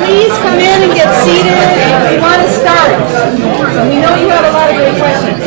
Please come in and get seated. We want to start. We know you have a lot of great questions.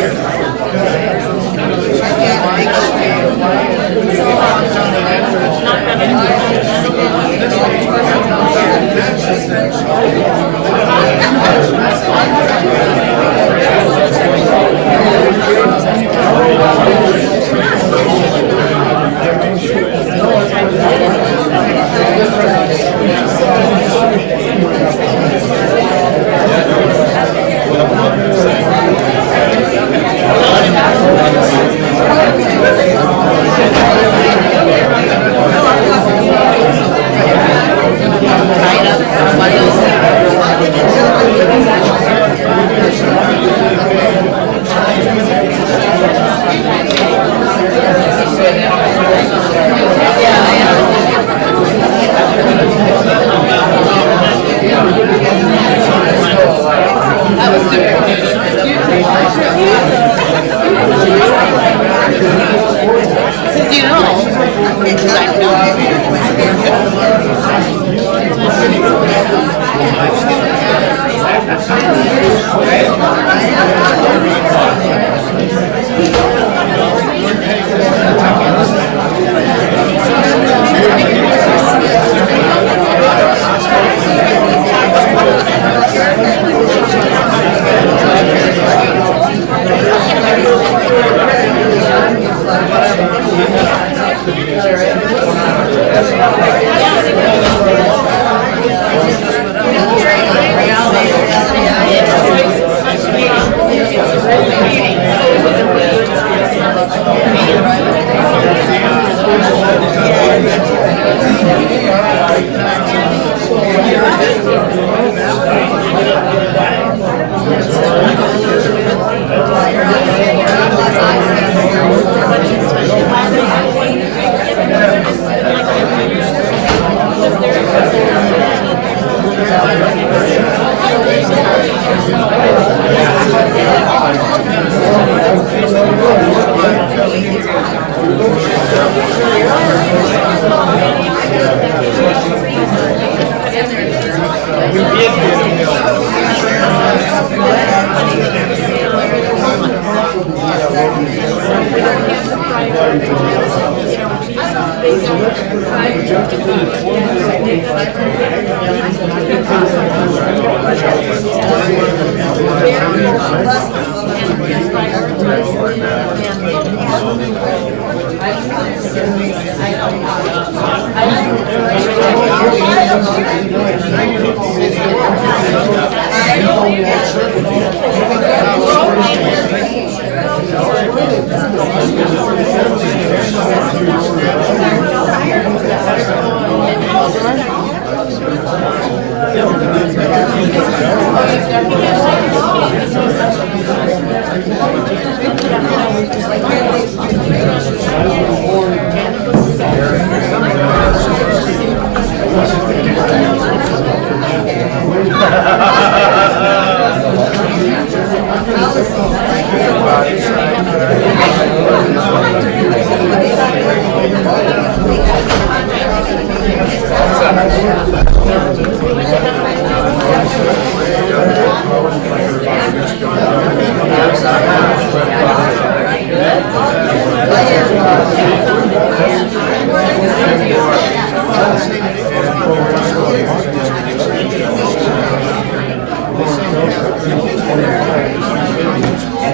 Good.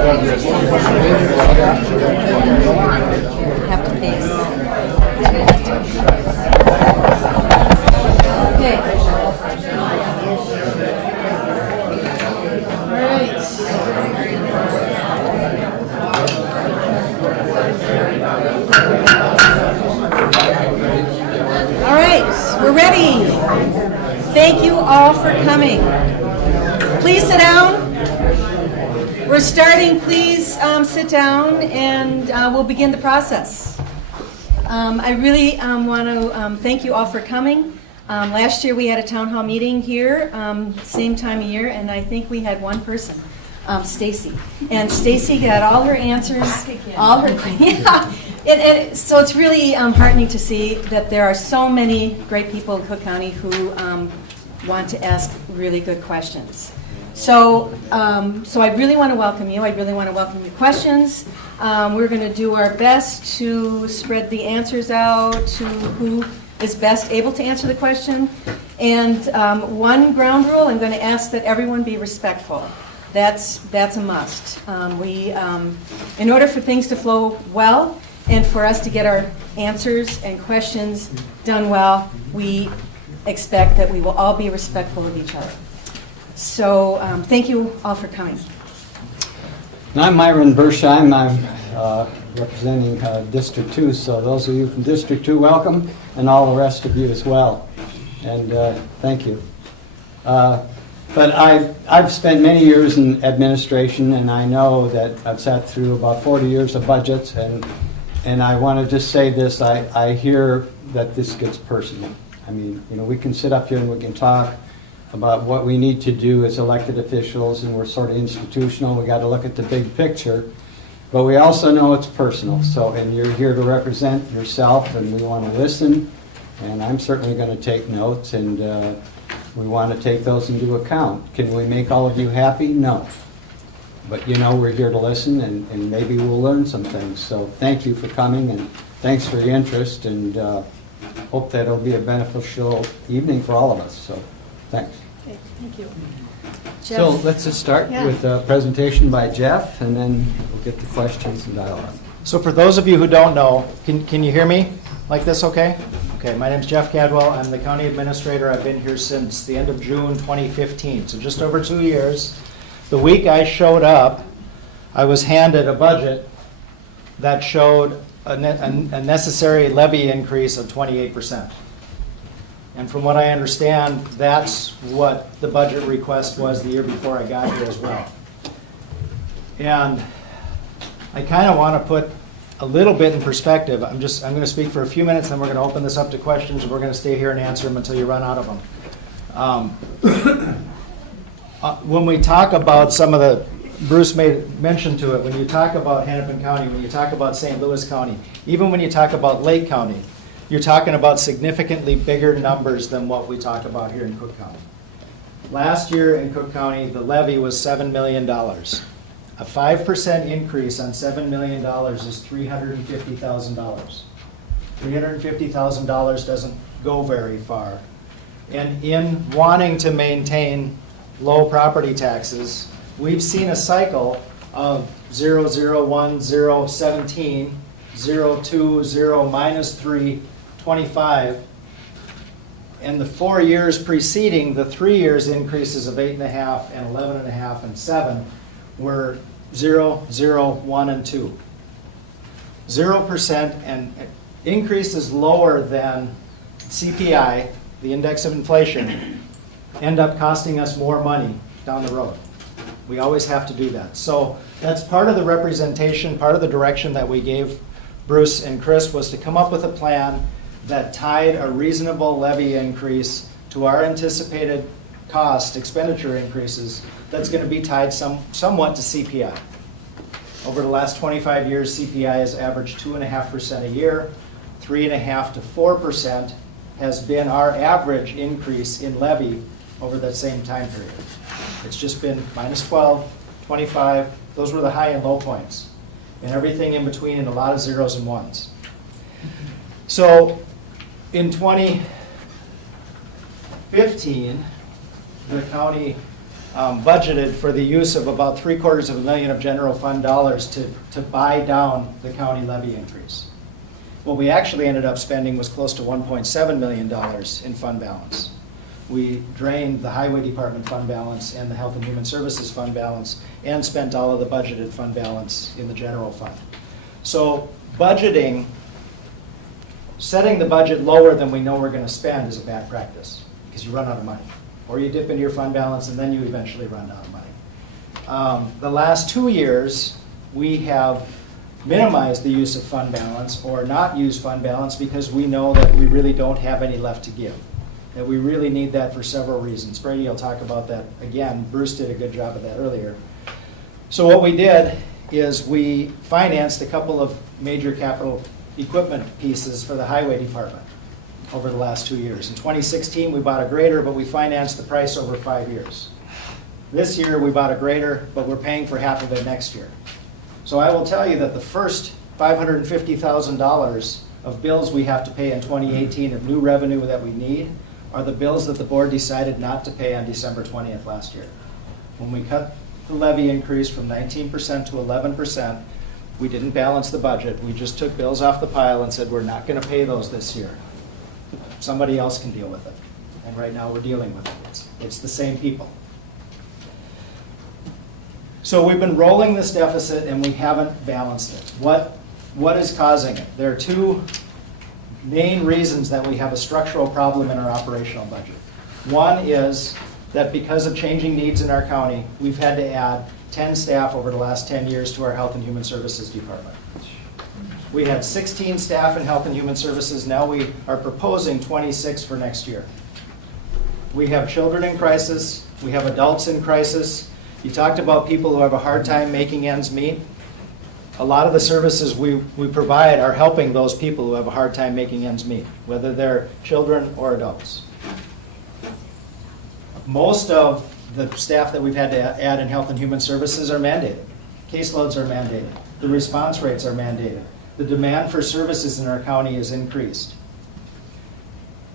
Have to pace. Okay. All right. All right, we're ready. Thank you all for coming. Please sit down. We're starting. Please sit down, and we'll begin the process. I really want to thank you all for coming. Last year we had a town hall meeting here, same time of year, and I think we had one person, Stacy. And Stacy got all her answers, all her, yeah. So it's really heartening to see that there are so many great people in Cook County who want to ask really good questions. So I really want to welcome you. I really want to welcome your questions. We're going to do our best to spread the answers out to who is best able to answer the question. And one ground rule, I'm going to ask that everyone be respectful. That's a must. In order for things to flow well and for us to get our answers and questions done well, we expect that we will all be respectful of each other. So thank you all for coming. I'm Myron Bersheim. I'm representing District 2, so those of you from District 2, welcome, and all the rest of you as well. And thank you. But I've spent many years in administration, and I know that I've sat through about 40 years of budgets, and I want to just say this. I hear that this gets personal. I mean, you know, we can sit up here and we can talk about what we need to do as elected officials, and we're sort of institutional. We got to look at the big picture, but we also know it's personal. So, and you're here to represent yourself, and we want to listen, and I'm certainly going to take notes, and we want to take those into account. Can we make all of you happy? No. But you know, we're here to listen, and maybe we'll learn some things. So thank you for coming, and thanks for your interest, and hope that it'll be a beneficial evening for all of us. So thanks. Okay, thank you. So Jeff? let's just start Yeah. with a presentation by Jeff, and then we'll get to questions and dialogue. So for those of you who don't know, can you hear me like this okay? Okay, my name's Jeff Cadwell. I'm the county administrator. I've been here since the end of June 2015, so just over 2 years. The week I showed up, I was handed a budget that showed a necessary levy increase of 28%. And from what I understand, that's what the budget request was the year before I got here as well. And I kind of want to put a little bit in perspective. I'm going to speak for a few minutes, then we're going to open this up to questions, and we're going to stay here and answer them until you run out of them. When we talk about some of the, Bruce made mention to it, when you talk about Hennepin County, when you talk about St. Louis County, even when you talk about Lake County, you're talking about significantly bigger numbers than what we talk about here in Cook County. Last year in Cook County, the levy was $7 million. A 5% increase on $7 million is $350,000. $350,000 doesn't go very far. And in wanting to maintain low property taxes, we've seen a cycle of 0, 0, 1, 0, 17, 0, 2, 0, minus 3, 25. And the 4 years preceding, the 3 years increases of 8.5 and 11.5 and 7 were 0, 0, 1, and 2. 0% and increases lower than CPI, the index of inflation, end up costing us more money down the road. We always have to do that. So that's part of the representation, part of the direction that we gave Bruce and Chris was to come up with a plan that tied a reasonable levy increase to our anticipated cost expenditure increases that's going to be tied somewhat to CPI. Over the last 25 years, CPI has averaged 2.5% a year. 3.5 to 4% has been our average increase in levy over that same time period. It's just been minus 12, 25. Those were the high and low points. And everything in between, and a lot of zeros and ones. So in 2015, the county budgeted for the use of about $750,000 of general fund dollars to buy down the county levy increase. What we actually ended up spending was close to $1.7 million in fund balance. We drained the highway department fund balance and the health and human services fund balance and spent all of the budgeted fund balance in the general fund. So budgeting, setting the budget lower than we know we're going to spend is a bad practice because you run out of money. Or you dip into your fund balance and then you eventually run out of money. The last 2 years, we have minimized the use of fund balance or not use fund balance because we know that we really don't have any left to give. That we really need that for several reasons. Brady will talk about that again. Bruce did a good job of that earlier. So what we did is we financed a couple of major capital equipment pieces for the highway department over the last 2 years. In 2016, we bought a grader, but we financed the price over 5 years. This year, we bought a grader, but we're paying for half of it next year. So I will tell you that the first $550,000 of bills we have to pay in 2018 of new revenue that we need are the bills that the board decided not to pay on December 20th last year. When we cut the levy increase from 19% to 11%, we didn't balance the budget. We just took bills off the pile and said, we're not going to pay those this year. Somebody else can deal with it. And right now we're dealing with it. It's the same people. So we've been rolling this deficit and we haven't balanced it. What is causing it? There are two main reasons that we have a structural problem in our operational budget. One is that because of changing needs in our county, we've had to add 10 staff over the last 10 years to our Health and Human Services Department. We had 16 staff in Health and Human Services. Now we are proposing 26 for next year. We have children in crisis. We have adults in crisis. You talked about people who have a hard time making ends meet. A lot of the services we provide are helping those people who have a hard time making ends meet, whether they're children or adults. Most of the staff that we've had to add in Health and Human Services are mandated. Caseloads are mandated. The response rates are mandated. The demand for services in our county is increased.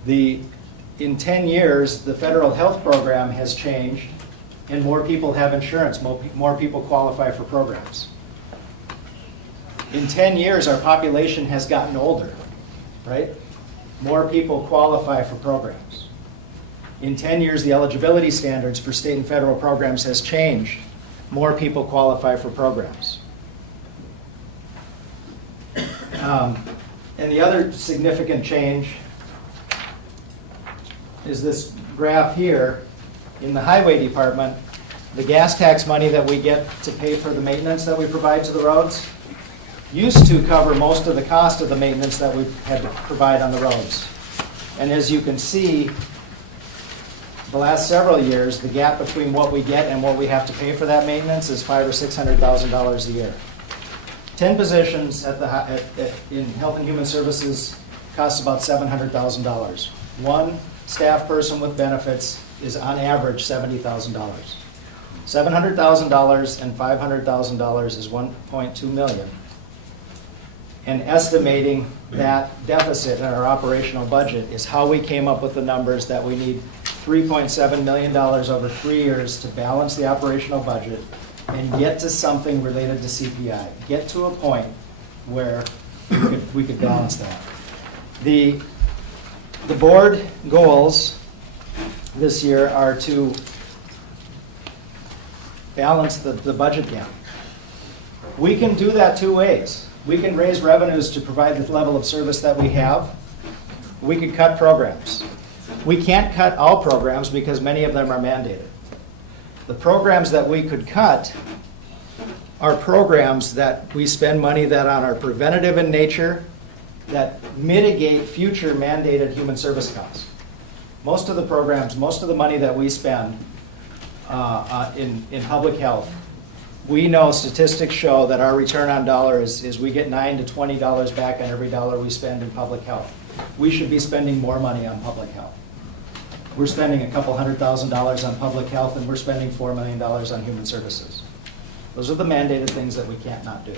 In 10 years, the federal health program has changed and more people have insurance, more people qualify for programs. In 10 years, our population has gotten older, right? More people qualify for programs. In 10 years, the eligibility standards for state and federal programs has changed. More people qualify for programs. And the other significant change is this graph here. In the highway department, the gas tax money that we get to pay for the maintenance that we provide to the roads used to cover most of the cost of the maintenance that we've had to provide on the roads. And as you can see, the last several years, the gap between what we get and what we have to pay for that maintenance is $500,000 or $600,000 a year. 10 positions in Health and Human Services costs about $700,000. One staff person with benefits is on average $70,000. $700,000 and $500,000 is $1.2 million. And estimating that deficit in our operational budget is how we came up with the numbers that we need $3.7 million over 3 years to balance the operational budget and get to something related to CPI. Get to a point where we could balance that. The board goals this year are to balance the budget gap. We can do that two ways. We can raise revenues to provide the level of service that we have. We could cut programs. We can't cut all programs because many of them are mandated. The programs that we could cut are programs that we spend money that are preventative in nature, that mitigate future mandated human service costs. Most of the programs, most of the money that we spend in public health, we know statistics show that our return on dollar is we get $9 to $20 back on every dollar we spend in public health. We should be spending more money on public health. We're spending a couple $100,000 on public health and we're spending $4 million on human services. Those are the mandated things that we can't not do.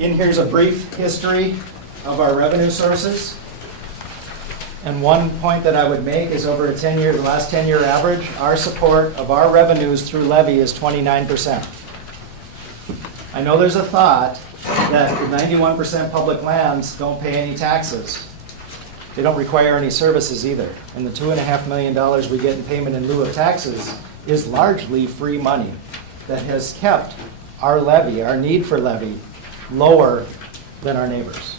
In here's a brief history of our revenue sources. And one point that I would make is over the last 10-year average, our support of our revenues through levy is 29%. I know there's a thought that the 91% public lands don't pay any taxes. They don't require any services either. And the $2.5 million we get in payment in lieu of taxes is largely free money that has kept our levy, our need for levy, lower than our neighbors.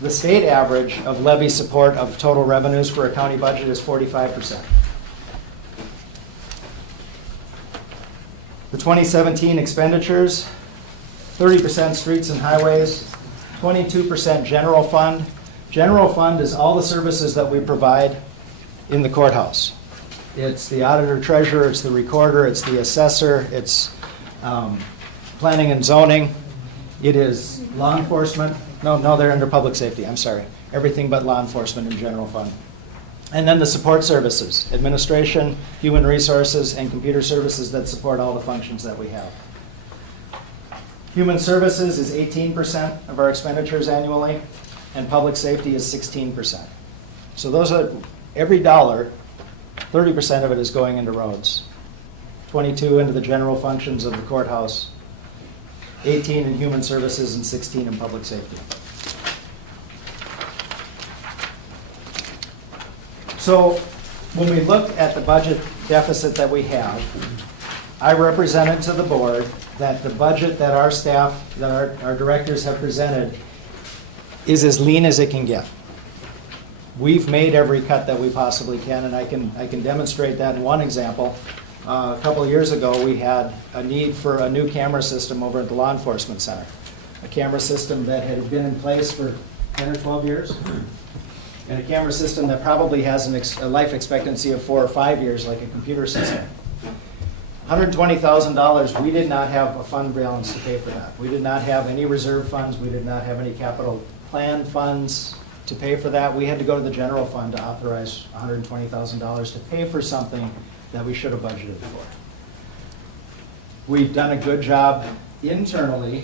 The state average of levy support of total revenues for a county budget is 45%. The 2017 expenditures, 30% streets and highways, 22% general fund. General fund is all the services that we provide in the courthouse. It's the auditor treasurer, it's the recorder, it's the assessor, it's planning and zoning. It is law enforcement. No, they're under public safety, I'm sorry. Everything but law enforcement and general fund. And then the support services, administration, human resources, and computer services that support all the functions that we have. Human services is 18% of our expenditures annually, and public safety is 16%. So those are, every dollar, 30% of it is going into roads, 22 into the general functions of the courthouse, 18 in human services, and 16 in public safety. So when we look at the budget deficit that we have, I represented to the board that the budget that our staff, that our directors have presented is as lean as it can get. We've made every cut that we possibly can, and I can demonstrate that in one example. A couple of years ago, we had a need for a new camera system over at the Law Enforcement Center. A camera system that had been in place for 10 or 12 years, and a camera system that probably has a life expectancy of 4 or 5 years, like a computer system. $120,000, we did not have a fund balance to pay for that. We did not have any reserve funds. We did not have any capital plan funds to pay for that. We had to go to the general fund to authorize $120,000 to pay for something that we should have budgeted for. We've done a good job internally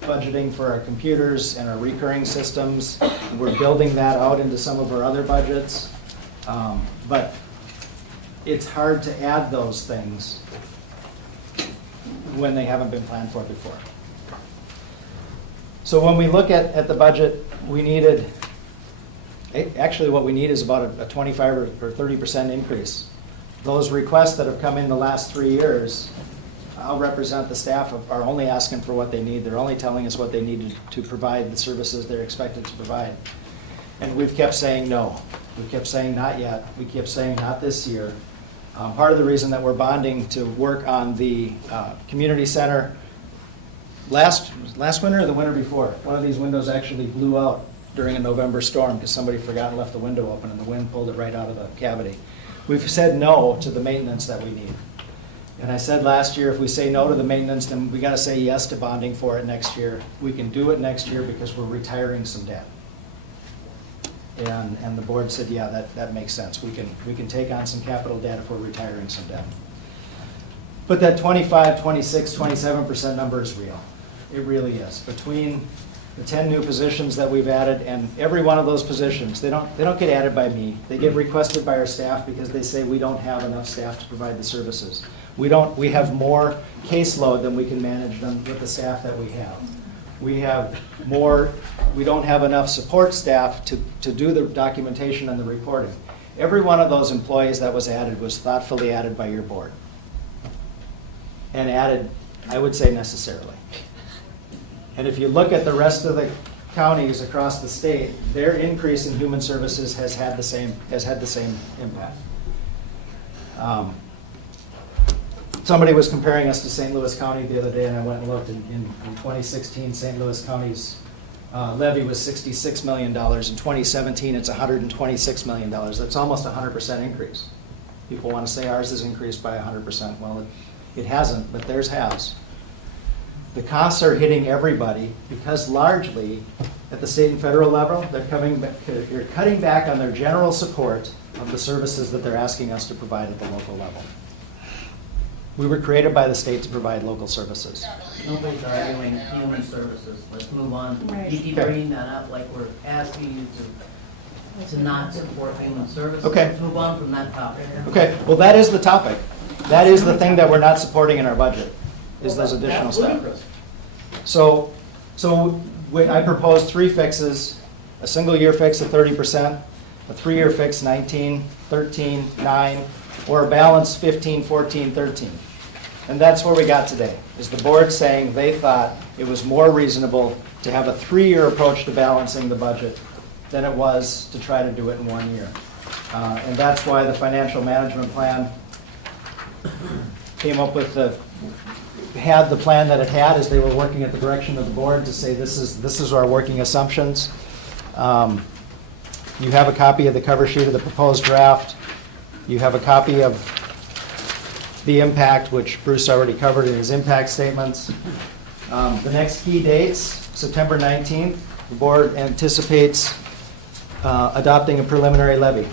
budgeting for our computers and our recurring systems. We're building that out into some of our other budgets. But it's hard to add those things when they haven't been planned for before. So when we look at the budget, we needed, actually what we need is about a 25 or 30% increase. Those requests that have come in the last 3 years, I'll represent the staff, are only asking for what they need. They're only telling us what they need to provide the services they're expected to provide. And we've kept saying no. We kept saying not yet. We kept saying not this year. Part of the reason that we're bonding to work on the community center, last winter or the winter before, one of these windows actually blew out during a November storm because somebody forgot and left the window open and the wind pulled it right out of the cavity. We've said no to the maintenance that we need. And I said last year, if we say no to the maintenance, then we got to say yes to bonding for it next year. We can do it next year because we're retiring some debt. And the board said, yeah, that makes sense. We can take on some capital debt if we're retiring some debt. But that 25, 26, 27% number is real. It really is. Between the 10 new positions that we've added, and every one of those positions, they don't get added by me. They get requested by our staff because they say we don't have enough staff to provide the services. We have more caseload than we can manage them with the staff that we have. We don't have enough support staff to do the documentation and the reporting. Every one of those employees that was added was thoughtfully added by your board. And added, I would say, necessarily. And if you look at the rest of the counties across the state, their increase in human services has had the same impact. Somebody was comparing us to St. Louis County the other day, and I went and looked. In 2016, St. Louis County's levy was $66 million. In 2017, it's $126 million. That's almost a 100% increase. People want to say ours has increased by 100%. Well, it hasn't, but theirs has. The costs are hitting everybody because largely at the state and federal level, they're cutting back on their general support of the services that they're asking us to provide at the local level. We were created by the state to provide local services. Nobody's arguing human services. Let's move on. Right. You keep bringing that up like we're asking you to to not support human services. Okay. Let's move on from that topic. Okay, well, that is the topic. That is the thing that we're not supporting in our budget, is those additional That's staff. ludicrous. So I proposed 3 fixes, a single year fix of 30%, a 3-year fix 19, 13, 9, or a balance 15, 14, 13. And that's where we got today, is the board saying they thought it was more reasonable to have a 3-year approach to balancing the budget than it was to try to do it in 1 year. And that's why the financial management plan came up with had the plan that it had as they were working at the direction of the board to say this is our working assumptions. You have a copy of the cover sheet of the proposed draft. You have a copy of the impact, which Bruce already covered in his impact statements. The next key dates, September 19th, the board anticipates adopting a preliminary levy.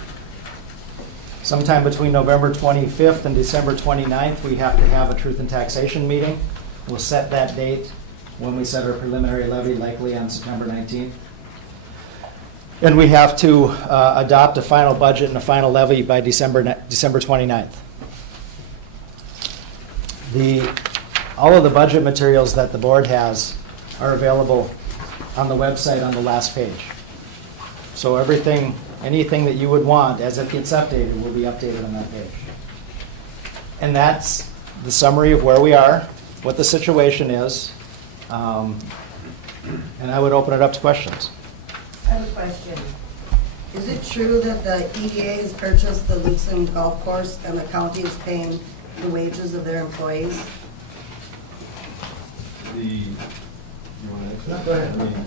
Sometime between November 25th and December 29th, we have to have a truth and taxation meeting. We'll set that date when we set our preliminary levy, likely on September 19th. And we have to adopt a final budget and a final levy by December 29th. All of the budget materials that the board has are available on the website on the last page. So anything that you would want as it gets updated will be updated on that page. And that's the summary of where we are, what the situation is, and I would open it up to questions. I have a question. Is it true that the EDA has purchased the Lutzen Golf Course and the county is paying the wages of their employees? You want to answer that? Go ahead. I mean,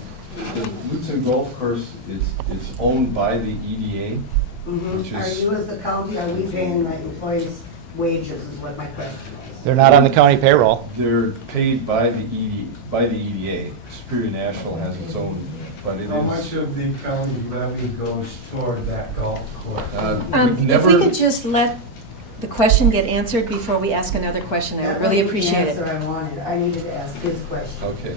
the Lutzen Golf Course, it's owned by the EDA, which Are is, you as the county, are we paying my employees' wages is what my question is? They're not on the county payroll. they're paid by the EDA. Superior National has its own, but it How much is. of the county levy goes toward that golf course? We've If never. we could just let the question get answered before we ask another question, I would really appreciate That's it. the answer I wanted. I needed to ask his question. Okay.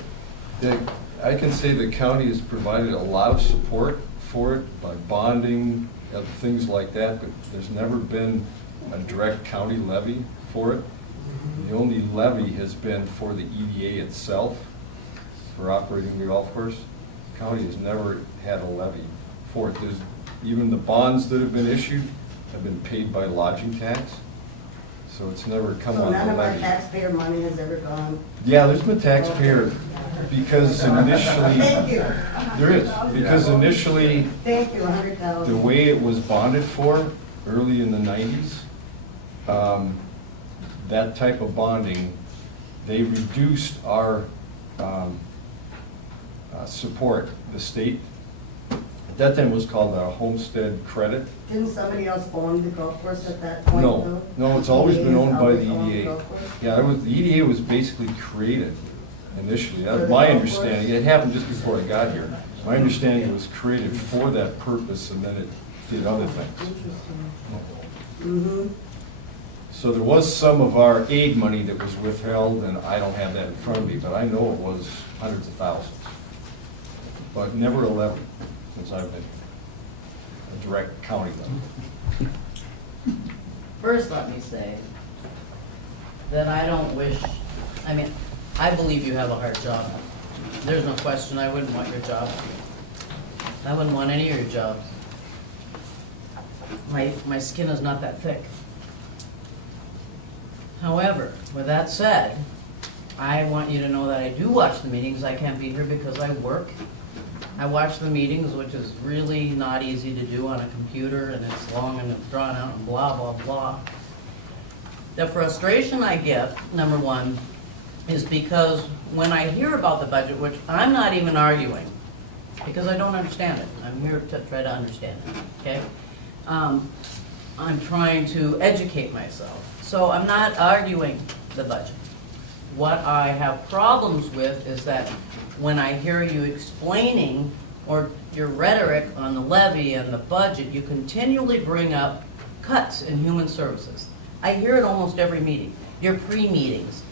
I can say the county has provided a lot of support for it by bonding, other things like that, but there's never been a direct county levy for it. The only levy has been for the EDA itself, for operating the golf course. The county has never had a levy for it. Even the bonds that have been issued have been paid by lodging tax, so it's never come So on none the of our levy. taxpayer money has ever gone? Yeah, there's been taxpayer, because initially, Thank you. there is, because initially, Thank you, 100,000. the way it was bonded for, early in the 90s, that type of bonding, they reduced our support, the state. At that time, it was called a homestead credit. Didn't somebody else own the golf course at that point, though? No, it's always been owned by the EDA has always owned EDA. golf course? Yeah, the EDA was basically created initially. That For was the my golf understanding. course? It happened just before I got here. My understanding it was created for that purpose, and then it did other things. Interesting. Mm-hmm. So there was some of our aid money that was withheld, and I don't have that in front of me, but I know it was hundreds of thousands. But never a levy since I've been a direct county levy. First, let me say that I don't wish, I believe you have a hard job. There's no question I wouldn't want your job. I wouldn't want any of your jobs. My skin is not that thick. However, with that said, I want you to know that I do watch the meetings. I can't be here because I work. I watch the meetings, which is really not easy to do on a computer, and it's long and it's drawn out and blah, blah, blah. The frustration I get, number one, is because when I hear about the budget, which I'm not even arguing, because I don't understand it. I'm here to try to understand it, okay? I'm trying to educate myself. So I'm not arguing the budget. What I have problems with is that when I hear you explaining or your rhetoric on the levy and the budget, you continually bring up cuts in human services. I hear it almost every meeting, your pre-meetings.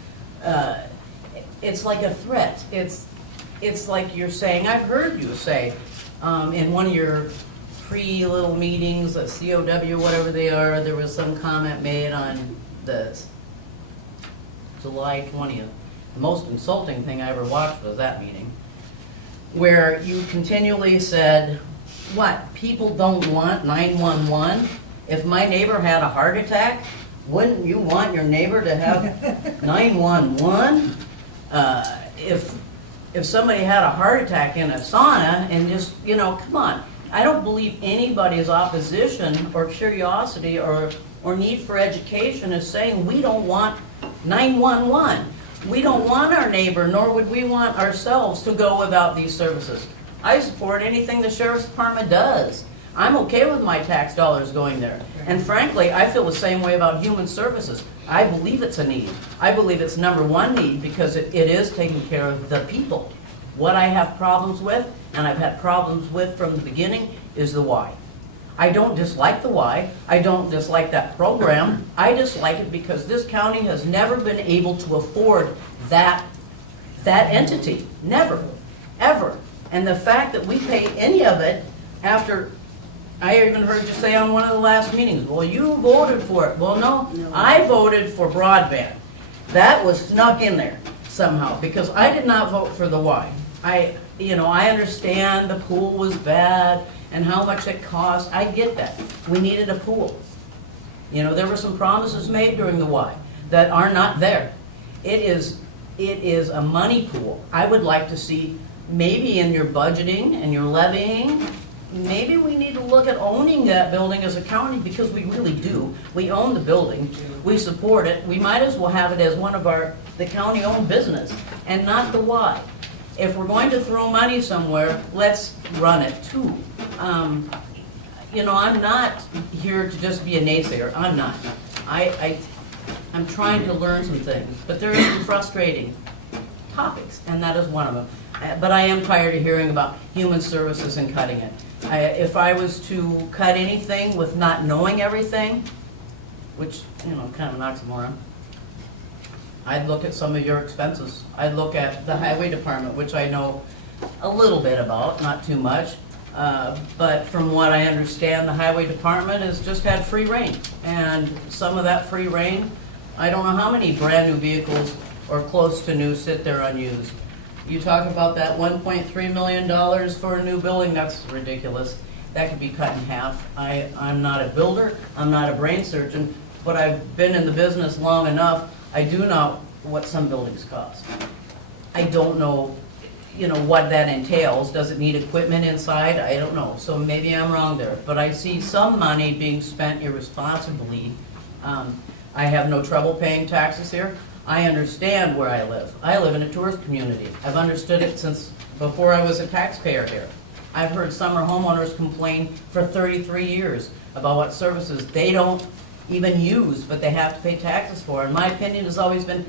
It's like a threat. It's like you're saying, I've heard you say in one of your pre-little meetings, a COW, whatever they are, there was some comment made on the July 20th. The most insulting thing I ever watched was that meeting, where you continually said, what, people don't want 911? If my neighbor had a heart attack, wouldn't you want your neighbor to have 911? If somebody had a heart attack in a sauna and just, come on. I don't believe anybody's opposition or curiosity or need for education is saying we don't want 911. We don't want our neighbor, nor would we want ourselves to go without these services. I support anything the sheriff's department does. I'm okay with my tax dollars going there. And frankly, I feel the same way about human services. I believe it's a need. I believe it's #1 need because it is taking care of the people. What I have problems with, and I've had problems with from the beginning, is the why. I don't dislike the why. I don't dislike that program. I dislike it because this county has never been able to afford that entity. Never. Ever. And the fact that we pay any of it after, I even heard you say on one of the last meetings, well, you voted for it. Well, no, I voted for broadband. That was snuck in there somehow because I did not vote for the why. I understand the pool was bad and how much it cost. I get that. We needed a pool. There were some promises made during the why that are not there. It is a money pool. I would like to see maybe in your budgeting and your levying, maybe we need to look at owning that building as a county because we really do. We own the building. We support it. We might as well have it as one of the county-owned business and not the why. If we're going to throw money somewhere, let's run it too. I'm not here to just be a naysayer. I'm not. I'm trying to learn some things, but there are some frustrating topics, and that is one of them. But I am tired of hearing about human services and cutting it. If I was to cut anything with not knowing everything, which, kind of an oxymoron, I'd look at some of your expenses. I'd look at the highway department, which I know a little bit about, not too much. But from what I understand, the highway department has just had free reign. And some of that free reign, I don't know how many brand new vehicles or close to new sit there unused. You talk about that $1.3 million for a new building, that's ridiculous. That could be cut in half. I'm not a builder, I'm not a brain surgeon, but I've been in the business long enough. I do know what some buildings cost. I don't know, what that entails. Does it need equipment inside? I don't know. So maybe I'm wrong there. But I see some money being spent irresponsibly. I have no trouble paying taxes here. I understand where I live. I live in a tourist community. I've understood it since before I was a taxpayer here. I've heard summer homeowners complain for 33 years about what services they don't even use, but they have to pay taxes for. And my opinion has always been,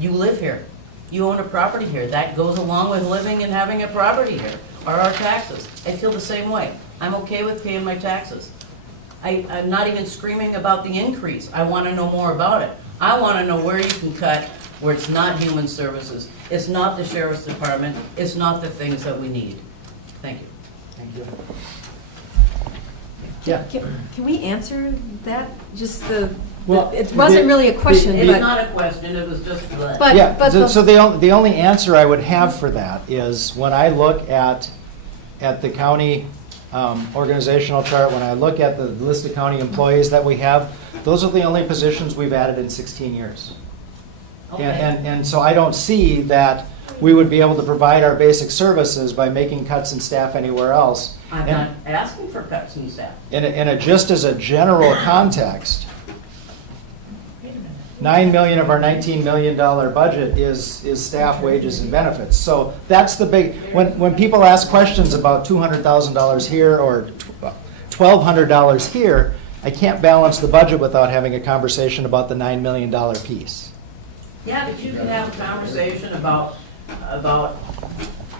you live here. You own a property here. That goes along with living and having a property here, or our taxes. I feel the same way. I'm okay with paying my taxes. I'm not even screaming about the increase. I want to know more about it. I want to know where you can cut, where it's not human services. It's not the sheriff's department. It's not the things that we need. Thank you. Thank you. Yeah. Can we answer that? Just Well, it wasn't really a question, It's but. not a question, it was just. So the only answer I would have for that is when I look at the county organizational chart, when I look at the list of county employees that we have, those are the only positions we've added in 16 years. Okay. And so I don't see that we would be able to provide our basic services by making cuts in staff anywhere else. I'm not asking for cuts in staff. Just as a general context, $9 million of our $19 million budget is staff wages and benefits. So that's the big, when people ask questions about $200,000 here or $1,200 here, I can't balance the budget without having a conversation about the $9 million piece. Yeah, but you can have a conversation about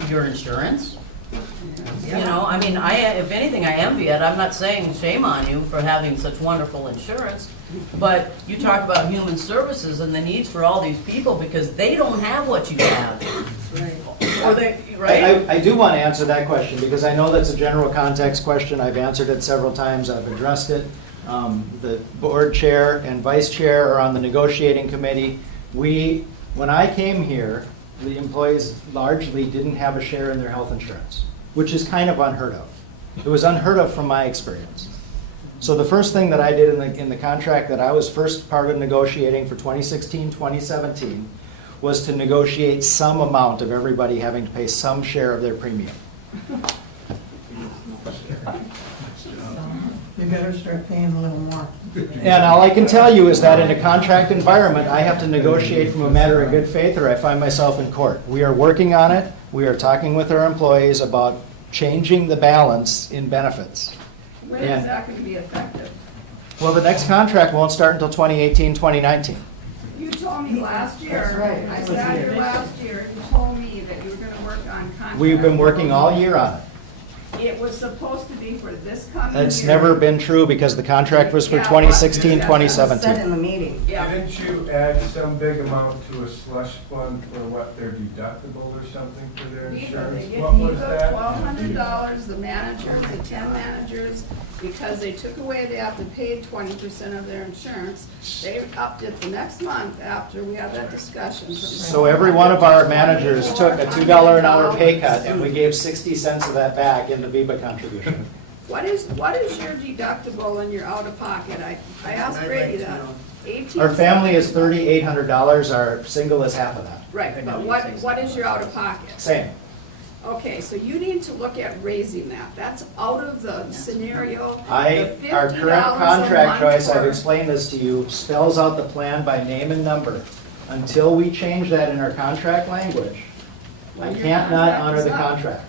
your insurance. If anything, I envy it. I'm not saying shame on you for having such wonderful insurance, but you talk about human services and the needs for all these people because they don't have what you have. Right. Or they, right? I do want to answer that question because I know that's a general context question. I've answered it several times. I've addressed it. The board chair and vice chair are on the negotiating committee. When I came here, the employees largely didn't have a share in their health insurance, which is kind of unheard of. It was unheard of from my experience. So the first thing that I did in the contract that I was first part of negotiating for 2016, 2017 was to negotiate some amount of everybody having to pay some share of their premium. You better start paying a little more. And all I can tell you is that in a contract environment, I have to negotiate from a matter of good faith or I find myself in court. We are working on it. We are talking with our employees about changing the balance in benefits. When is that going to be effective? Well, the next contract won't start until 2018, 2019. You told me last year, That's right. I sat here last year, you told me that you were going to work on contract. We've been working all year on it. It was supposed to be for this coming year. It's never been true because the contract was for Yeah, 2016, but- Said 2017. in the meeting. Yeah. Didn't you add some big amount to a slush fund for what, their deductible or something for their Neither, insurance? they What get was that? $1,200, the managers, the 10 managers, because they took away, they have to pay 20% of their insurance. They upped it the next month after we had that discussion. So every one of our managers took a $2 an hour pay cut and we gave 60 cents of that back in the VIBA contribution. What is your deductible and your out-of-pocket? I asked Brady that. 18. Our family is $3,800, our single is half of that. Right, but what is your out-of-pocket? Same. Okay, so you need to look at raising that. That's out of the scenario. The Our $50 current a contract month choice, I've for- explained this to you, spells out the plan by name and number. Until we change that in our contract language, I Well, your can't not contract honor is the up. contract.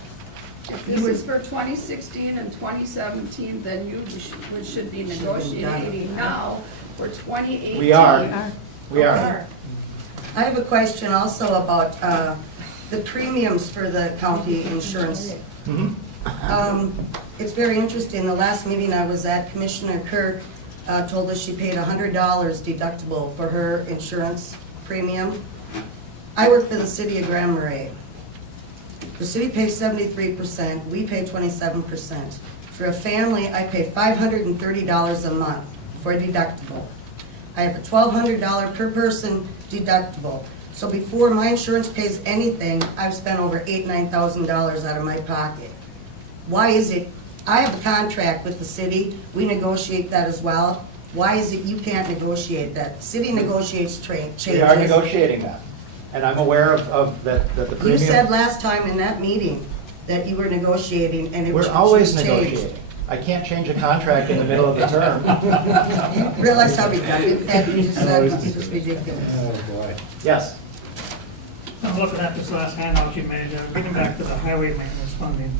If this is for 2016 and 2017, then you should be negotiating now for 2018. We are. We are. I have a question also about the premiums for the county insurance. Mhm. It's very interesting. The last meeting I was at, Commissioner Kirk told us she paid $100 deductible for her insurance premium. I work for the city of Grand Marais. The city pays 73%, we pay 27%. For a family, I pay $530 a month for a deductible. I have a $1,200 per person deductible. So before my insurance pays anything, I've spent over $8,000, $9,000 out of my pocket. Why is it, I have a contract with the city, we negotiate that as well. Why is it you can't negotiate that? City negotiates changes. We are negotiating that. And I'm aware of that the premium. You said last time in that meeting that you were negotiating and it was We're always changed. negotiating. I can't change a contract in the middle of the term. You realize how redundant that you just said? It's just ridiculous. Yes. I'm looking at this last handout you made, getting back to the highway maintenance funding.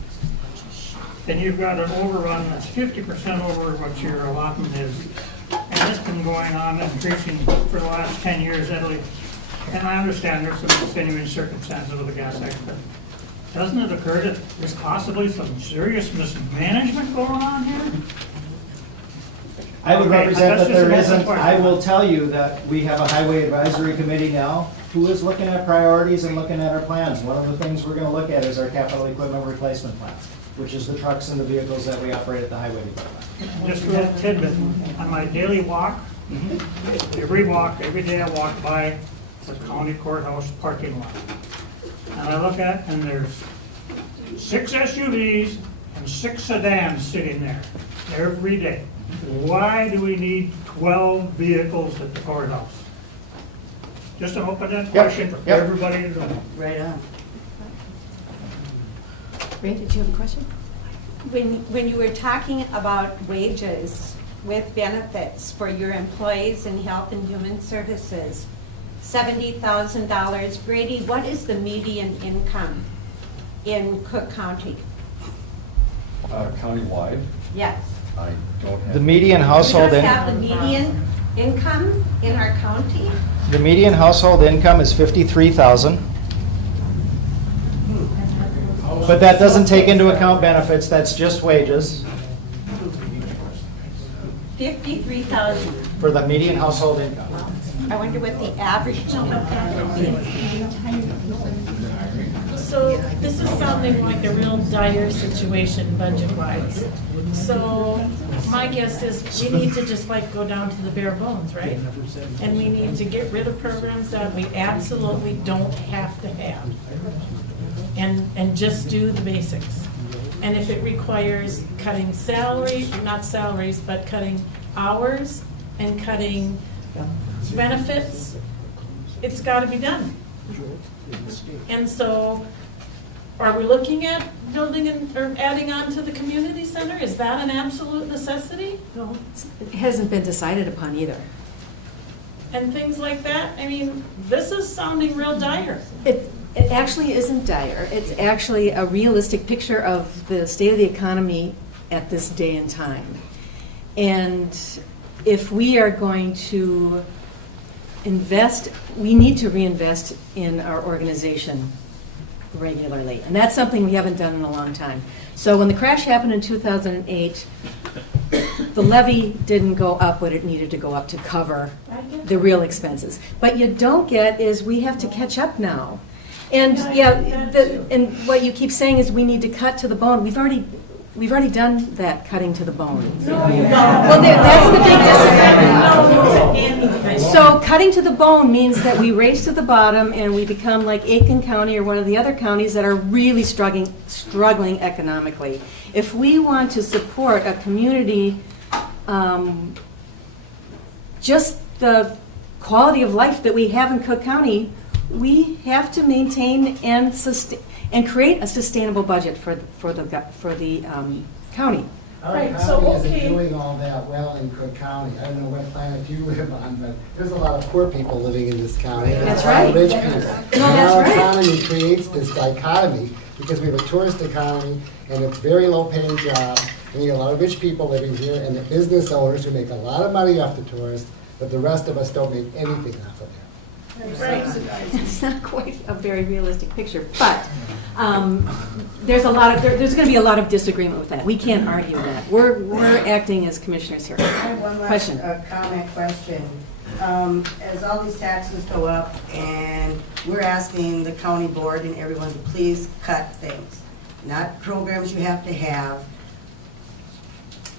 And you've got an overrun that's 50% over what your allotment is. And it's been going on, increasing for the last 10 years steadily. And I understand there's some extenuating circumstances with the gas tax, but doesn't it occur that there's possibly some serious mismanagement going on here? I would Okay, represent that's that just there an open isn't. question. I will tell you that we have a highway advisory committee now who is looking at priorities and looking at our plans. One of the things we're going to look at is our capital equipment replacement plan, which is the trucks and the vehicles that we operate at the highway department. Just a little tidbit, on my daily walk, every day I walk by the county courthouse parking lot. And I look at, and there's 6 SUVs and 6 sedans sitting there every day. Why do we need 12 vehicles at the courthouse? Just an open-ended question for Yep. everybody to know. Right on. Ray, did you have a question? When you were talking about wages with benefits for your employees in health and human services, $70,000, Brady, what is the median income in Cook County? Countywide, Yes. I don't have. The median We household don't in, have the median income in our county? the median household income is 53,000. But that doesn't take into account benefits, that's just wages 53,000. for the median household income. I wonder what the average number would be. So this is sounding like a real dire situation budget-wise. So my guess is we need to just like go down to the bare bones, right? And we need to get rid of programs that we absolutely don't have to have. And just do the basics. And if it requires cutting salary, not salaries, but cutting hours and cutting benefits, it's gotta be done. And so, are we looking at building or adding on to the community center? Is that an absolute necessity? No, it hasn't been decided upon either. And things like that? I mean, this is sounding real dire. It actually isn't dire. It's actually a realistic picture of the state of the economy at this day and time. And if we are going to invest, we need to reinvest in our organization regularly. And that's something we haven't done in a long time. So when the crash happened in 2008, the levy didn't go up what it needed to go up to cover the real expenses. But you don't get is we have to catch up now. And and what you keep saying is we need to cut to the bone. We've already done that cutting to the bone. Well, that's the big disagreement. So cutting to the bone means that we race to the bottom and we become like Aiken County or one of the other counties that are really struggling economically. If we want to support a community, just the quality of life that we have in Cook County, we have to maintain and sustain and create a sustainable budget for the county. Right, Our so, county okay. isn't doing all that well in Cook County. I don't know what planet you live on, but there's a lot of poor people living in this county. and That's a lot of right. rich people. No, And that's our right. economy creates this dichotomy because we have a tourist economy and it's very low-paying jobs. And you get a lot of rich people living here and the business owners who make a lot of money off the tourists, but the rest of us don't make anything off of it. It's not quite a very realistic picture, but there's going to be a lot of disagreement with that. We can't argue that. We're acting as commissioners here. I have one last Question. comment question. As all these taxes go up and we're asking the county board and everyone to please cut things, not programs you have to have,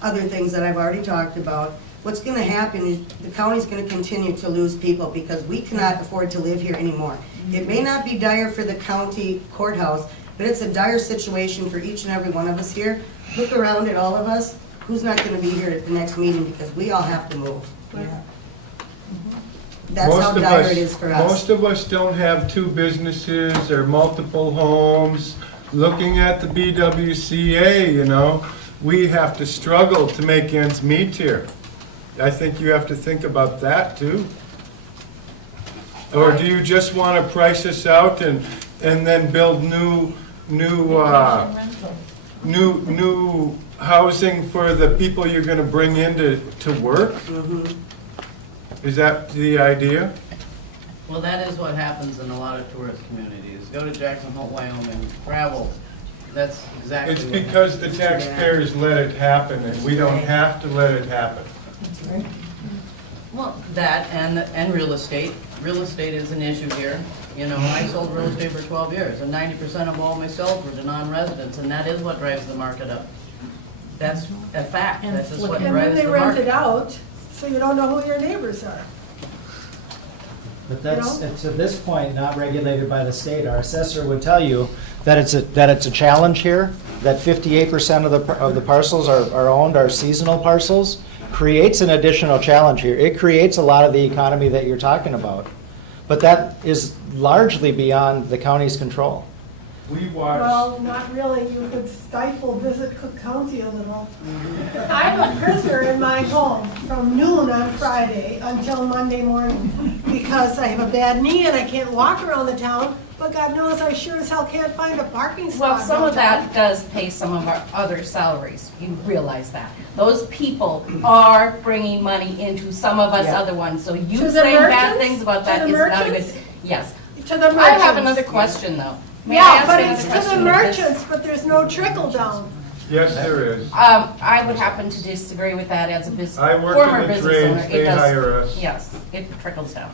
other things that I've already talked about. What's going to happen is the county's going to continue to lose people because we cannot afford to live here anymore. It may not be dire for the county courthouse, but it's a dire situation for each and every one of us here. Look around at all of us. Who's not going to be here at the next meeting because we all have to move. That's how dire it is for us. Most of us don't have two businesses or multiple homes. Looking at the BWCA, you know, we have to struggle to make ends meet here. I think you have to think about that too. Or do you just want to price us out and then build new housing for the people you're going to bring in to work? Is that the idea? Well, that is what happens in a lot of tourist communities. Go to Jackson Hole, Wyoming, travel. That's exactly It's what because the happens. taxpayers let it happen and we don't have to let it happen. Well, that and real estate. Real estate is an issue here. You know, I sold real estate for 12 years, and 90% of all my sales were to non-residents, and that is what drives the market up. That's a fact. That's just what And then drives they the rent it market. out, so you don't know who your neighbors are. But that's, to this point, not regulated by the state. Our assessor would tell you that it's a challenge here, that 58% of the parcels are owned, are seasonal parcels, creates an additional challenge here. It creates a lot of the economy that you're talking about. But that is largely beyond the county's control. We watch. Well, not really. You could stifle Visit Cook County a little. I'm a prisoner in my home from noon on Friday until Monday morning because I have a bad knee and I can't walk around the town, but God knows I sure as hell can't find a parking spot. Well, some of downtown. that does pay some of our other salaries. You realize that. Those people are bringing money into some of us other ones. So you To the saying bad merchants? things about To that the is not a merchants? good. Yes. To the merchants. I have another question though. May I Yeah, ask but another it's to question the with this? merchants, but there's no trickle down. Yes, there is. I would happen to disagree with that as a I work former in the business trades, owner. they hire us. Yes, it trickles down.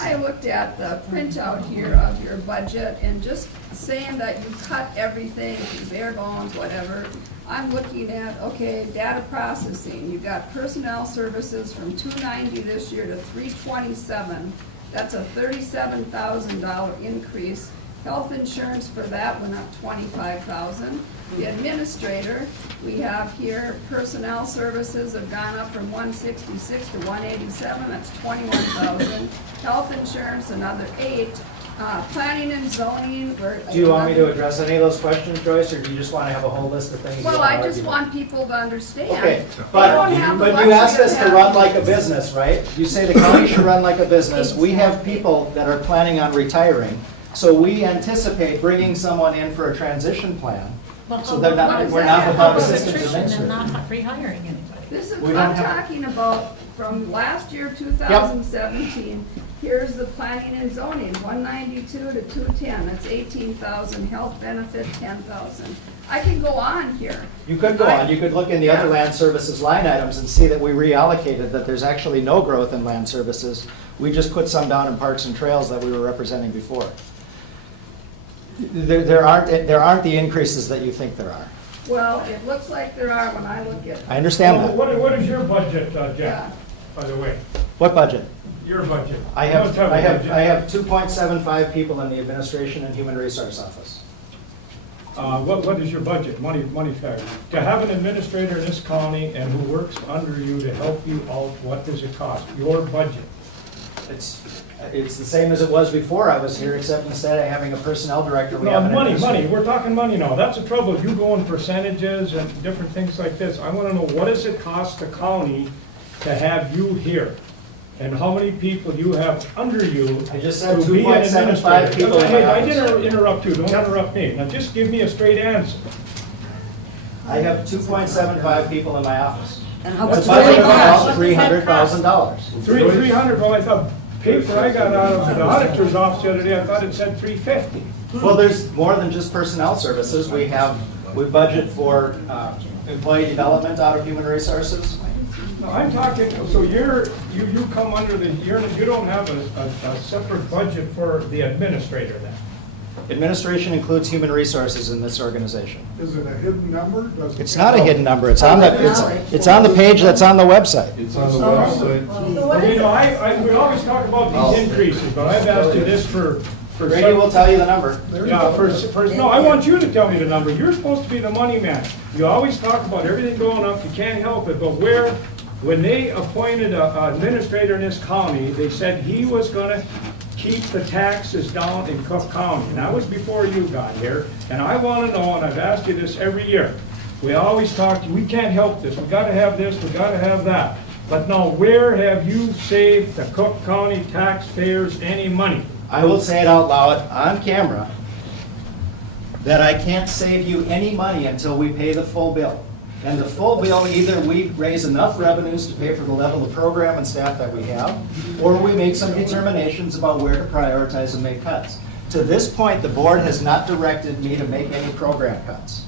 I looked at the printout here of your budget and just saying that you cut everything, bare bones, whatever. I'm looking at, okay, data processing, you got personnel services from 290 this year to 327. That's a $37,000 increase. Health insurance for that went up $25,000. The administrator, we have here, personnel services have gone up from 166 to 187, that's 21,000. Health insurance, another 8. Planning and zoning, we're. Do you want me to address any of those questions, Joyce, or do you just want to have a whole list of things? you Well, wanna I just argue? want people to understand. Okay, They but don't have the you asked luxury us of to having- run like a business, right? You say the county should run like a business. We have people that are planning on retiring. So we anticipate bringing someone in for a transition plan. Well, So they're what not, does we're that not have without to do with assistance attrition and administrators. not rehiring anybody. This is, We I'm don't have- talking about from last year, 2017. Here's the planning and zoning, 192 to 210, that's 18,000. Health benefit, 10,000. I can go on here. You could go on, you could look in the other land services line items and see that we reallocated, that there's actually no growth in land services. We just put some down in parks and trails that we were representing before. There aren't the increases that you think there are. Well, it looks like there are when I look at. I understand that. What is your budget, Yeah. Jack, by the way? What budget? Your budget? I Don't tell me budget. have 2.75 people in the administration and human resource office. What is your budget, money factor? To have an administrator in this county and who works under you to help you out, what does it cost? Your budget? It's the same as it was before I was here, except instead of having a personnel director, we No, have an money, administrator. we're talking money now. That's the trouble. You go in percentages and different things like this. I want to know, what does it cost the county to have you here? And how many people you have under you I just said to be an 2.75 administrator? people in my I office. didn't interrupt you. Don't interrupt me. Now just give me a straight answer. I have 2.75 people in my office. And how It's much a budget do of they cost? about $300,000. 300, well, I thought, paper I got out of the auditor's office the other day, I thought it said 350. Well, there's more than just personnel services. We budget for employee development out of human resources. No, I'm talking, so you come under you don't have a separate budget for the administrator then? Administration includes human resources in this organization. Is it a hidden number? It's not a hidden number. It's on it's on the page that's on the website. It's on the website. Well, you know, we always talk about these increases, but I've asked you this for Brady will tell you the number. Yeah, no, I want you to tell me the number. You're supposed to be the money man. You always talk about everything going up, you can't help it, but when they appointed an administrator in this county, they said he was gonna keep the taxes down in Cook County. And that was before you got here. And I wanna know, and I've asked you this every year, we always talk, we can't help this, we gotta have this, we gotta have that. But now, where have you saved the Cook County taxpayers any money? I will say it out loud on camera, that I can't save you any money until we pay the full bill. And the full bill, either we raise enough revenues to pay for the level of program and staff that we have, or we make some determinations about where to prioritize and make cuts. To this point, the board has not directed me to make any program cuts.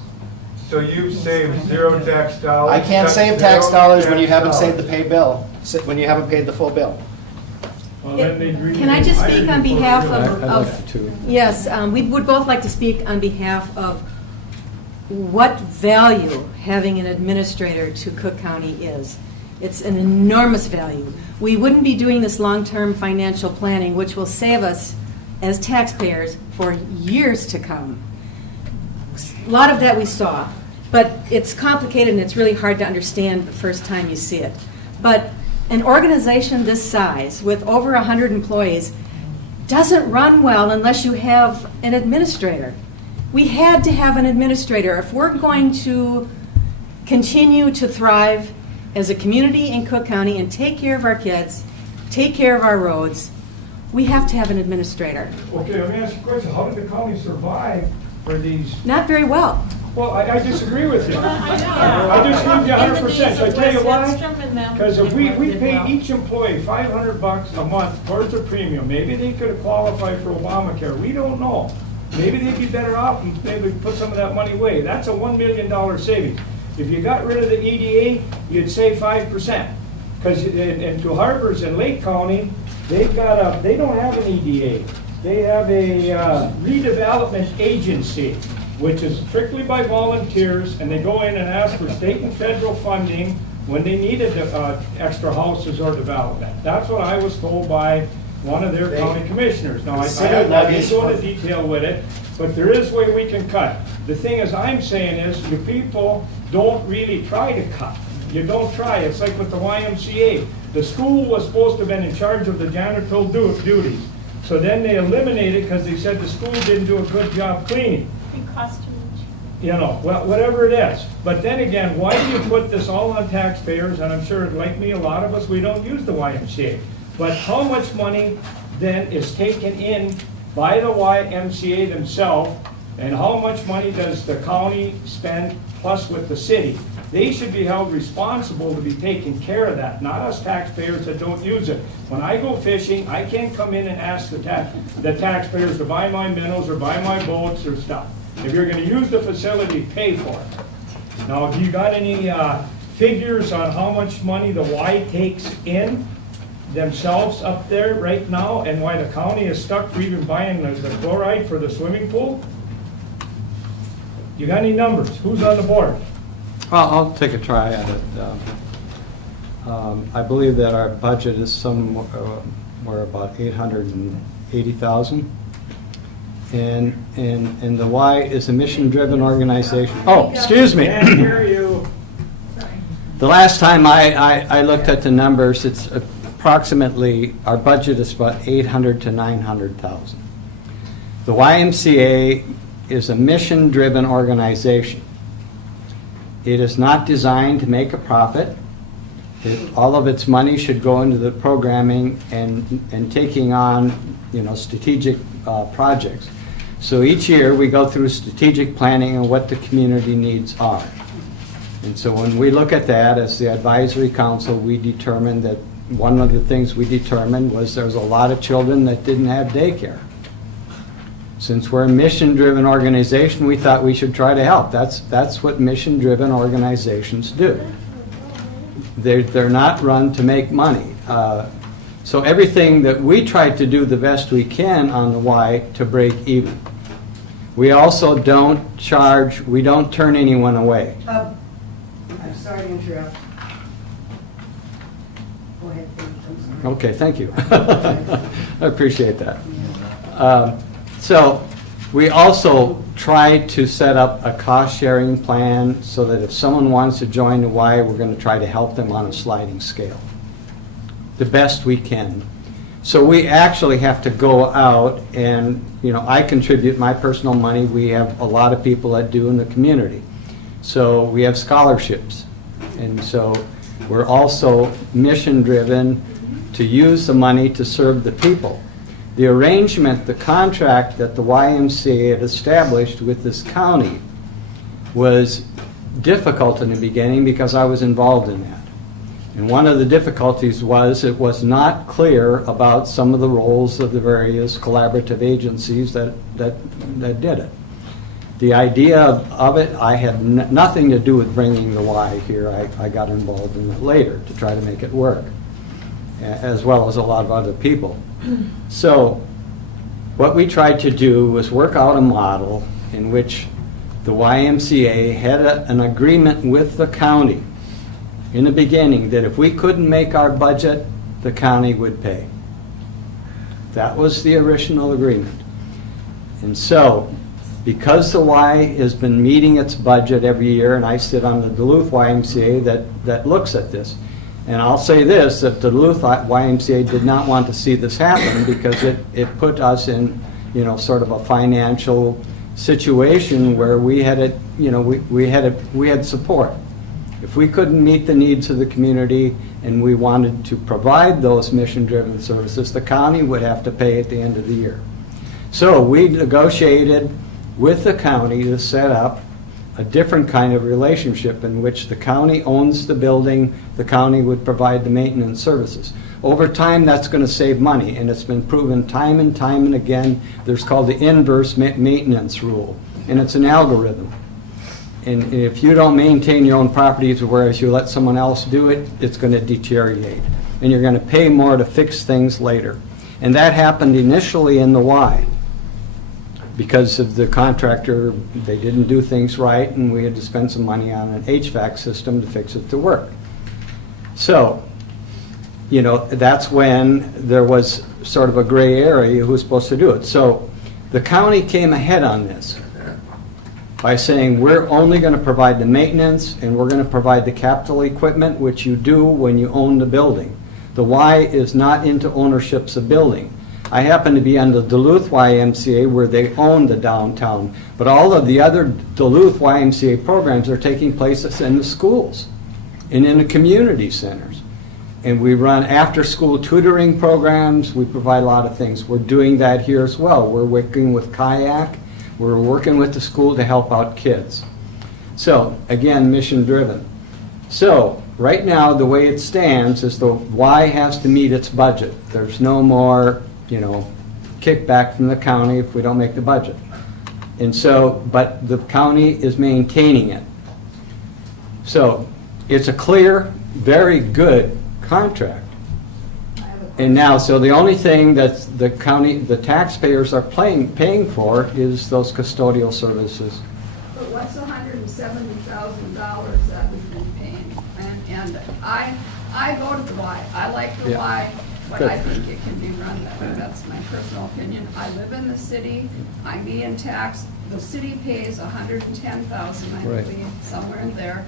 So you've saved zero tax dollars? I can't save tax dollars when you haven't saved the pay bill, when you haven't paid the full bill. Well, then they'd really- Can I just speak didn't on vote behalf really. I'd like to. Yes, we would both like to speak on behalf of what value having an administrator to Cook County is. It's an enormous value. We wouldn't be doing this long-term financial planning, which will save us as taxpayers for years to come. A lot of that we saw, but it's complicated and it's really hard to understand the first time you see it. But an organization this size with over 100 employees doesn't run well unless you have an administrator. We had to have an administrator. If we're going to continue to thrive as a community in Cook County and take care of our kids, take care of our roads, we have to have an administrator. Okay, let me ask you a question. How did the county survive for these? Not very well. Well, I disagree with you. I know. I disagree with you 100%. So I tell you why? Because Because if we paid each employee $500 a month towards their premium, maybe they could have qualified for Obamacare. We don't know. Maybe they'd be better off and maybe put some of that money away. That's a $1 million savings. If you got rid of the EDA, you'd save 5%. Because in Two Harbors in Lake County, they don't have an EDA. They have a redevelopment agency, which is strictly by volunteers, and they go in and ask for state and federal funding when they needed extra houses or development. That's what I was told by one of their county commissioners. Now, I didn't go into detail with it, but there is a way we can cut. The thing is, I'm saying is, you people don't really try to cut. You don't try. It's like with the YMCA. The school was supposed to have been in charge of the janitorial duties. So then they eliminated because they said the school didn't do a good job cleaning. It cost too much. You know, well, whatever it is. But then again, why do you put this all on taxpayers? And I'm sure, like me, a lot of us, we don't use the YMCA. But how much money then is taken in by the YMCA themselves, and how much money does the county spend plus with the city? They should be held responsible to be taking care of that, not us taxpayers that don't use it. When I go fishing, I can't come in and ask the taxpayers to buy my minnows or buy my boats or stuff. If you're going to use the facility, pay for it. Now, have you got any figures on how much money the Y takes in themselves up there right now, and why the county is stuck for even buying the chloride for the swimming pool? You got any numbers? Who's on the board? I'll take a try at it. I believe that our budget is somewhere about $880,000. And the Y is a mission-driven organization. Oh, excuse me. Can't hear you. The last time I looked at the numbers, it's approximately, our budget is about $800,000 to $900,000. The YMCA is a mission-driven organization. It is not designed to make a profit. All of its money should go into the programming and taking on, strategic projects. So each year we go through strategic planning and what the community needs are. And so when we look at that as the advisory council, we determined that one of the things we determined was there's a lot of children that didn't have daycare. Since we're a mission-driven organization, we thought we should try to help. That's what mission-driven organizations do. They're not run to make money. So everything that we try to do the best we can on the Y to break even. We also don't charge, we don't turn anyone away. I'm sorry to interrupt. Go ahead, please. I'm sorry. Okay, thank you. I appreciate that. So we also try to set up a cost-sharing plan so that if someone wants to join the Y, we're going to try to help them on a sliding scale the best we can. So we actually have to go out and, I contribute my personal money. We have a lot of people that do in the community. So we have scholarships. And so we're also mission-driven to use the money to serve the people. The arrangement, the contract that the YMCA had established with this county was difficult in the beginning because I was involved in that. And one of the difficulties was it was not clear about some of the roles of the various collaborative agencies that did it. The idea of it, I had nothing to do with bringing the Y here. I got involved in it later to try to make it work, as well as a lot of other people. So what we tried to do was work out a model in which the YMCA had an agreement with the county in the beginning that if we couldn't make our budget, the county would pay. That was the original agreement. And so, because the Y has been meeting its budget every year, and I sit on the Duluth YMCA that looks at this, and I'll say this, that the Duluth YMCA did not want to see this happen because it put us in, sort of a financial situation where we had we had support. If we couldn't meet the needs of the community and we wanted to provide those mission-driven services, the county would have to pay at the end of the year. So we negotiated with the county to set up a different kind of relationship in which the county owns the building, the county would provide the maintenance services. Over time, that's going to save money, and it's been proven time and again. There's called the inverse maintenance rule, and it's an algorithm. And if you don't maintain your own properties, whereas you let someone else do it, it's going to deteriorate. and you're going to pay more to fix things later. And that happened initially in the Y. Because of the contractor, they didn't do things right, and we had to spend some money on an HVAC system to fix it to work. So, you know, that's when there was sort of a gray area who was supposed to do it. So the county came ahead on this by saying, we're only going to provide the maintenance and we're going to provide the capital equipment, which you do when you own the building. The Y is not into ownerships of building. I happen to be on the Duluth YMCA where they own the downtown, but all of the other Duluth YMCA programs are taking place in the schools and in the community centers. And we run after-school tutoring programs. We provide a lot of things. We're doing that here as well. We're working with Kayak. We're working with the school to help out kids. So, again, mission-driven. So, right now, the way it stands is the Y has to meet its budget. There's no more, you know, kickback from the county if we don't make the budget. And so, but the county is maintaining it. So, it's a clear, very good contract. And now, so the only thing that the county, the taxpayers are paying for is those custodial services. But what's $170,000 that we've been paying? And I go to the Y. I like the Y, but Good. I think it can be run better. That's my personal opinion. I live in the city. I be in tax. The city pays $110,000, I Right. believe, somewhere in there.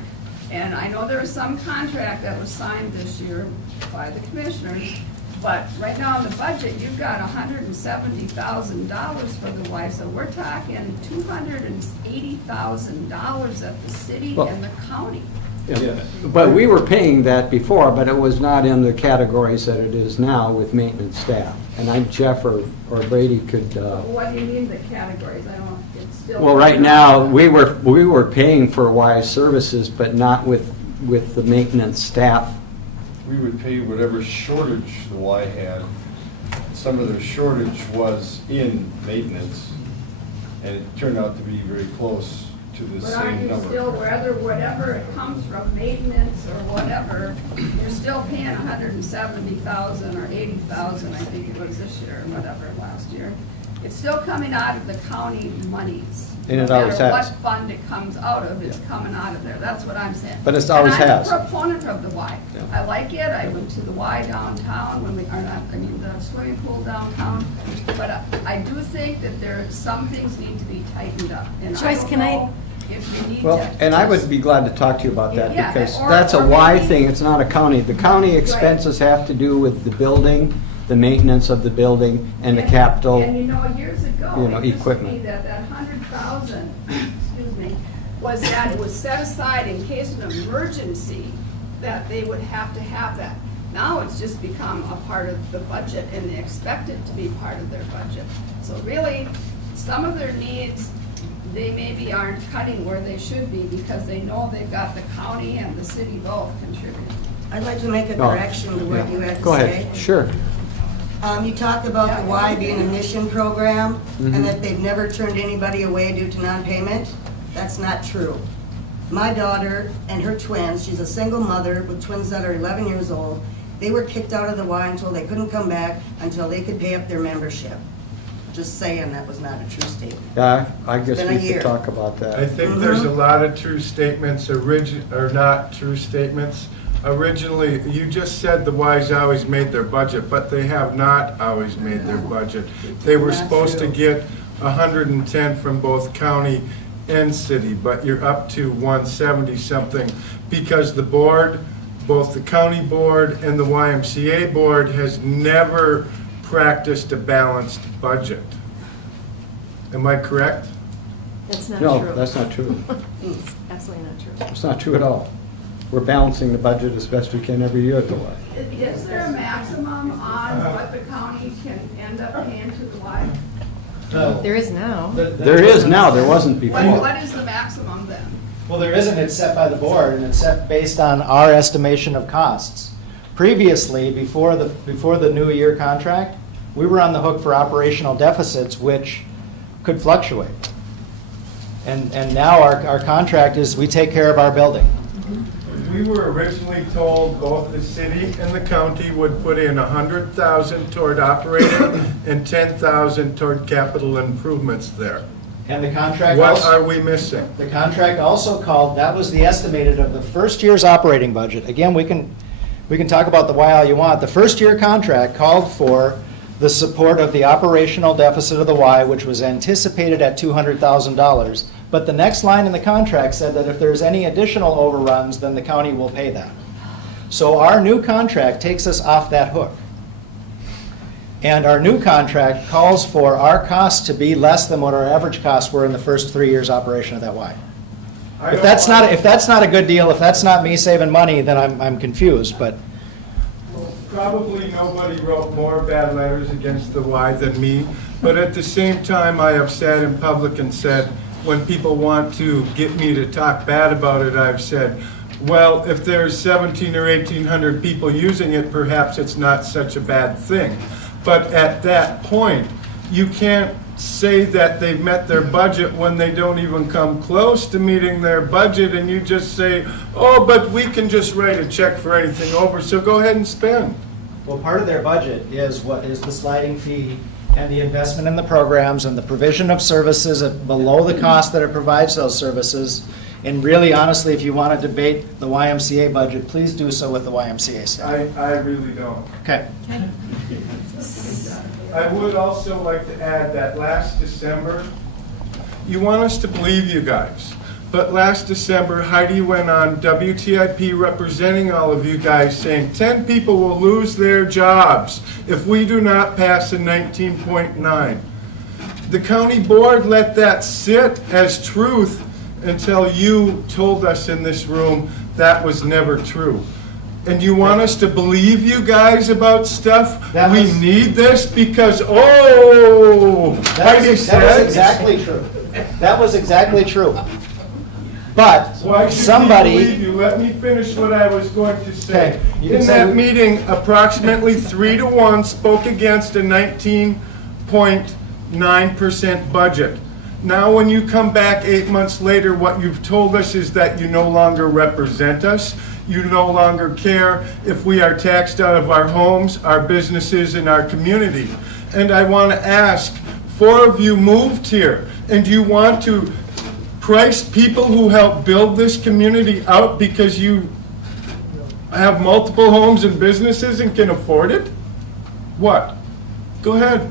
And I know there was some contract that was signed this year by the commissioners, but right now in the budget, you've got $170,000 for the Y, so we're talking $280,000 at the city Well, and the county. Yeah. But we were paying that before, but it was not in the categories that it is now with maintenance staff. And I'm Jeff or Brady could. What do you mean the categories? I don't, it's still. Well, right now, we were paying for Y services, but not with the maintenance staff. We would pay whatever shortage the Y had. Some of their shortage was in maintenance, and it turned out to be very close to the But aren't same you number. still, whatever it comes from, maintenance or whatever, you're still paying $170,000 or $80,000, I think it was this year or whatever, last year. It's still coming out of the county monies. And it always No matter has. what fund it comes out of, it's coming out of there. That's what I'm saying. But it always has. And I'm a proponent of the Y. Yeah. I like it. I went to the Y downtown when we, or not, I mean, the swimming pool downtown. But I do think that some things need to be tightened up. And Joyce, don't can I- know if you need Well, to and I would be glad to talk to you about that, Yeah, because or- that's a or Y maybe- thing, it's not a county. The county expenses have to do with the building, the maintenance of the building, and the capital. And you know, years ago, you know, it used to be equipment. that 100,000, excuse me, was that it was set aside in case of an emergency, that they would have to have that. Now it's just become a part of the budget, and they expect it to be part of their budget. So really, some of their needs, they maybe aren't cutting where they should be, because they know they've got the county and the city both contributing. I'd like to make a Oh, correction to what yeah. you had to Go say. ahead, sure. You talked about the Y being a mission program, Mhm. and that they've never turned anybody away due to non-payment. That's not true. My daughter and her twins, she's a single mother with twins that are 11 years old, they were kicked out of the Y until they couldn't come back until they could pay up their membership. Just saying that was not a true statement. Yeah, I guess Been a we could year. talk about I that. think there's a lot of true statements, or not true statements. Originally, you just said the Y's always made their budget, but they have not always made their budget. They were Not supposed to true. get 110 from both county and city, but you're up to 170 something because the board, both the county board and the YMCA board, has never practiced a balanced budget. Am I correct? That's not No, true. that's not true. It's absolutely not true. It's not true at all. We're balancing the budget as best we can every year at the Y. Is there a maximum on what the county can end up paying to the Y? There is now. There is now, there wasn't before. What is the maximum then? Well, there isn't. It's set by the board, and it's set based on our estimation of costs. Previously, before the new year contract, we were on the hook for operational deficits, which could fluctuate. And now our contract is we take care of our building. we were originally told both the city and the county would put in 100,000 toward operating and 10,000 toward capital improvements there. And the contract What also, are we missing? the contract also called, that was the estimated of the first year's operating budget. Again, we can talk about the why all you want. The first year contract called for the support of the operational deficit of the Y, which was anticipated at $200,000. But the next line in the contract said that if there's any additional overruns, then the county will pay that. So our new contract takes us off that hook. And our new contract calls for our costs to be less than what our average costs were in the first 3 years operation of that Y. If that's not a good deal, if that's not me saving money, then I'm confused, but. Probably nobody wrote more bad letters against the Y than me, but at the same time, I have sat in public and said, when people want to get me to talk bad about it, I've said, well, if there's 1,700 or 1,800 people using it, perhaps it's not such a bad thing. But at that point, you can't say that they've met their budget when they don't even come close to meeting their budget, and you just say, oh, but we can just write a check for anything over, so go ahead and spend. Well, part of their budget is what is the sliding fee and the investment in the programs and the provision of services below the cost that it provides those services. And really, honestly, if you want to debate the YMCA budget, please do so with the YMCA staff. I really don't. Okay. I would also like to add that last December, you want us to believe you guys, but last December, Heidi went on WTIP representing all of you guys saying 10 people will lose their jobs if we do not pass a 19.9. The county board let that sit as truth until you told us in this room that was never true. And you want us to believe you guys about stuff? We need this because, That was exactly true. That was exactly true. But why should somebody... we believe you? Let me finish what I was going to say. Okay, In that meeting, approximately 3-1 spoke against a 19.9% budget. Now, when you come back 8 months later, what you've told us is that you no longer represent us. You no longer care if we are taxed out of our homes, our businesses, and our community. And I want to ask, 4 of you moved here, and you want to price people who help build this community out because you have multiple homes and businesses and can afford it? What? Go ahead.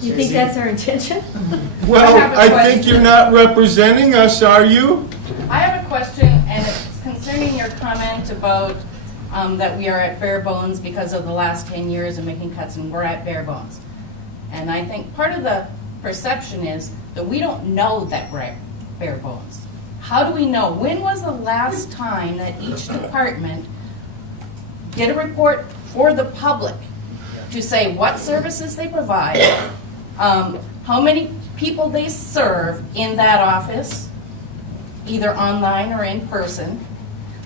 You think that's our intention? Well, I think you're not representing us, are you? I have a question, and it's concerning your comment about that we are at bare bones because of the last 10 years of making cuts, and we're at bare bones. And I think part of the perception is that we don't know that we're at bare bones. How do we know? When was the last time that each department did a report for the public to say what services they provide, how many people they serve in that office, either online or in person,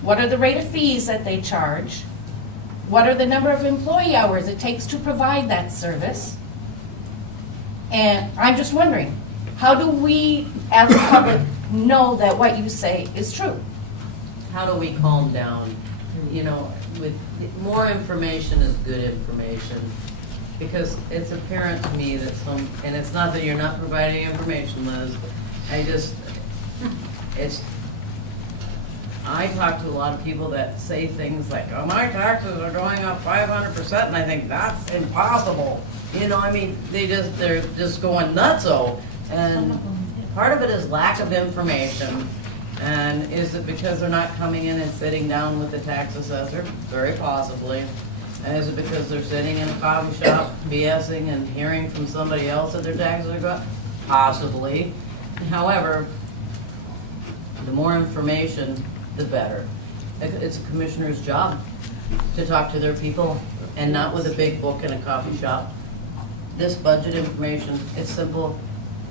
what are the rate of fees that they charge, what are the number of employee hours it takes to provide that service? And I'm just wondering, how do we, as a public, know that what you say is true? How do we calm down? You know, with more information is good information. Because it's apparent to me that and it's not that you're not providing information, Liz. I talk to a lot of people that say things like, oh, my taxes are going up 500%, and I think that's impossible. You know, I mean, they're just going nutso. And part of it is lack of information. And is it because they're not coming in and sitting down with the tax assessor? Very possibly. And is it because they're sitting in a coffee shop BSing and hearing from somebody else that their taxes are going? Possibly. However, the more information, the better. It's a commissioner's job to talk to their people and not with a big book in a coffee shop. This budget information, it's simple,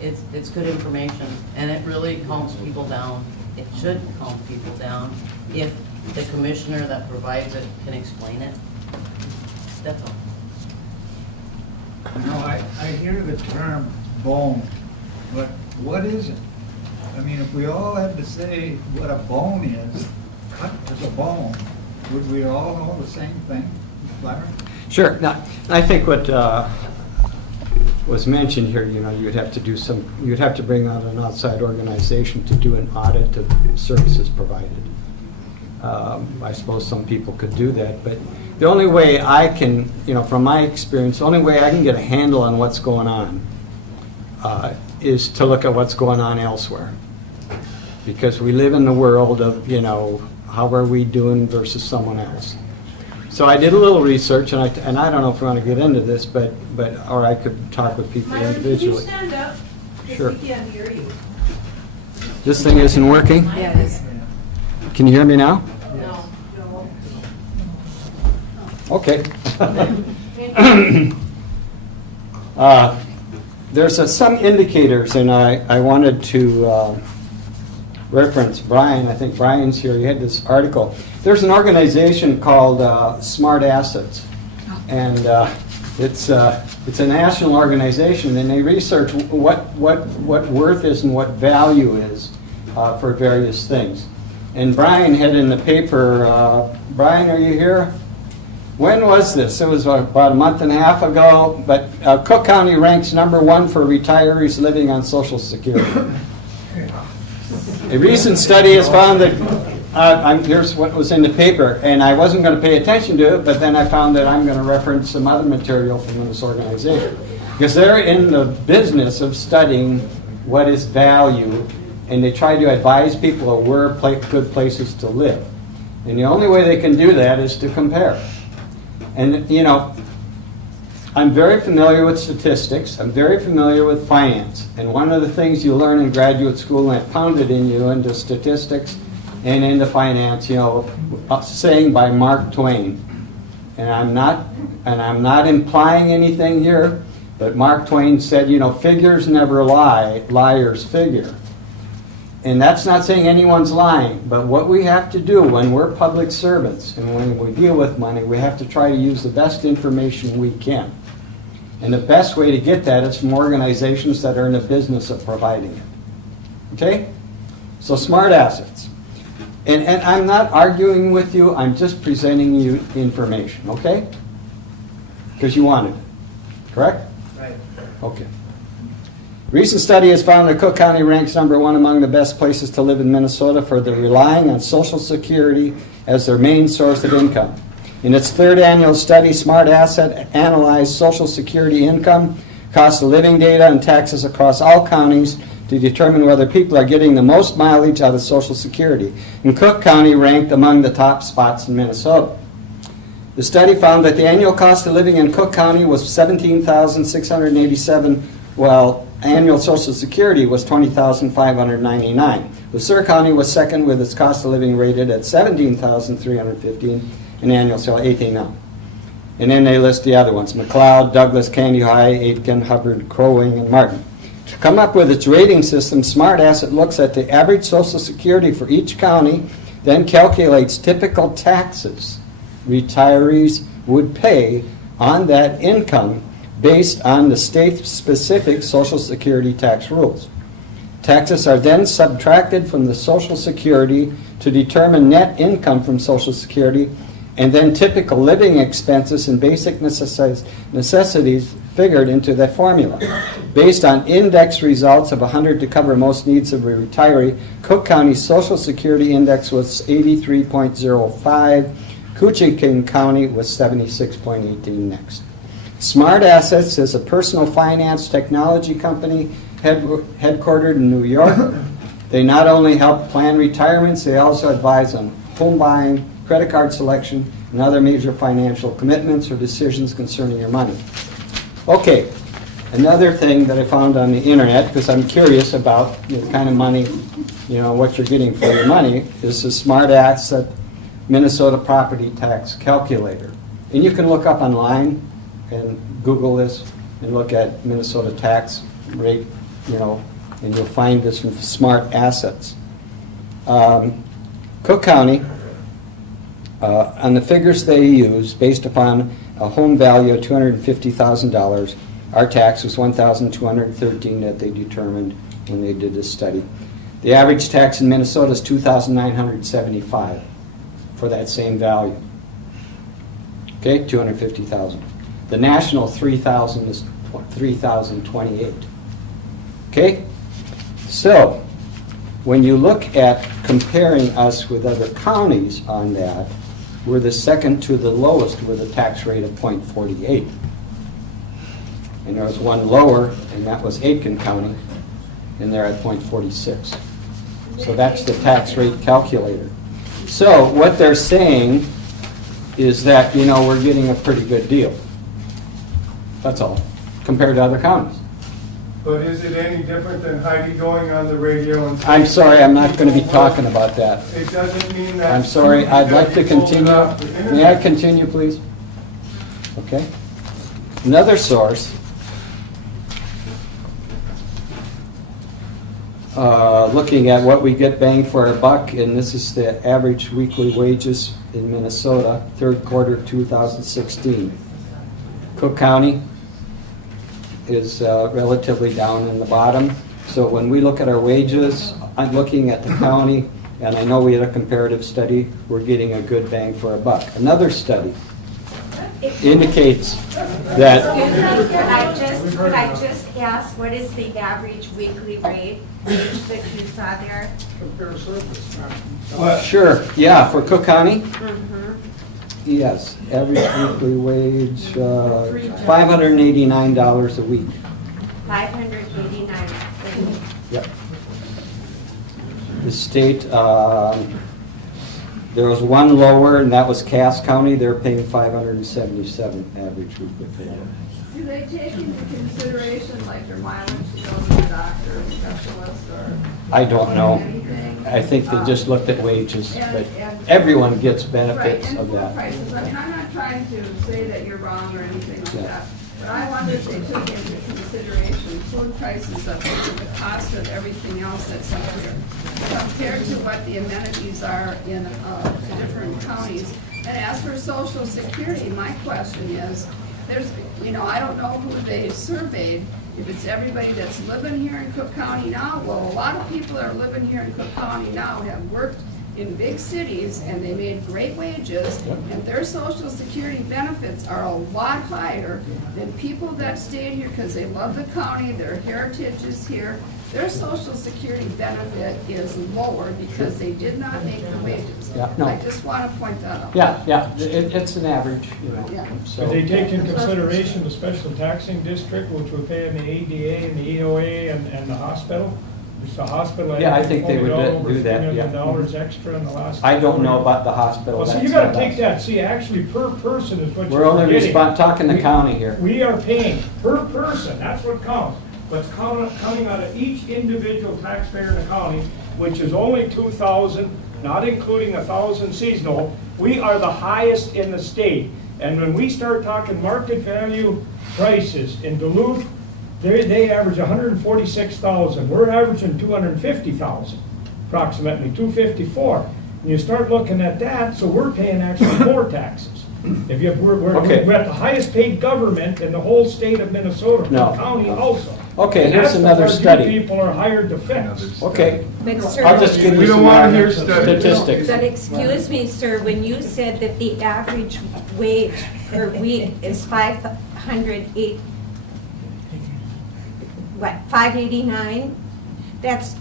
it's good information, and it really calms people down. It should calm people down if the commissioner that provides it can explain it. That's all. You know, I hear the term bone, but what is it? I mean, if we all had to say what a bone is, cut to the bone, would we all know the same thing, Larry? Sure. Now, I think what was mentioned here, you know, you'd have to bring out an outside organization to do an audit of services provided. I suppose some people could do that, but the only way I can, you know, from my experience, the only way I can get a handle on what's going on is to look at what's going on elsewhere. Because we live in the world of, you know, how are we doing versus someone else. So I did a little research, and I don't know if we want to get into this, but or I could talk with people individually. Can you stand up? Sure. We can't hear you. This thing isn't working? Yeah, it is. Can you hear me now? No. Okay. There's some indicators, and I wanted to reference Brian. I think Brian's here. He had this article. There's an organization called Smart Assets, and it's a national organization, and they research what worth is and what value is for various things. And Brian had in the paper, Brian, are you here? When was this? It was about a month and a half ago, but Cook County ranks #1 for retirees living on Social Security. A recent study has found that, here's what was in the paper, and I wasn't going to pay attention to it, but then I found that I'm going to reference some other material from this organization. Because they're in the business of studying what is value, and they try to advise people of where good places to live. And the only way they can do that is to compare. And, you know, I'm very familiar with statistics. I'm very familiar with finance. And one of the things you learn in graduate school, and it pounded in you into statistics and into finance, you know, a saying by Mark Twain. And I'm not implying anything here, but Mark Twain said, you know, figures never lie, liars figure. And that's not saying anyone's lying, but what we have to do when we're public servants and when we deal with money, we have to try to use the best information we can. And the best way to get that is from organizations that are in the business of providing it. Okay? So smart assets. And I'm not arguing with you, I'm just presenting you information, okay? Because you wanted it. Correct? Right. Okay. Recent study has found that Cook County ranks #1 among the best places to live in Minnesota for their relying on Social Security as their main source of income. In its third annual study, Smart Asset analyzed Social Security income, cost of living data, and taxes across all counties to determine whether people are getting the most mileage out of Social Security. And Cook County ranked among the top spots in Minnesota. The study found that the annual cost of living in Cook County was $17,687, while annual Social Security was $20,599. Lusser County was second with its cost of living rated at $17,315 and annual sale $18,000. And then they list the other ones: McLeod, Douglas, Candy High, Aitken, Hubbard, Crow Wing, and Martin. To come up with its rating system, Smart Asset looks at the average Social Security for each county, then calculates typical taxes retirees would pay on that income based on the state-specific Social Security tax rules. Taxes are then subtracted from the Social Security to determine net income from Social Security, and then typical living expenses and basic necessities figured into that formula. Based on index results of 100 to cover most needs of a retiree, Cook County's Social Security index was 83.05. Coochikin County was 76.18 next. Smart Assets is a personal finance technology company headquartered in New York. They not only help plan retirements, they also advise on home buying, credit card selection, and other major financial commitments or decisions concerning your money. Okay, another thing that I found on the internet, because I'm curious about the kind of money, you know, what you're getting for your money, is the Smart Asset Minnesota Property Tax Calculator. And you can look up online and Google this and look at Minnesota tax rate, you know, and you'll find this from Smart Assets. Cook County, on the figures they use, based upon a home value of $250,000, our tax was $1,213 that they determined when they did this study. The average tax in Minnesota is $2,975. for that same value. Okay, 250,000. The national 3,000 is 3,028. Okay, so when you look at comparing us with other counties on that, we're the second to the lowest with a tax rate of 0.48. And there was one lower, and that was Aitkin County, and they're at 0.46. So that's the tax rate calculator. So what they're saying is that, you know, we're getting a pretty good deal. That's all, compared to other counties. But is it any different than Heidi going on the radio and saying... I'm sorry, I'm not going to be talking about that. It doesn't mean that... I'm sorry, I'd like to continue. May I continue, please? Okay. Another source, looking at what we get bang for our buck, and this is the average weekly wages in Minnesota, third quarter 2016. Cook County is relatively down in the bottom. So when we look at our wages, I'm looking at the county, and I know we had a comparative study, we're getting a good bang for our buck. Another study indicates that... Excuse me, could I just ask, what is the average weekly rate that you saw there? Sure, yeah, for Cook County? Yes, average weekly wage, $589 a week. 589. Yep. The state, there was one lower, and that was Cass County. They're paying $577 average weekly pay. Do they take into consideration like their mileage to go to the doctor or specialist or? I don't know. Anything? I think they just looked at wages, but everyone gets benefits Right, and of food that. prices. I mean, I'm not trying to say that you're wrong or anything like Yeah. that, but I wonder if they took into consideration food prices up there, the cost of everything else that's up there, compared to what the amenities are in different counties. And as for Social Security, my question is, there's, you know, I don't know who they surveyed, if it's everybody that's living here in Cook County now. Well, a lot of people that are living here in Cook County now have worked in big cities and they made great wages, and their Social Security benefits are a lot higher than people that stayed here because they love the county, their heritage is here. Their Social Security benefit is lower because they did not make the wages. Yeah, no. I just want to point that out. Yeah, it's an average, you know. Yeah. So But they take in consideration the special taxing district, which would pay in the ADA and the EOA and the hospital? It's the hospital. Yeah, I think they would over do that, $3 yeah. million extra in the last. I don't know about the hospital. Well, so that's you gotta not take us. that, see, actually per person is what We're you're only getting. talking the county here. We are paying per person, that's what counts. But it's coming out of each individual taxpayer in the county, which is only 2,000, not including 1,000 seasonal. We are the highest in the state. And when we start talking market value prices in Duluth, they average 146,000. We're averaging 250,000, approximately 254. And you start looking at that, so we're paying actually more taxes. If you, we're at the highest paid government in the whole state of Minnesota, No. the county also. Okay, And here's that's the another part you study. people are hired to fix. Okay, But sir, I'll just give We you don't some wanna more hear studies. statistics. but excuse me, sir, when you said that the average wage per week is 508, what, 589? That's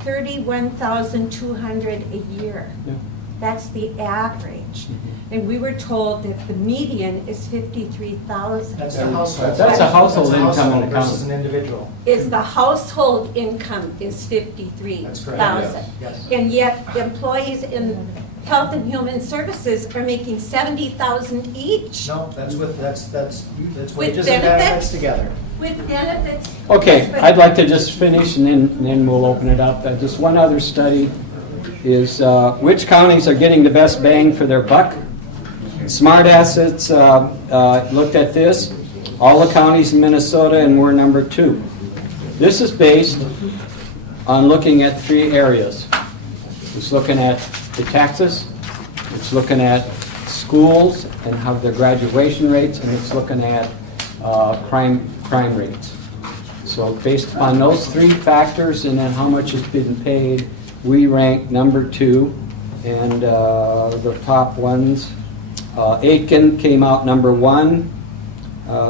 31,200 a year. Yeah. That's the average. And we were told that the median is 53,000. That's a household. That's a household That's a income in household the versus county. an individual. Is the household income is 53,000. That's correct. Yes. And yet employees in Health and Human Services are making 70,000 each No, that's with, that's With wages and benefits? benefits together. with benefits. Okay, But- I'd like to just finish and then we'll open it up. Just one other study is which counties are getting the best bang for their buck? Smart Assets looked at this. All the counties in Minnesota, and we're number 2. This is based on looking at 3 areas. It's looking at the taxes, it's looking at schools and how their graduation rates, and it's looking at crime rates. So based on those 3 factors and then how much has been paid, we rank number 2 And the top ones, Aitken came out number 1.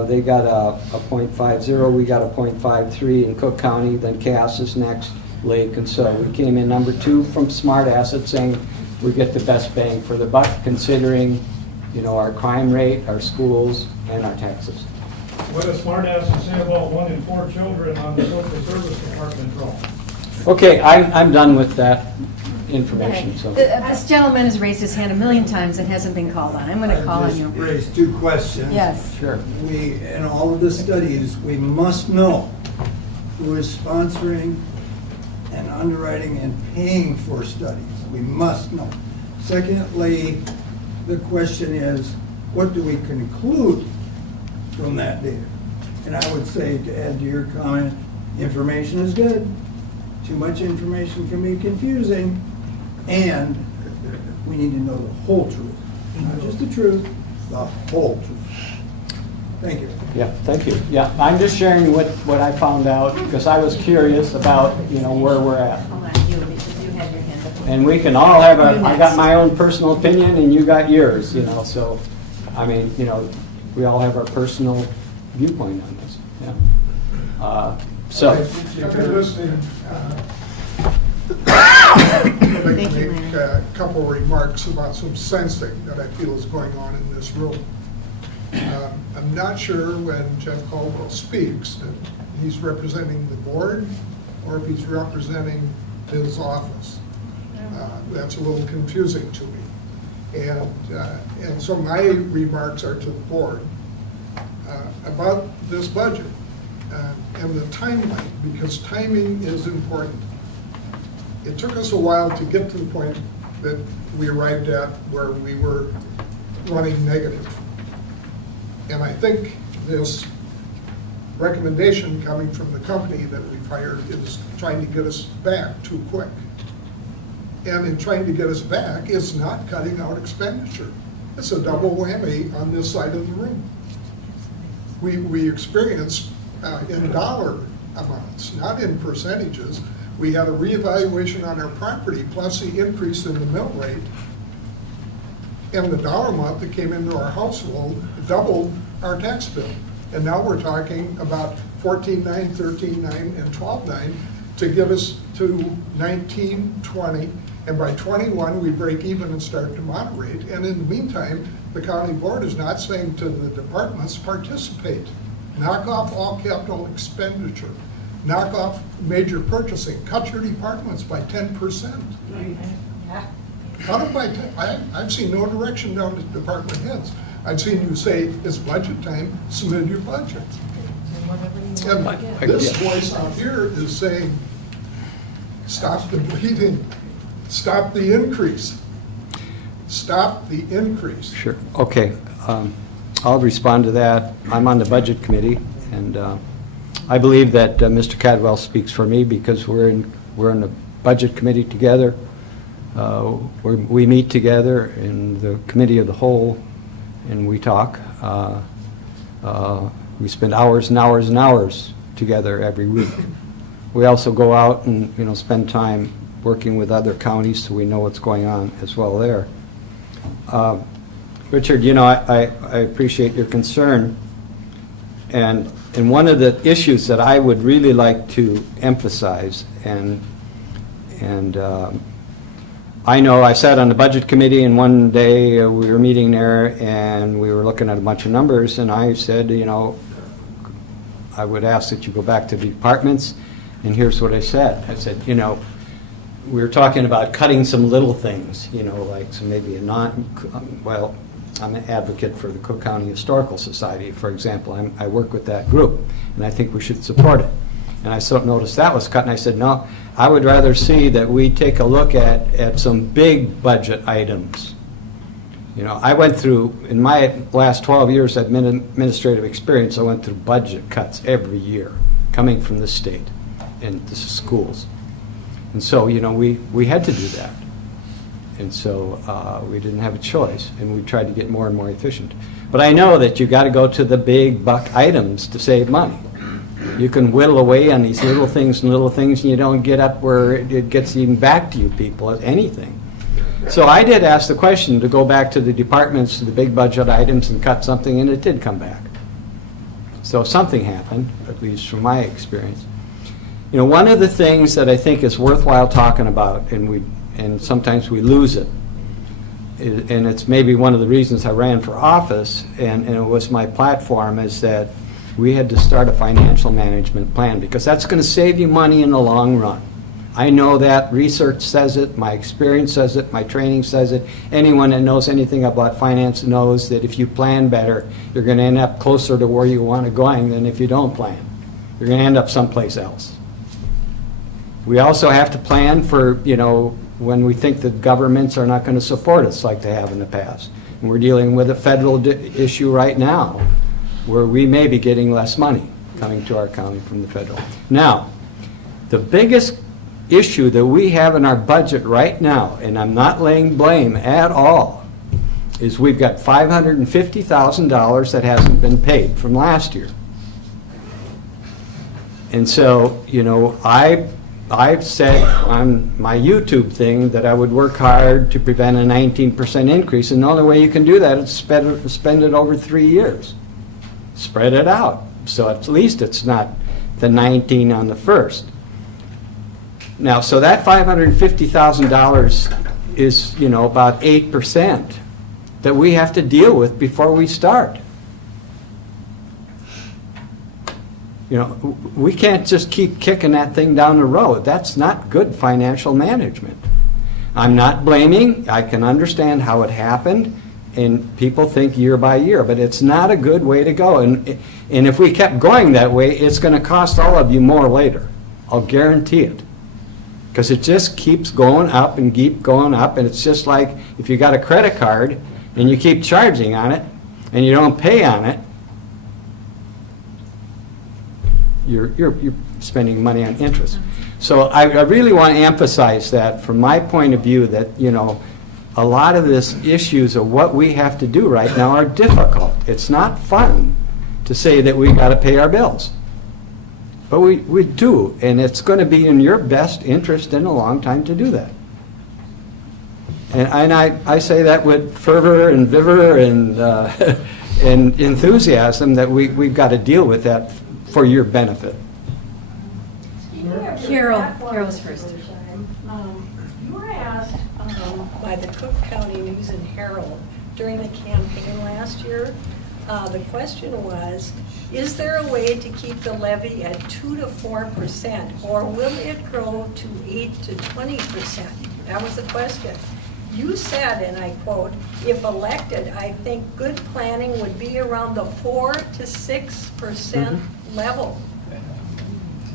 They got a .50, we got a .53 in Cook County, then Cass is next, Lake, and so we came in number 2 from Smart Asset, saying we get the best bang for the buck, considering, you know, our crime rate, our schools, and our taxes. What does Smart Ass say about 1 in 4 children on the social service department roll? Okay, I'm done with that information, so. This gentleman has raised his hand a million times and hasn't been called on. I'm going to call on you. Raise 2 questions. Yes. Sure. We, in all of the studies, we must know who is sponsoring and underwriting and paying for studies. We must know. Secondly, the question is, what do we conclude from that data? And I would say, to add to your comment, information is good. Too much information can be confusing, and we need to know the whole truth. Not just the truth, the whole truth. Thank you. Yeah, thank you. Yeah, I'm just sharing what I found out, because I was curious about, you know, where we're at. Hold on, you had your hand up. And we can all have I got my own personal opinion and you got yours, you know, so, I mean, you know, we all have our personal viewpoint on this, yeah. So. I've been listening. I'd like to make a couple of remarks about some sensing that I feel is going on in this room. I'm not sure when Jeff Caldwell speaks that he's representing the board or if he's representing his office. That's a little confusing to me. And so my remarks are to the board about this budget and the timeline, because timing is important. It took us a while to get to the point that we arrived at where we were running negative. And I think this recommendation coming from the company that we've hired is trying to get us back too quick. And in trying to get us back, it's not cutting out expenditure. It's a double whammy on this side of the room. We experienced in dollar amounts, not in percentages. We had a reevaluation on our property plus the increase in the mill rate. And the dollar amount that came into our household doubled our tax bill. And now we're talking about 14.9, 13.9, and 12.9 to get us to 19, 20. And by 21, we break even and start to moderate. And in the meantime, the county board is not saying to the departments, participate. Knock off all capital expenditure. Knock off major purchasing. Cut your departments by 10%. Yeah. Cut it by 10. I've seen no direction down to department heads. I've seen you say, it's budget time, submit your budget. And this voice out here is saying, stop the bleeding. Stop the increase. Stop the increase. Sure, okay. I'll respond to that. I'm on the budget committee, and I believe that Mr. Cadwell speaks for me because we're in the budget committee together. We meet together in the committee of the whole, and we talk. We spend hours and hours and hours together every week. We also go out and, you know, spend time working with other counties so we know what's going on as well there. Richard, you know, I appreciate your concern, and one of the issues that I would really like to emphasize, and I know I sat on the budget committee, and one day we were meeting there and we were looking at a bunch of numbers, and I said, you know, I would ask that you go back to the departments, and here's what I said. I said, you know, we were talking about cutting some little things, you know, like so maybe well, I'm an advocate for the Cook County Historical Society, for example. I work with that group, and I think we should support it. And I noticed that was cut, and I said, no, I would rather see that we take a look at some big budget items. You know, I went through, in my last 12 years of administrative experience, I went through budget cuts every year, coming from the state and the schools. And so, you know, we had to do that. And so we didn't have a choice, and we tried to get more and more efficient. But I know that you got to go to the big buck items to save money. You can whittle away on these little things, and you don't get up where it gets even back to you people, anything. So I did ask the question to go back to the departments, to the big budget items, and cut something, and it did come back. So something happened, at least from my experience. You know, one of the things that I think is worthwhile talking about, and sometimes we lose it, and it's maybe one of the reasons I ran for office, and it was my platform, is that we had to start a financial management plan, because that's going to save you money in the long run. I know that, research says it, my experience says it, my training says it. Anyone that knows anything about finance knows that if you plan better, you're going to end up closer to where you want to go than if you don't plan. You're going to end up someplace else. We also have to plan for, you know, when we think that governments are not going to support us like they have in the past. And we're dealing with a federal issue right now where we may be getting less money coming to our county from the federal. Now, the biggest issue that we have in our budget right now, and I'm not laying blame at all, is we've got $550,000 that hasn't been paid from last year. And so, you know, I've said on my YouTube thing that I would work hard to prevent a 19% increase, and the only way you can do that is spend it over 3 years. Spread it out, so at least it's not the 19 on the first. Now, so that $550,000 is, you know, about 8% that we have to deal with before we start. You know, we can't just keep kicking that thing down the road. That's not good financial management. I'm not blaming. I can understand how it happened, and people think year by year, but it's not a good way to go. And if we kept going that way, it's going to cost all of you more later. I'll guarantee it. Because it just keeps going up and keep going up, and it's just like if you got a credit card and you keep charging on it and you don't pay on it, you're spending money on interest. So I really want to emphasize that from my point of view, that, you know, a lot of these issues of what we have to do right now are difficult. It's not fun to say that we got to pay our bills. But we do, and it's going to be in your best interest in a long time to do that. And I say that with fervor and vigor and, and enthusiasm, that we've got to deal with that for your benefit. Carol's first. You were asked by the Cook County News and Herald during the campaign last year. The question was, is there a way to keep the levy at 2 to 4%, or will it grow to 8 to 20%? That was the question. You said, and I quote, "If elected, I think good planning would be around the 4 to 6% level."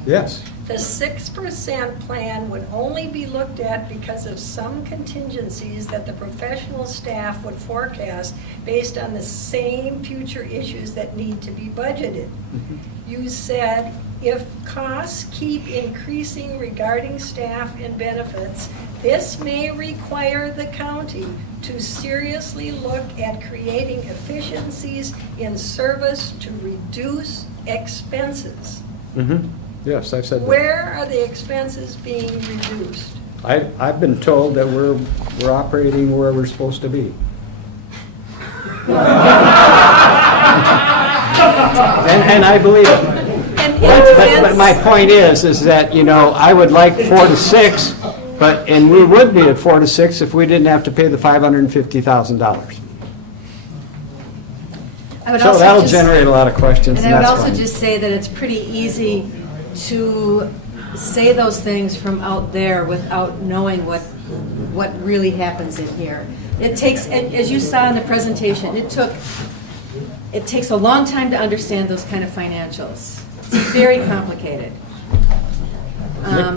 Yes. The 6% plan would only be looked at because of some contingencies that the professional staff would forecast based on the same future issues that need to be budgeted. You said, if costs keep increasing regarding staff and benefits, this may require the county to seriously look at creating efficiencies in service to reduce expenses. Yes, I've said that. Where are the expenses being reduced? I've been told that we're operating where we're supposed to be. and I believe it. But my point is that, you know, I would like 4 to 6, and we would be at 4 to 6 if we didn't have to pay the $550,000. So that'll generate a lot of questions. And I would also just say that it's pretty easy to say those things from out there without knowing what really happens in here. It takes, and as you saw in the presentation, it takes a long time to understand those kind of financials. It's very complicated.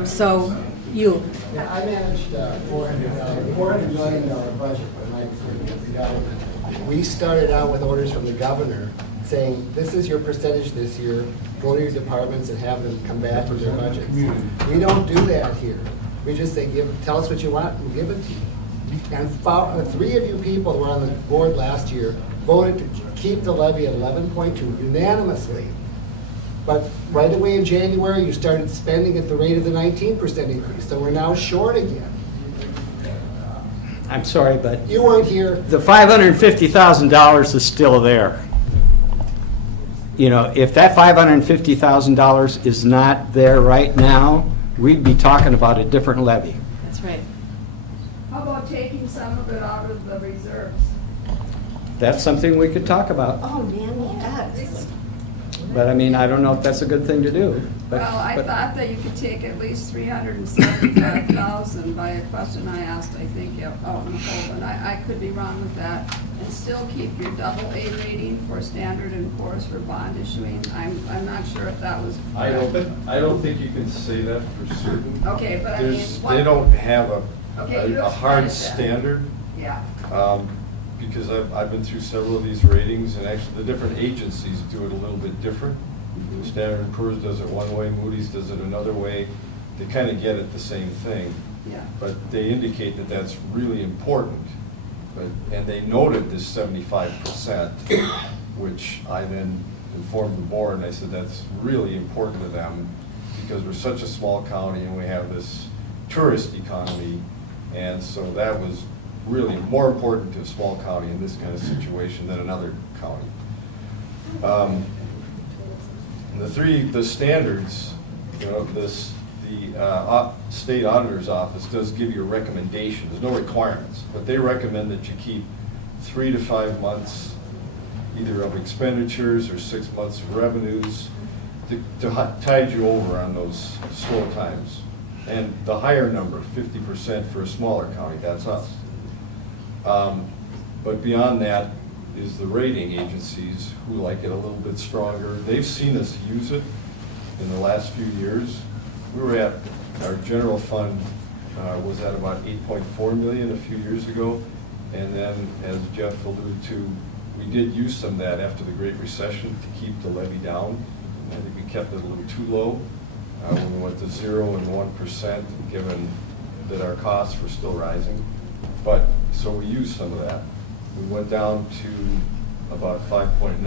So you. I managed a $400 million budget when I was the government. We started out with orders from the governor saying, this is your percentage this year, go to your departments and have them come back with their budgets. We don't do that here. We just say, tell us what you want, and we'll give it to you. And 3 of you people who were on the board last year voted to keep the levy at 11.2 unanimously. But right away in January, you started spending at the rate of the 19% increase, so we're now short again. I'm sorry, but You weren't here. the $550,000 is still there. You know, if that $550,000 is not there right now, we'd be talking about a different levy. That's right. How about taking some of it out of the reserves? That's something we could talk about. Oh, man, yes. But I mean, I don't know if that's a good thing to do. But, Well, I but- thought that you could take at least 375,000 by a question I asked, I think, out in Holden. I could be wrong with that. And still keep your double A rating for Standard and Poor's for bond issuing. I'm not sure if that was I correct. don't think you can say that for certain. Okay, but I mean, what? They don't have Okay, you a hard explain it then. standard. Yeah. Because I've been through several of these ratings, and actually the different agencies do it a little bit different. Standard & Poor's does it one way, Moody's does it another way. They kind of get at the same thing. Yeah. But they indicate that that's really important. And they noted this 75%, which I then informed the board, and I said that's really important to them because we're such a small county and we have this tourist economy. And so that was really more important to a small county in this kind of situation than another county. The standards, you know, the state auditor's office does give you a recommendation. There's no requirements, but they recommend that you keep 3 to 5 months either of expenditures or 6 months of revenues to tide you over on those slow times. And the higher number, 50% for a smaller county, that's us. But beyond that is the rating agencies who like it a little bit stronger. They've seen us use it in the last few years. We were at, our general fund was at about 8.4 million a few years ago. And then, as Jeff alluded to, we did use some of that after the Great Recession to keep the levy down. I think we kept it a little too low when we went to 0 and 1%, given that our costs were still rising. But, so we used some of that. We went down to about 5.9,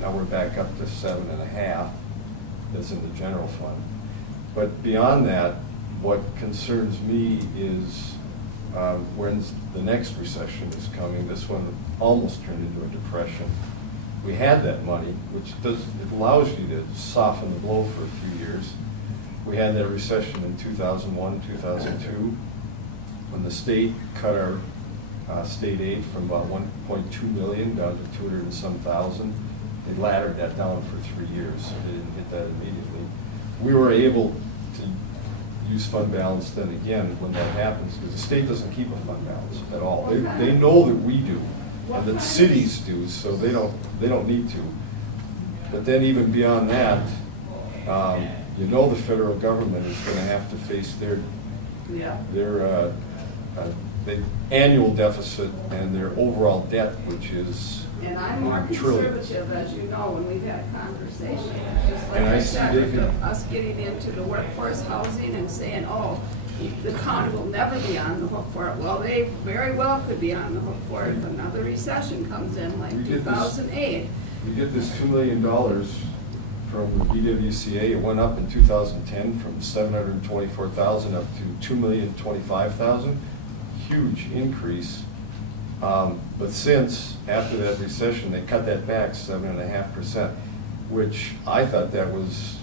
now we're back up to 7.5. That's in the general fund. But beyond that, what concerns me is when the next recession is coming. This one almost turned into a depression. We had that money, which it allows you to soften the blow for a few years. We had that recession in 2001, 2002, when the state cut our state aid from about 1.2 million down to 200 and some thousand. They laddered that down for 3 years, so they didn't hit that immediately. We were able to use fund balance then again when that happens, because the state doesn't keep a fund balance at all. They know that we do, and that cities do, so they don't need to. But then even beyond that, you know the federal government is going to have to face their annual deficit and their overall debt, which is And I'm more trillions. conservative, as you know, when we've had conversations, just like And I I see said, they with can- us getting into the workforce housing and saying, oh, the county will never be on the hook for it. Well, they very well could be on the hook for it if another recession comes in like We did this- 2008. We did this $2 million from the BWCA. It went up in 2010 from 724,000 up to 2,025,000. Huge increase. But since, after that recession, they cut that back 7.5%, which I thought that was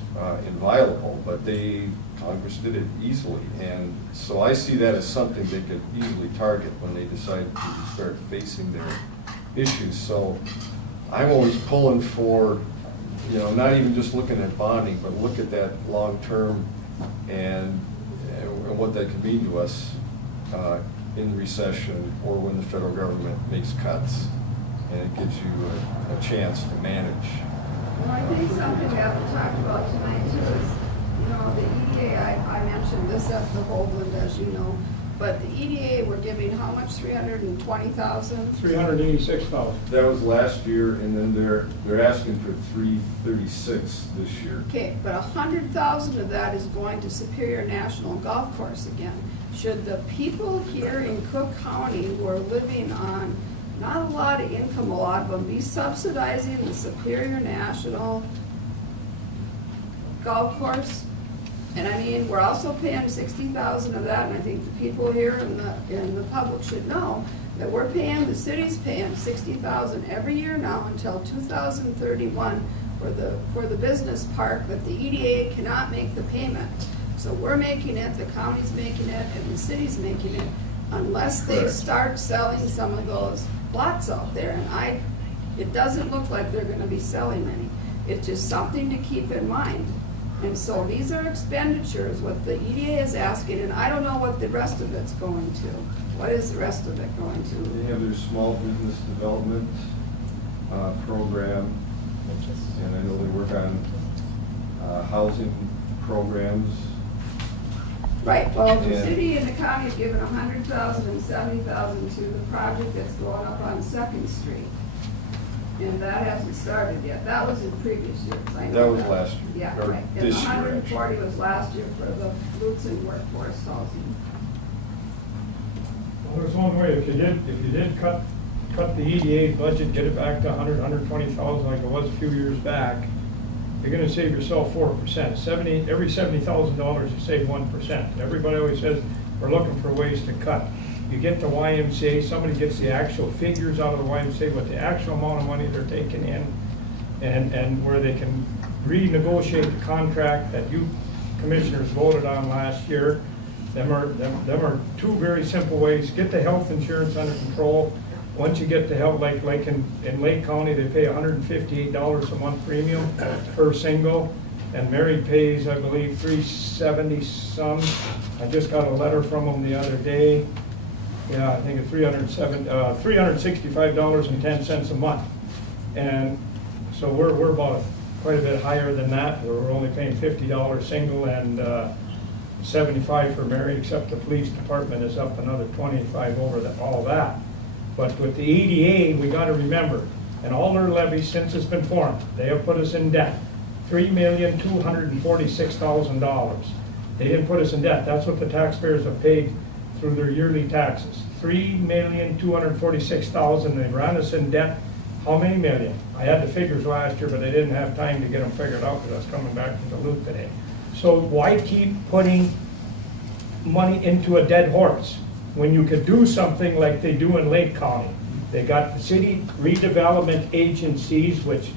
inviolable, but Congress did it easily. And so I see that as something they could easily target when they decide to start facing their issues. So I'm always pulling for, you know, not even just looking at bonding, but look at that long term and what that could mean to us in recession or when the federal government makes cuts, and it gives you a chance to manage. Well, I think something we haven't talked about tonight too is, you know, the EDA, I mentioned this at the Hoagland, as you know, but the EDA, we're giving how much, 320,000? 386,000. That was last year, and then they're asking for 336 this year. Okay, but 100,000 of that is going to Superior National Golf Course again. Should the people here in Cook County who are living on not a lot of income, a lot of them, be subsidizing the Superior National Golf Course? And I mean, we're also paying 60,000 of that, and I think the people here in the public should know that we're paying, the city's paying 60,000 every year now until 2031 for the business park, that the EDA cannot make the payment. So we're making it, the county's making it, and the city's making it, unless they start selling some of those lots out there. And it doesn't look like they're gonna be selling any. It's just something to keep in mind. And so these are expenditures, what the EDA is asking, and I don't know what the rest of it's going to. What is the rest of it going to? They have their small business development program, and I know they work on housing programs. Right, well, the Yeah. city and the county have given 100,000 and 70,000 to the project that's going up on 2nd Street. And that hasn't started yet. That was in previous years. I know That was last year, Yeah, or right. And this the year, 140 was last year for the Lutzen workforce housing. Well, there's one way, if you did cut the EDA budget, get it back to 120,000 like it was a few years back, you're gonna save yourself 4%. Every $70,000 you save 1%. Everybody always says, we're looking for ways to cut. You get the YMCA, somebody gets the actual figures out of the YMCA, what the actual amount of money they're taking in, and where they can renegotiate the contract that you commissioners voted on last year. Them are two very simple ways. Get the health insurance under control. Once you get the health, like in Lake County, they pay $158 a month premium per single, and married pays, I believe, $370 some. I just got a letter from them the other day. Yeah, I think it's $365.10 a month. And so we're about quite a bit higher than that. We're only paying $50 single and $75 for married, except the police department is up another $25 over all that. But with the EDA, we got to remember, and all their levies since it's been formed, they have put us in debt, $3,246,000. They didn't put us in debt. That's what the taxpayers have paid through their yearly taxes. $3,246,000. They ran us in debt. How many million? I had the figures last year, but I didn't have time to get them figured out because I was coming back from Duluth today. So why keep putting money into a dead horse when you could do something like they do in Lake County? They got the city redevelopment agencies, which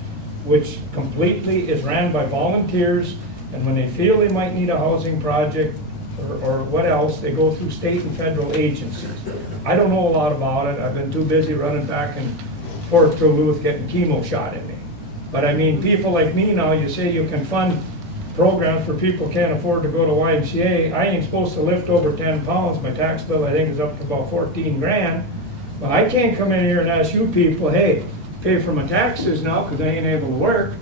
completely is ran by volunteers, and when they feel they might need a housing project or what else, they go through state and federal agencies. I don't know a lot about it. I've been too busy running back and forth to Duluth getting chemo shot at me. But I mean, people like me now, you say you can fund programs for people who can't afford to go to YMCA. I ain't supposed to lift over 10 pounds. My tax bill, I think, is up to about 14 grand. But I can't come in here and ask you people, hey, pay for my taxes now because I ain't able to work.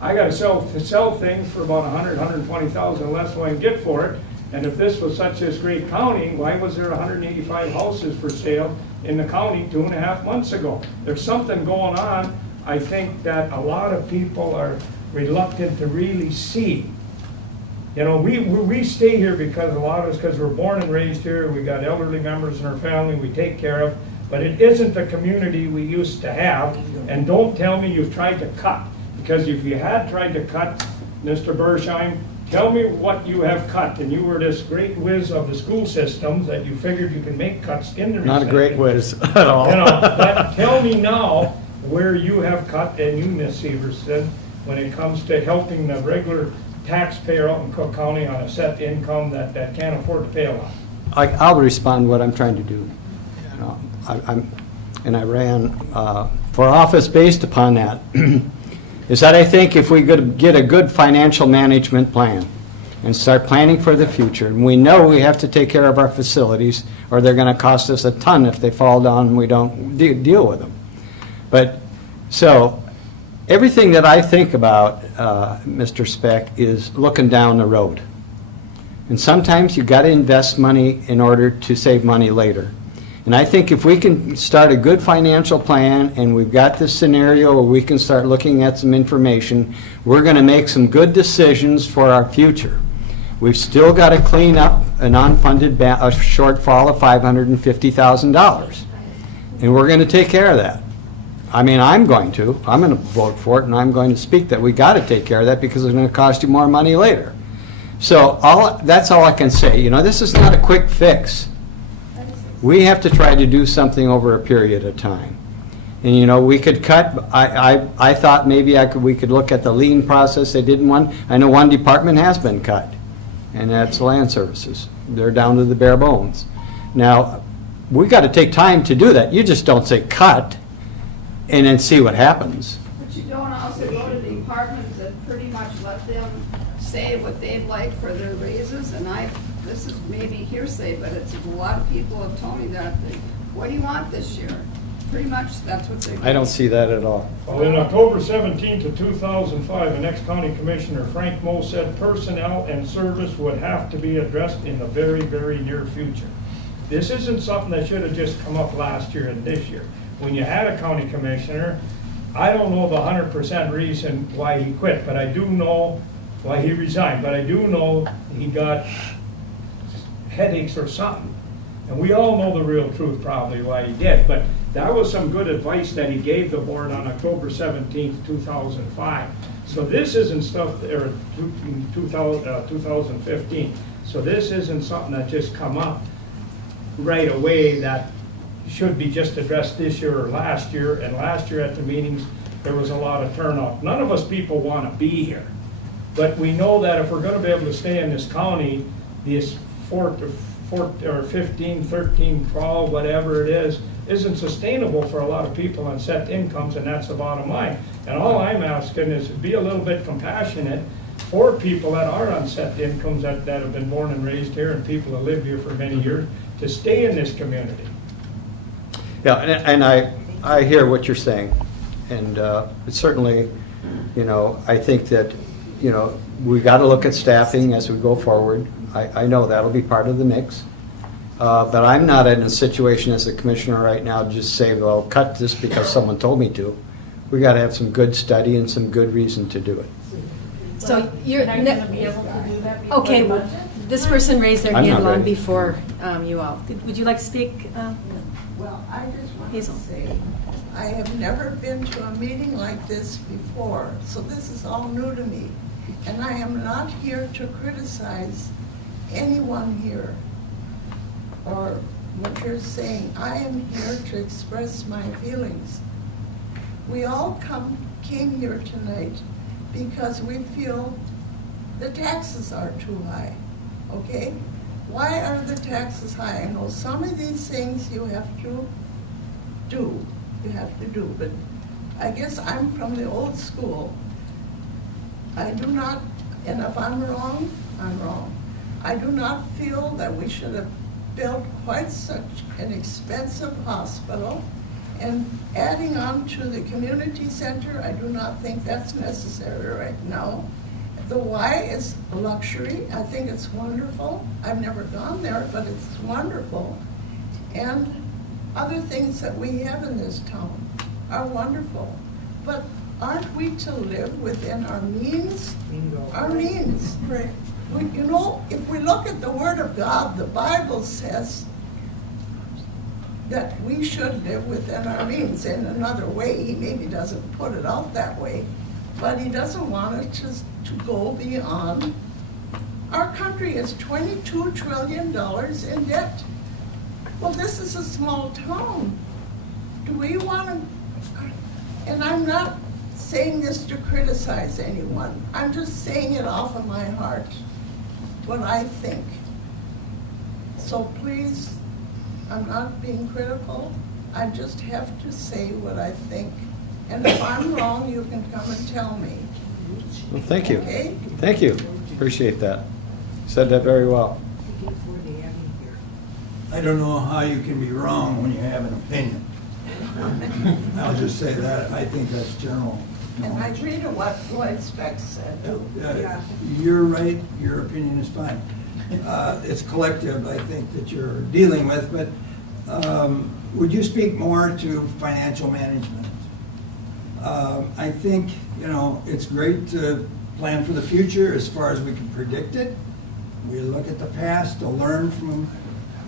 I got to sell things for about 100, 120,000 less than I can get for it. And if this was such a great county, why was there 185 houses for sale in the county 2.5 months ago? There's something going on, I think, that a lot of people are reluctant to really see. You know, we stay here because a lot of us, because we're born and raised here, we got elderly members in our family we take care of, but it isn't the community we used to have. And don't tell me you've tried to cut, because if you had tried to cut, Mr. Bersheim, tell me what you have cut, and you were this great whiz of the school systems that you figured you could make cuts in the Not a great whiz at all. You know, but tell me now where you have cut, and you, Ms. Severson, when it comes to helping the regular taxpayer out in Cook County on a set income that can't afford to pay a lot. I'll respond what I'm trying to do. I ran for office based upon that. Is that I think if we could get a good financial management plan and start planning for the future, and we know we have to take care of our facilities or they're going to cost us a ton if they fall down and we don't deal with them. But so everything that I think about, Mr. Speck, is looking down the road. And sometimes you've got to invest money in order to save money later. And I think if we can start a good financial plan and we've got this scenario where we can start looking at some information, we're going to make some good decisions for our future. We've still got to clean up an unfunded shortfall of $550,000. And we're going to take care of that. I mean, I'm going to vote for it, and I'm going to speak that we got to take care of that because it's going to cost you more money later. So that's all I can say. You know, this is not a quick fix. We have to try to do something over a period of time. And, you know, we could cut, I thought maybe we could look at the lean process. They didn't want, I know one department has been cut, and that's land services. They're down to the bare bones. Now, we got to take time to do that. You just don't say cut and then see what happens. But you don't also go to departments that pretty much let them say what they'd like for their raises, and this is maybe hearsay, but it's a lot of people have told me that, what do you want this year? Pretty much, that's what they. I don't see that at all. Well, in October 17th of 2005, the next county commissioner, Frank Moe, said personnel and service would have to be addressed in the very, very near future. This isn't something that should have just come up last year and this year. When you had a county commissioner, I don't know the 100% reason why he quit, but I do know why he resigned, but I do know he got headaches or something. And we all know the real truth probably why he did, but that was some good advice that he gave the board on October 17th, 2005. So this isn't stuff, or 2015. So this isn't something that just come up right away that should be just addressed this year or last year. And last year at the meetings, there was a lot of turnout. None of us people want to be here. But we know that if we're going to be able to stay in this county, this 15, 13, 12, whatever it is, isn't sustainable for a lot of people on set incomes, and that's the bottom line. And all I'm asking is to be a little bit compassionate for people that are on set incomes that have been born and raised here, and people that live here for many years, to stay in this community. Yeah, and I hear what you're saying, and certainly, you know, I think that, you know, we got to look at staffing as we go forward. I know that'll be part of the mix. But I'm not in a situation as a commissioner right now to just say, well, cut this because someone told me to. We got to have some good study and some good reason to do it. So you're Are you going to be able to do that before okay. the Well, budget? this person raised their I'm hand not long ready. before you all. Would you like to speak? Well, I just want Hazel. to say, I have never been to a meeting like this before, so this is all new to me. And I am not here to criticize anyone here or what you're saying. I am here to express my feelings. We all came here tonight because we feel the taxes are too high, okay? Why are the taxes high? I know some of these things you have to do, but I guess I'm from the old school. I do not, and if I'm wrong, I'm wrong. I do not feel that we should have built quite such an expensive hospital, and adding on to the community center, I do not think that's necessary right now. The Y is a luxury. I think it's wonderful. I've never gone there, but it's wonderful. And other things that we have in this town are wonderful. But aren't we to live within our means? Our means. Right. You know, if we look at the Word of God, the Bible says that we should live within our means. In another way, he maybe doesn't put it out that way, but he doesn't want it to go beyond. Our country is $22 trillion in debt. Well, this is a small town. Do we want to, and I'm not saying this to criticize anyone, I'm just saying it off of my heart, what I think. So please, I'm not being critical, I just have to say what I think. And if I'm wrong, you can come and tell me. Well, thank you. Okay? Thank you. Appreciate that. Said that very well. I don't know how you can be wrong when you have an opinion. I'll just say that, I think that's general. And I agree to what Lloyd Speck said too. Yeah. You're right, your opinion is fine. It's collective, I think, that you're dealing with, but would you speak more to financial management? I think, you know, it's great to plan for the future as far as we can predict it. We look at the past to learn from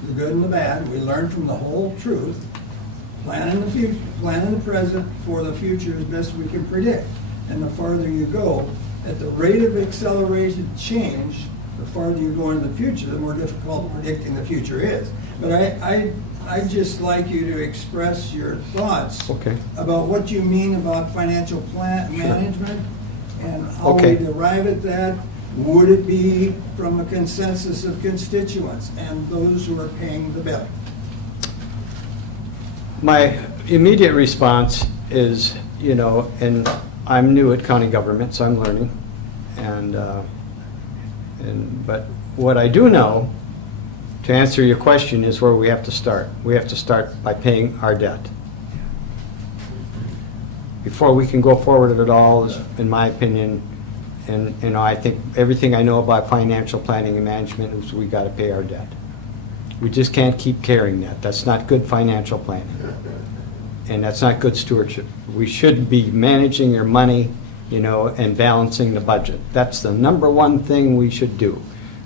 the good and the bad. We learn from the whole truth. Plan in the future, plan in the present for the future as best we can predict. And the farther you go, at the rate of accelerated change, The farther you go into the future, the more difficult predicting the future is. But I'd just like you to express your thoughts about what you mean about financial plan management and how we derive at that. Would it be from a consensus of constituents and those who are paying the bill? My immediate response is, you know, and I'm new at county government, so I'm learning. But what I do know, to answer your question, is where we have to start. We have to start by paying our debt. Before we can go forward at all, is, in my opinion, and you know, I think everything I know about financial planning and management is we got to pay our debt. We just can't keep carrying that. That's not good financial planning, and that's not good stewardship. We should be managing your money, you know, and balancing the budget. That's the number one thing we should do.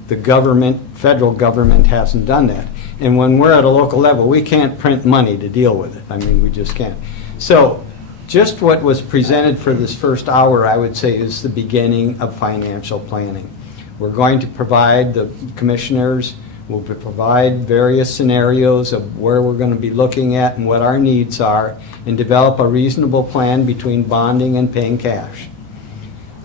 The government, federal government, hasn't done that. And when we're at a local level, we can't print money to deal with it. I mean, we just can't. So just what was presented for this first hour, I would say, is the beginning of financial planning. We're going to provide the commissioners, we'll provide various scenarios of where we're going to be looking at and what our needs are, and develop a reasonable plan between bonding and paying cash.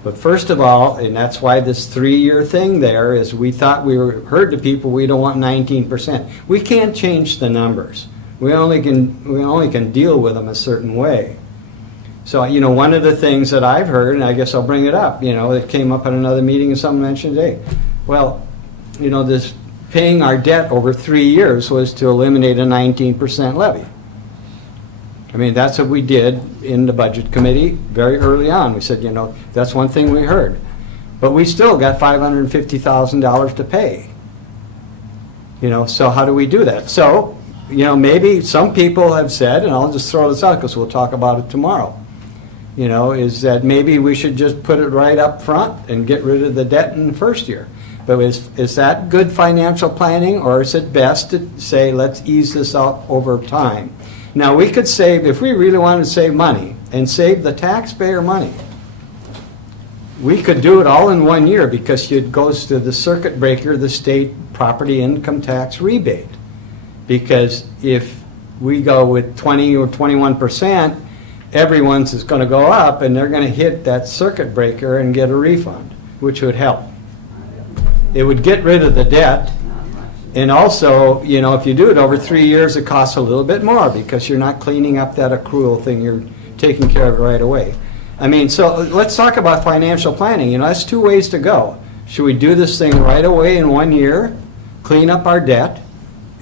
But first of all, and that's why this 3-year thing there is, we thought we heard the people, we don't want 19%. We can't change the numbers. We only can deal with them a certain way. So, you know, one of the things that I've heard, and I guess I'll bring it up, you know, it came up at another meeting and someone mentioned, hey, well, you know, this paying our debt over 3 years was to eliminate a 19% levy. I mean, that's what we did in the budget committee very early on. We said, you know, that's one thing we heard. But we still got $550,000 to pay. You know, so how do we do that? So, you know, maybe some people have said, and I'll just throw this out because we'll talk about it tomorrow, you know, is that maybe we should just put it right up front and get rid of the debt in the first year. But is that good financial planning, or is it best to say, let's ease this out over time? Now, we could save, if we really wanted to save money and save the taxpayer money, we could do it all in 1 year, because it goes to the circuit breaker, the state property income tax rebate. Because if we go with 20 or 21%, everyone's is going to go up, and they're going to hit that circuit breaker and get a refund, which would help. It would get rid of the debt, and also, you know, if you do it over 3 years, it costs a little bit more because you're not cleaning up that accrual thing. You're taking care of it right away. I mean, so let's talk about financial planning. You know, that's 2 ways to go. Should we do this thing right away in 1 year, clean up our debt,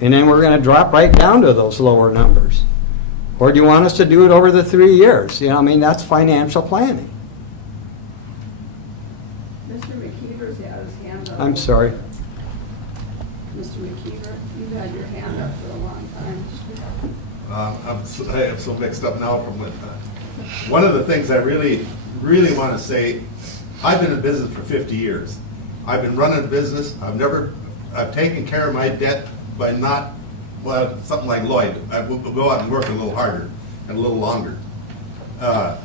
and then we're going to drop right down to those lower numbers? Or do you want us to do it over the 3 years? You know, I mean, that's financial planning. Mr. McKeever's had his hand up. I'm sorry. Mr. McKeever, you've had your hand up for a long time. I am so mixed up now from what, one of the things I really want to say, I've been in business for 50 years. I've been running a business. I've taken care of my debt by not, well, something like Lloyd. I will go out and work a little harder and a little longer. But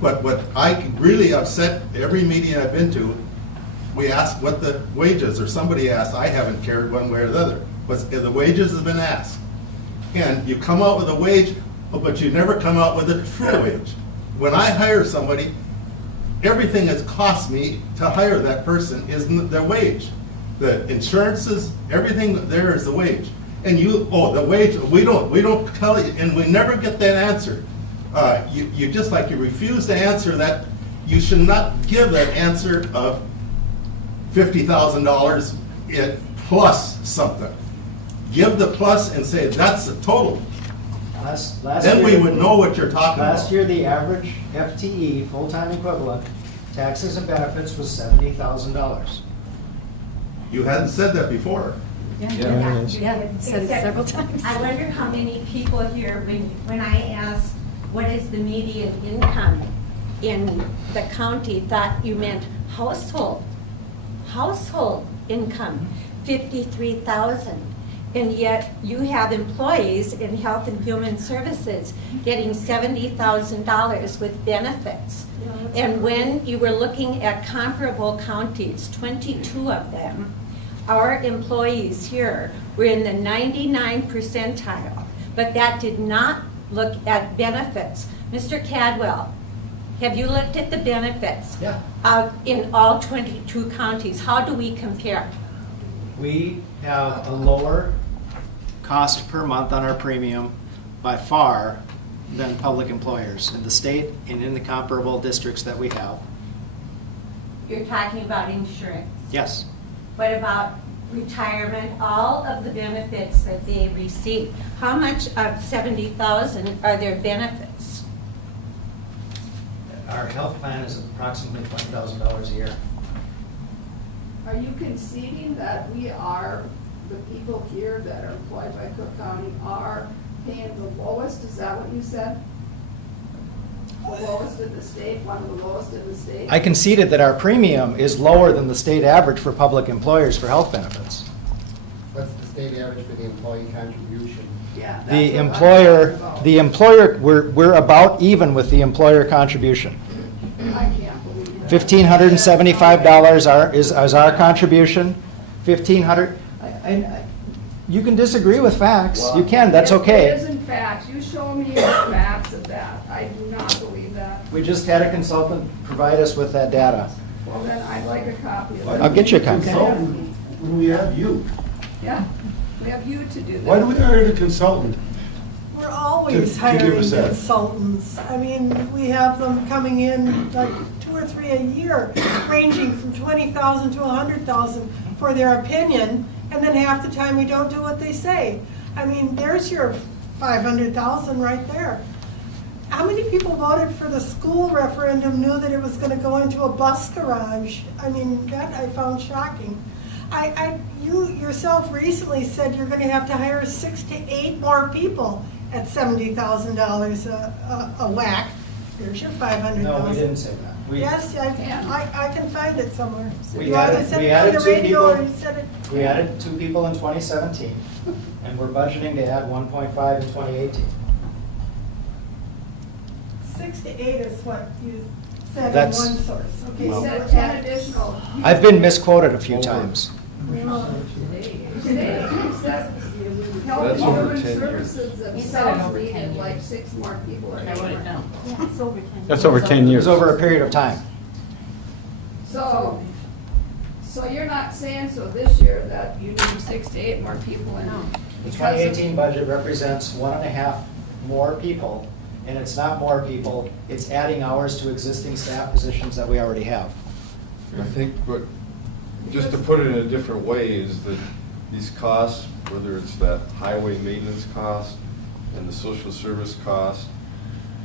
what I really upset every meeting I've been to, we ask what the wages, or somebody asked, I haven't cared one way or the other, but the wages have been asked. And you come out with a wage, but you never come out with a true wage. When I hire somebody, everything that's cost me to hire that person is their wage. The insurances, everything there is the wage. And you, oh, the wage, we don't tell you, and we never get that answer. You just like you refuse to answer that. You should not give that answer of $50,000 plus something. Give the plus and say that's the total. Then we would know what you're talking about. Last year, the average FTE, full-time equivalent, taxes and benefits was $70,000. You hadn't said that before. Yeah, said it several times. I wonder how many people here, when I asked what is the median income in the county, thought you meant household income, $53,000. And yet you have employees in Health and Human Services getting $70,000 with benefits. And when you were looking at comparable counties, 22 of them, our employees here were in the 99 percentile, but that did not look at benefits. Mr. Cadwell, have you looked at the benefits? Yeah. In all 22 counties? How do we compare? We have a lower cost per month on our premium by far than public employers in the state and in the comparable districts that we have. You're talking about insurance. Yes. What about retirement, all of the benefits that they receive? How much of 70,000 are their benefits? Our health plan is approximately $20,000 a year. Are you conceding that we are, the people here that are employed by Cook County are paying the lowest? Is that what you said? The lowest in the state, one of the lowest in the state? I conceded that our premium is lower than the state average for public employers for health benefits. What's the state average for the employee contribution? Yeah. The employer, we're about even with the employer contribution. I can't believe that. $1,575 is our contribution. $1,500. You can disagree with facts. You can. That's okay. It isn't facts. You show me the facts of that. I do not believe that. We just had a consultant provide us with that data. Well, then I'd like a copy of that. I'll get you a copy. When we have you. Yeah, we have you to do that. Why do we hire a consultant? We're always To give hiring us that. consultants. I mean, we have them coming in like 2 or 3 a year, ranging from 20,000 to 100,000 for their opinion, and then half the time we don't do what they say. I mean, there's your 500,000 right there. How many people voted for the school referendum knew that it was going to go into a bus garage? I mean, that I found shocking. You yourself recently said you're going to have to hire 6 to 8 more people at $70,000 a whack. There's your 500,000. No, we didn't say that. Yes, I can find it somewhere. We You either said it on the radio or you said it. We added 2 people in 2017, and we're budgeting to add 1.5 in 2018. 6 to 8 is what you said in That's- one source. Okay, You so said we're 10 at- additional. I've been misquoted a few times. Today, you said Health That's and over Human 10 years. Services You said it themselves over 10 needed years. like 6 more people. I wrote it down. Yeah, it's over 10. That's over 10 It years. was over a period of time. So you're not saying so this year that you need 6 to 8 more people in? The 2018 budget represents 1.5 more people, and it's not more people, it's adding hours to existing staff positions that we already have. I think, but just to put it in a different way, is that these costs, whether it's that highway maintenance cost and the social service cost,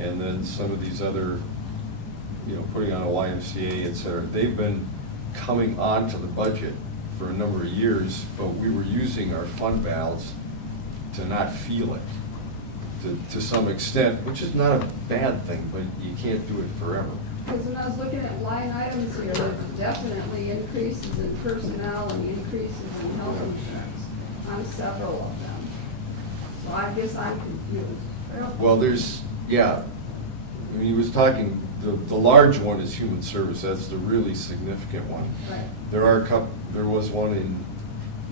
and then some of these other, putting on a YMCA, et cetera, they've been coming onto the budget for a number of years, but we were using our fund balance to not feel it, to some extent, which is not a bad thing, but you can't do it forever. Because when I was looking at line items here, there's definitely increases in personnel and increases in health insurance on several of them. So I guess I'm confused. Well, he was talking, the large one is human service, that's the really significant one. Right. There was one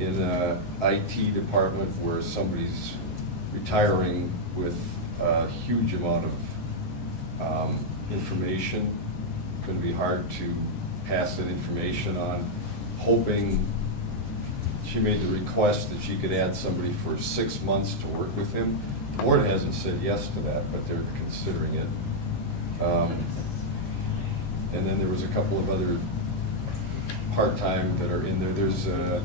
in IT department where somebody's retiring with a huge amount of information. Going to be hard to pass that information on, hoping. She made the request that she could add somebody for 6 months to work with him. The board hasn't said yes to that, but they're considering it. And then there was a couple of other part-time that are in there. There's the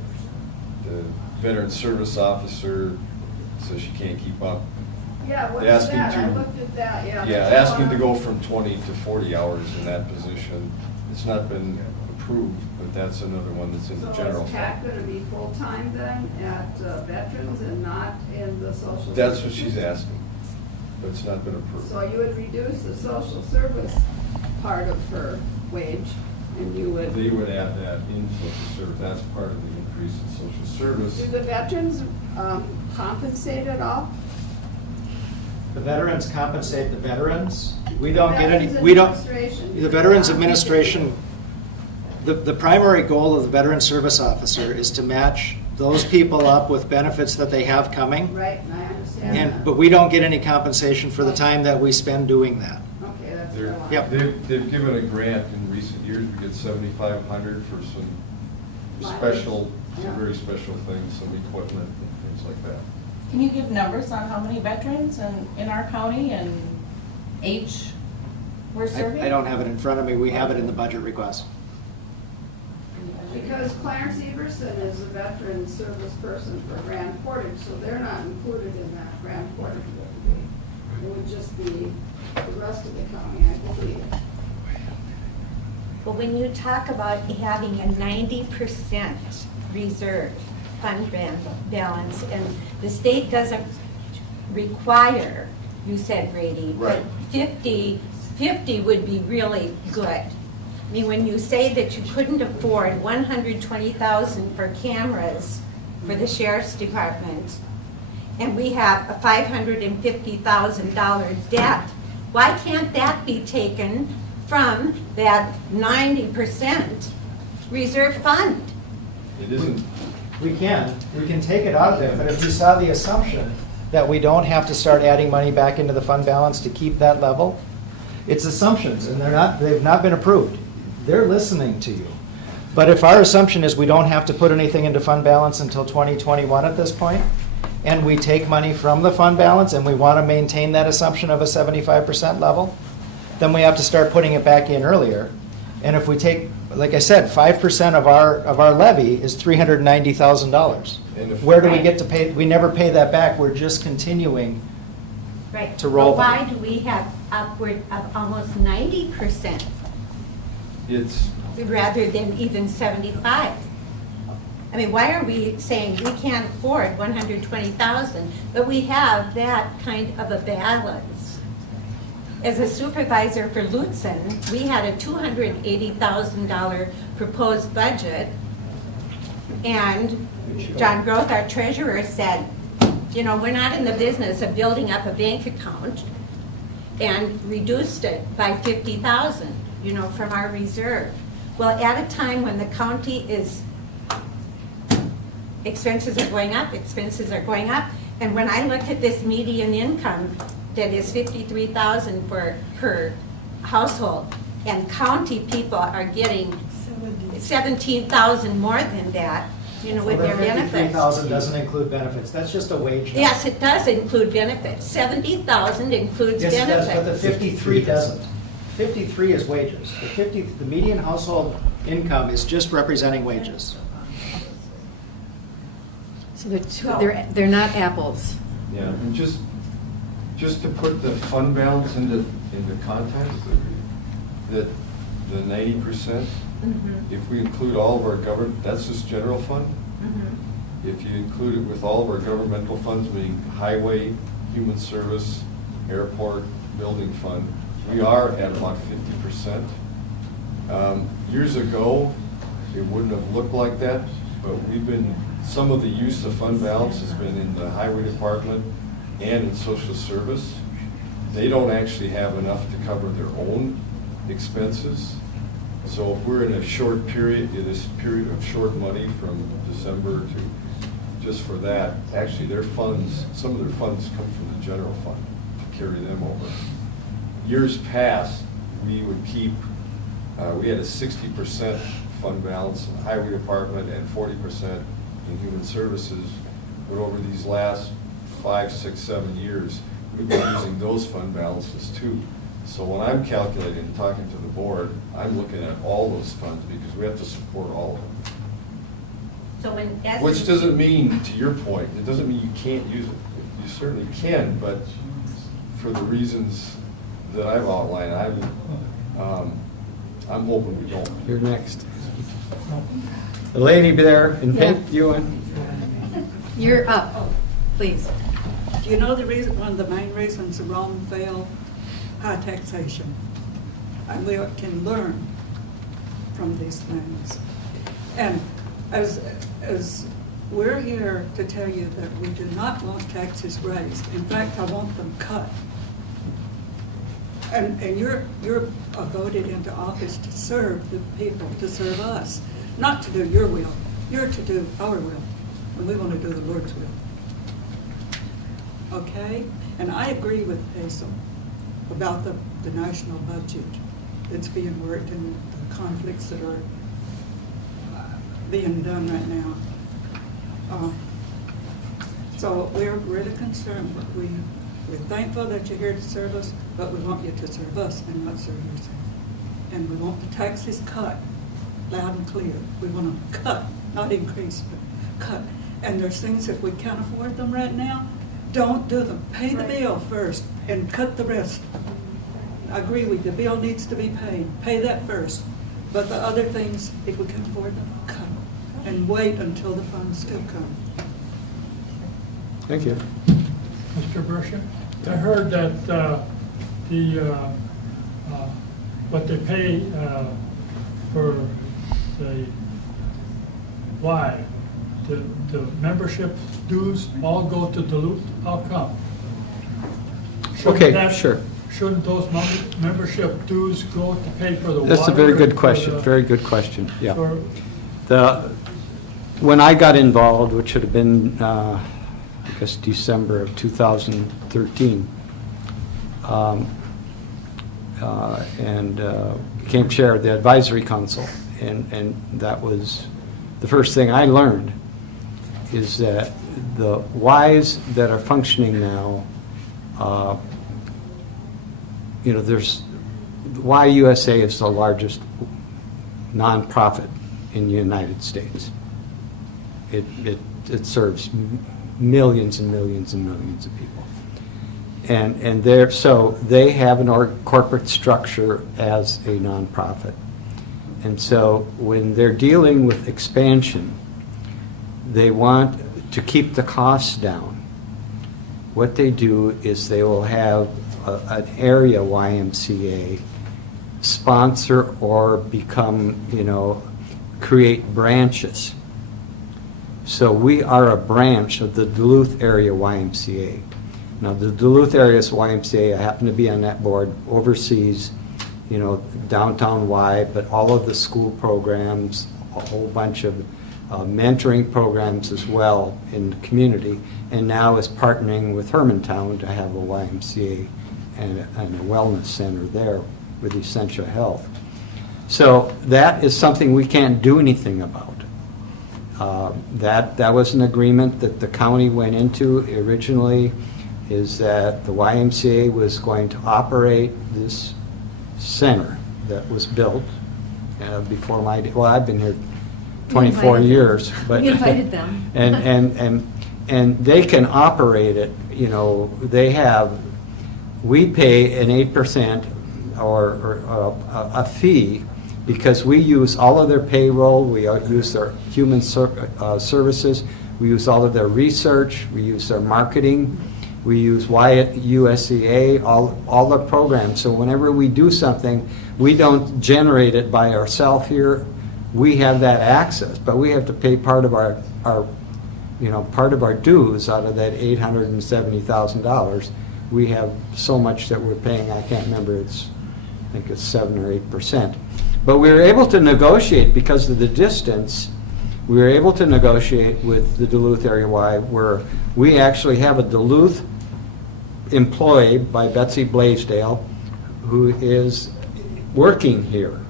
veteran service officer, so she can't keep up. Yeah, what's Asking that? to- I looked at that, yeah. Yeah, that's asking to one. go from 20 to 40 hours in that position. It's not been approved, but that's another one that's in the general So is Pat fund. going to be full-time then at veterans and not in the social? That's what services? she's asking, but it's not been approved. So you would reduce the social service part of her wage And you would, They would add that in social service, that's part of the increase in social service. do the veterans compensate at all? The veterans compensate the veterans. We don't get any, Veterans we don't, Administration. the Veterans Administration, the primary goal of the Veteran Service Officer is to match those people up with benefits that they have coming. Right, and I understand But we don't get any compensation for the time that we spend doing that. that. Okay, that's what They're- I want. Yep. They've given a grant in recent years, we get $7,500 for some special, some very special things, some equipment and things like that. Can you give numbers on how many veterans in our county and age we're serving? I don't have it in front of me, we have it in the budget request. Because Clarence Everson is a veteran service person for Grand Portage, so they're not included in that Grand Portage would be. It would just be the rest of the county, I believe. Well, when you talk about having a 90% reserve fund balance, and the state doesn't require, you said, Brady, Right. but 50 would be really good. I mean, when you say that you couldn't afford $120,000 for cameras for the sheriff's department, and we have a $550,000 debt, why can't that be taken from that 90% reserve fund? It isn't, We can take it out of there, but if you saw the assumption that we don't have to start adding money back into the fund balance to keep that level, it's assumptions, and they've not been approved. They're listening to you. But if our assumption is we don't have to put anything into fund balance until 2021 at this point, and we take money from the fund balance and we want to maintain that assumption of a 75% level, then we have to start putting it back in earlier. And if we take, like I said, 5% of our levy is $390,000. Where do we get to pay? We never pay that back. We're just continuing Right. to roll But why that. do we have upward of almost 90%? it's, Rather than even 75. I mean, why are we saying we can't afford 120,000, but we have that kind of a balance? As a supervisor for Lutzen, we had a $280,000 proposed budget, and John Groth, our treasurer, said, you know, we're not in the business of building up a bank account, and reduced it by 50,000, you know, from our reserve. Well, at a time when the county is, expenses are going up, and when I look at this median income that is 53,000 per household, and county people are getting 17,000 more than that, you know, with their benefits. 53,000 doesn't include benefits. That's just a wage number. Yes, it does include benefits. 70,000 includes Yes, it benefits. does, but the 53 doesn't. 53 is wages. The median household income is just representing wages. So they're not apples. yeah, and just to put the fund balance into context, that the 90%, if we include all of our government, that's just general fund. If you include it with all of our governmental funds, meaning highway, human service, airport, building fund, we are at about 50%. Years ago, it wouldn't have looked like that, but some of the use of fund balance has been in the highway department and in social service. They don't actually have enough to cover their own expenses. So if we're in a short period, in this period of short money from December to, just for that, actually their funds, some of their funds come from the general fund to carry them over. Years past, we would keep, we had a 60% fund balance in the highway department and 40% in human services. But over these last 5, 6, 7 years, we've been using those fund balances too. So when I'm calculating and talking to the board, I'm looking at all those funds because we have to support all of them. So in essence, Which doesn't mean, to your point, it doesn't mean you can't use it. You certainly can, but for the reasons that I've outlined, I'm hoping we don't. You're next. The lady there in pink, you and? You're up, please. Do you know the reason, one of the main reasons the Rome failed? High taxation. And we can learn from on these things. And as we're here to tell you that we do not want taxes raised. In fact, I want them cut. And you're voted into office to serve the people, to serve us, not to do your will. You're to do our will, and we want to do the Lord's will. Okay? And I agree with Hazel about the national budget that's being worked and the conflicts that are being done right now. So we're really concerned. We're thankful that you're here to serve us, but we want you to serve us and not serve yourself. And we want the taxes cut, loud and clear. We want them cut, not increase, but cut. And there's things, if we can't afford them right now, don't do them. Pay the bill first and cut the rest. I agree with you. The bill needs to be paid. Pay that first. But the other things, if we can afford them, cut them. And wait until the funds do come. Thank you. Mr. Bershon, I heard that what they pay for the the membership dues all go to Duluth. How come? Shouldn't those membership dues go to pay for the water? That's a very good question. Very good question. Yeah. When I got involved, which should have been, I guess, December of 2013, and became chair of the advisory council, and that was the first thing I learned, is that the Ys that are functioning now, there's YUSA is the largest nonprofit in the United States. It serves millions and millions and millions of people, and so they have an corporate structure as a nonprofit, and so when they're dealing with expansion, they want to keep the costs down. What they do is they will have an area YMCA sponsor or become, create branches. So we are a branch of the Duluth area YMCA. Now the Duluth area YMCA, I happen to be on that board, oversees, downtown Y, but all of the school programs, a whole bunch of mentoring programs as well in the community, and now is partnering with Hermantown to have a YMCA and a wellness center there with Essentia Health. So that is something we can't do anything about. That was an agreement that the county went into originally, is that the YMCA was going to operate this center that was built before my day. Well, I've been here 24 years. But we invited them. and they can operate it, we pay an 8% or a fee because we use all of their payroll, we use their human services, we use all of their research, we use their marketing, we use YUSCA, all the programs. So whenever we do something, we don't generate it by ourselves here. We have that access, but we have to pay part of our dues out of that $870,000. We have so much that we're paying. I can't remember. I think it's 7 or 8%. But we were able to negotiate because of the distance. We were able to negotiate with the Duluth area Y, where we actually have a Duluth employee by Betsy Blaisdell who is working here,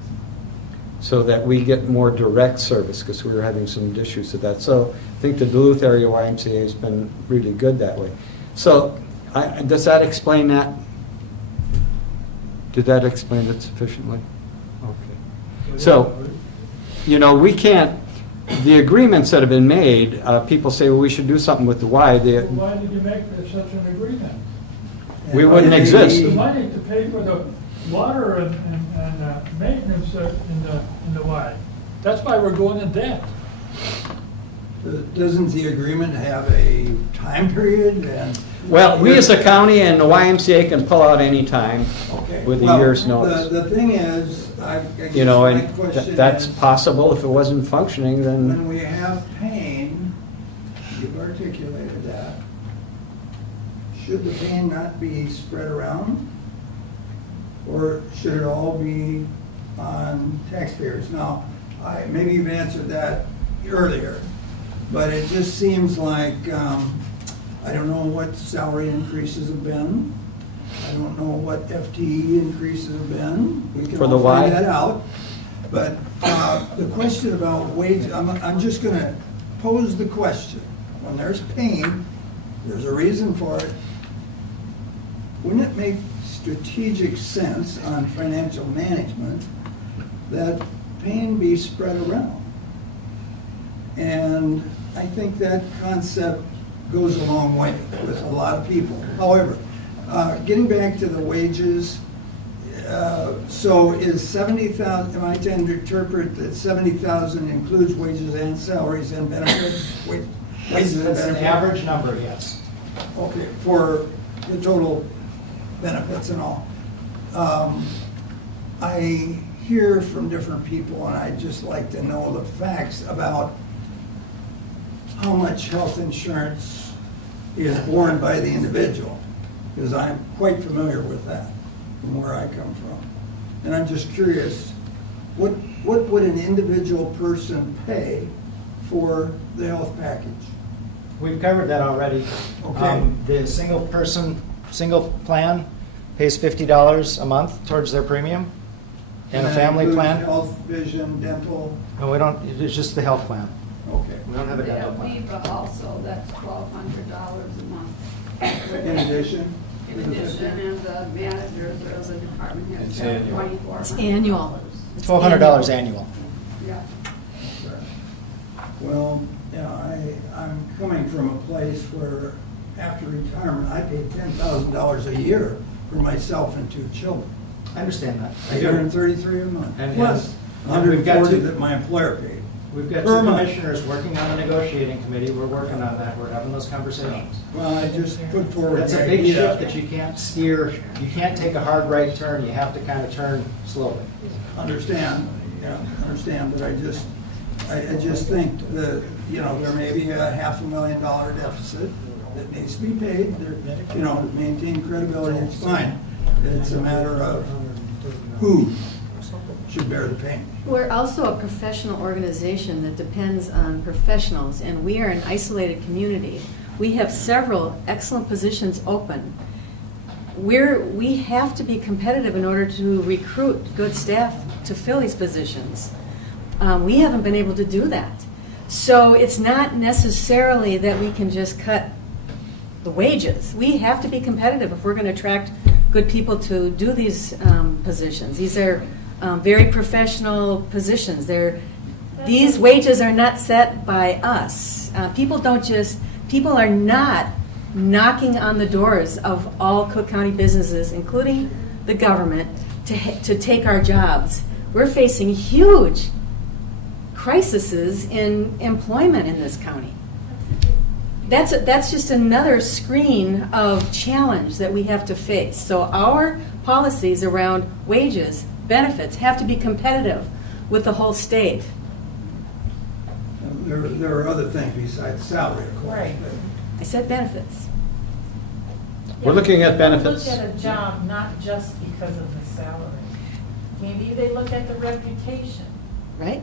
so that we get more direct service, because we were having some issues with that. So I think the Duluth area YMCA has been really good that way. So does that explain that? Did that explain it sufficiently? Okay. So, we can't, the agreements that have been made, people say, well, we should do something with the Y. Why did you make such an agreement? We wouldn't exist. The money to pay for the water and maintenance in the Y. That's why we're going in debt. Doesn't the agreement have a time period and? Well, we as a county and the YMCA can pull out any time Okay. with a Well, year's notice. The thing is, I guess You know, my and question that's is, possible. If it wasn't functioning, then when we have pain, you've articulated that, should the pain not be spread around? Or should it all be on taxpayers? Now, maybe you've answered that earlier, but it just seems like, I don't know what salary increases have been. I don't know what FTE increases have been. We can For the all find Y? that out. But the question about wage, I'm just going to pose the question. When there's pain, there's a reason for it. Wouldn't it make strategic sense on financial management that pain be spread around? And I think that concept goes a long way with a lot of people. However, getting back to the wages, so is 70,000, am I to interpret that 70,000 includes wages and salaries and benefits? Wages and That's an benefits? average number, yes. Okay, for the total benefits and all. I hear from different people, and I'd just like to know the facts about how much health insurance is borne by the individual, because I'm quite familiar with that from where I come from. And I'm just curious, what would an individual person pay for the health package? We've covered that already. Okay. The single person, single plan pays $50 a month towards their premium. And a that family includes plan? Health, vision, dental? No, we don't, it's just the health plan. Okay. We don't have a dental Yeah, plan. but also that's $1,200 a month. In addition? In addition, and the managers or the department heads, It's annual. $2,400. It's annual. It's $1,200 annual. Yeah. Well, I'm coming from a place where after retirement, I paid $10,000 a year for myself and 2 children. I understand that. I do. $833 a month, And- plus and we've got 140 two- that my employer paid. We've got Per 2 month. commissioners working on the negotiating committee. We're working on that. We're having those conversations. Well, I just put forward That's the a big idea. shift that you can't steer. You can't take a hard right turn. You have to kind of turn slowly. Understand, but I just think that, there may be a $500,000 deficit that needs to be paid. To maintain credibility, it's fine. It's a matter of who should bear the pain. We're also a professional organization that depends on professionals, and we are an isolated community. We have several excellent positions open. We have to be competitive in order to recruit good staff to fill these positions. We haven't been able to do that. So it's not necessarily that we can just cut the wages. We have to be competitive if we're going to attract good people to do these positions. These are very professional positions. These wages are not set by us. People are not knocking on the doors of all Cook County businesses, including the government, to take our jobs. We're facing huge crises in employment in this county. That's just another screen of challenge that we have to face. So our policies around wages, benefits, have to be competitive with the whole state. There are other things besides salary, of course. Right. I said benefits. we're looking at benefits. Look at a job not just because of the salary. Maybe they look at the reputation. Right?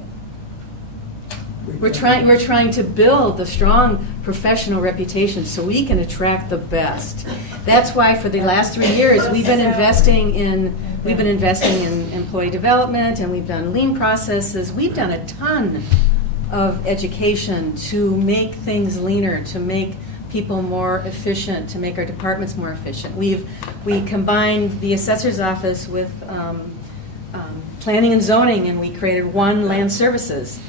We're trying to build a strong professional reputation so we can attract the best. That's why for the last 3 years we've been investing in employee development, and we've done lean processes. We've done a ton of education to make things leaner, to make people more efficient, to make our departments more efficient. We combined the assessor's office with planning and zoning, and we created one land services.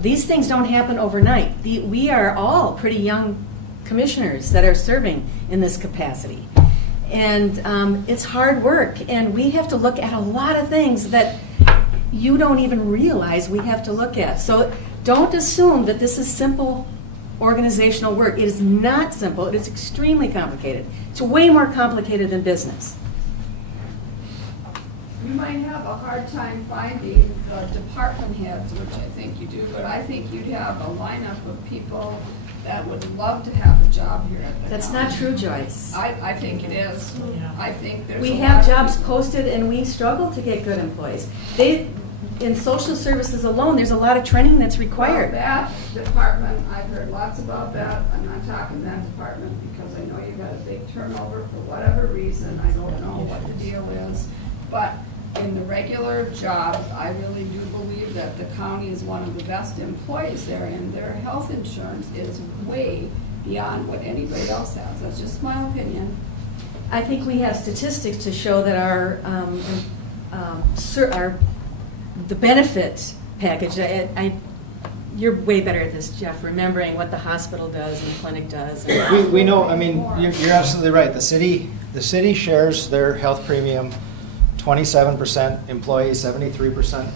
These things don't happen overnight. We are all pretty young commissioners that are serving in this capacity. And it's hard work, and we have to look at a lot of things that you don't even realize we have to look at. So don't assume that this is simple organizational work. It is not simple. It is extremely complicated. It's way more complicated than business. You might have a hard time finding the department heads, which I think you do, but I think you'd have a lineup of people that would love to have a job here at the That's county. not true, Joyce. I think it is. I think there's We a have lot of jobs people- posted and we struggle to get good employees. In social services alone, there's a lot of training that's required. Well, that department, I've heard lots about that. I'm not talking that department because I know you've got a big turnover for whatever reason. I don't know what the deal is. But in the regular jobs, I really do believe that the county is one of the best employees there, and their health insurance is way beyond what anybody else has. That's just my opinion. I think we have statistics to show that the benefit package, you're way better at this, Jeff, remembering what the hospital does and the clinic does. We know, I mean, you're absolutely right. The city shares their health premium, 27% employees, 73%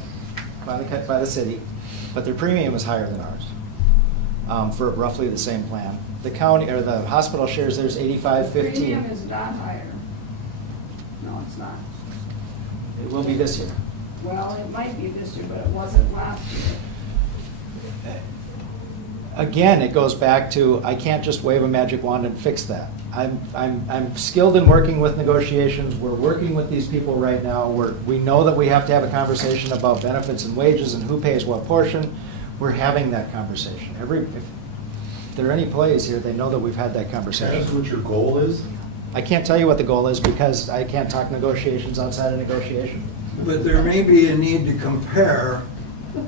by the city, but their premium is higher than ours for roughly the same plan. The county, or the hospital shares theirs 85-15. Premium is not higher. No, it's not. It will be this year. Well, it might be this year, but it wasn't last year. Again, it goes back to, I can't just wave a magic wand and fix that. I'm skilled in working with negotiations. We're working with these people right now. We know that we have to have a conversation about benefits and wages and who pays what portion. We're having that conversation. If there are any employees here, they know that we've had that conversation. That's what your goal is? I can't tell you what the goal is because I can't talk negotiations outside of negotiation. But there may be a need to compare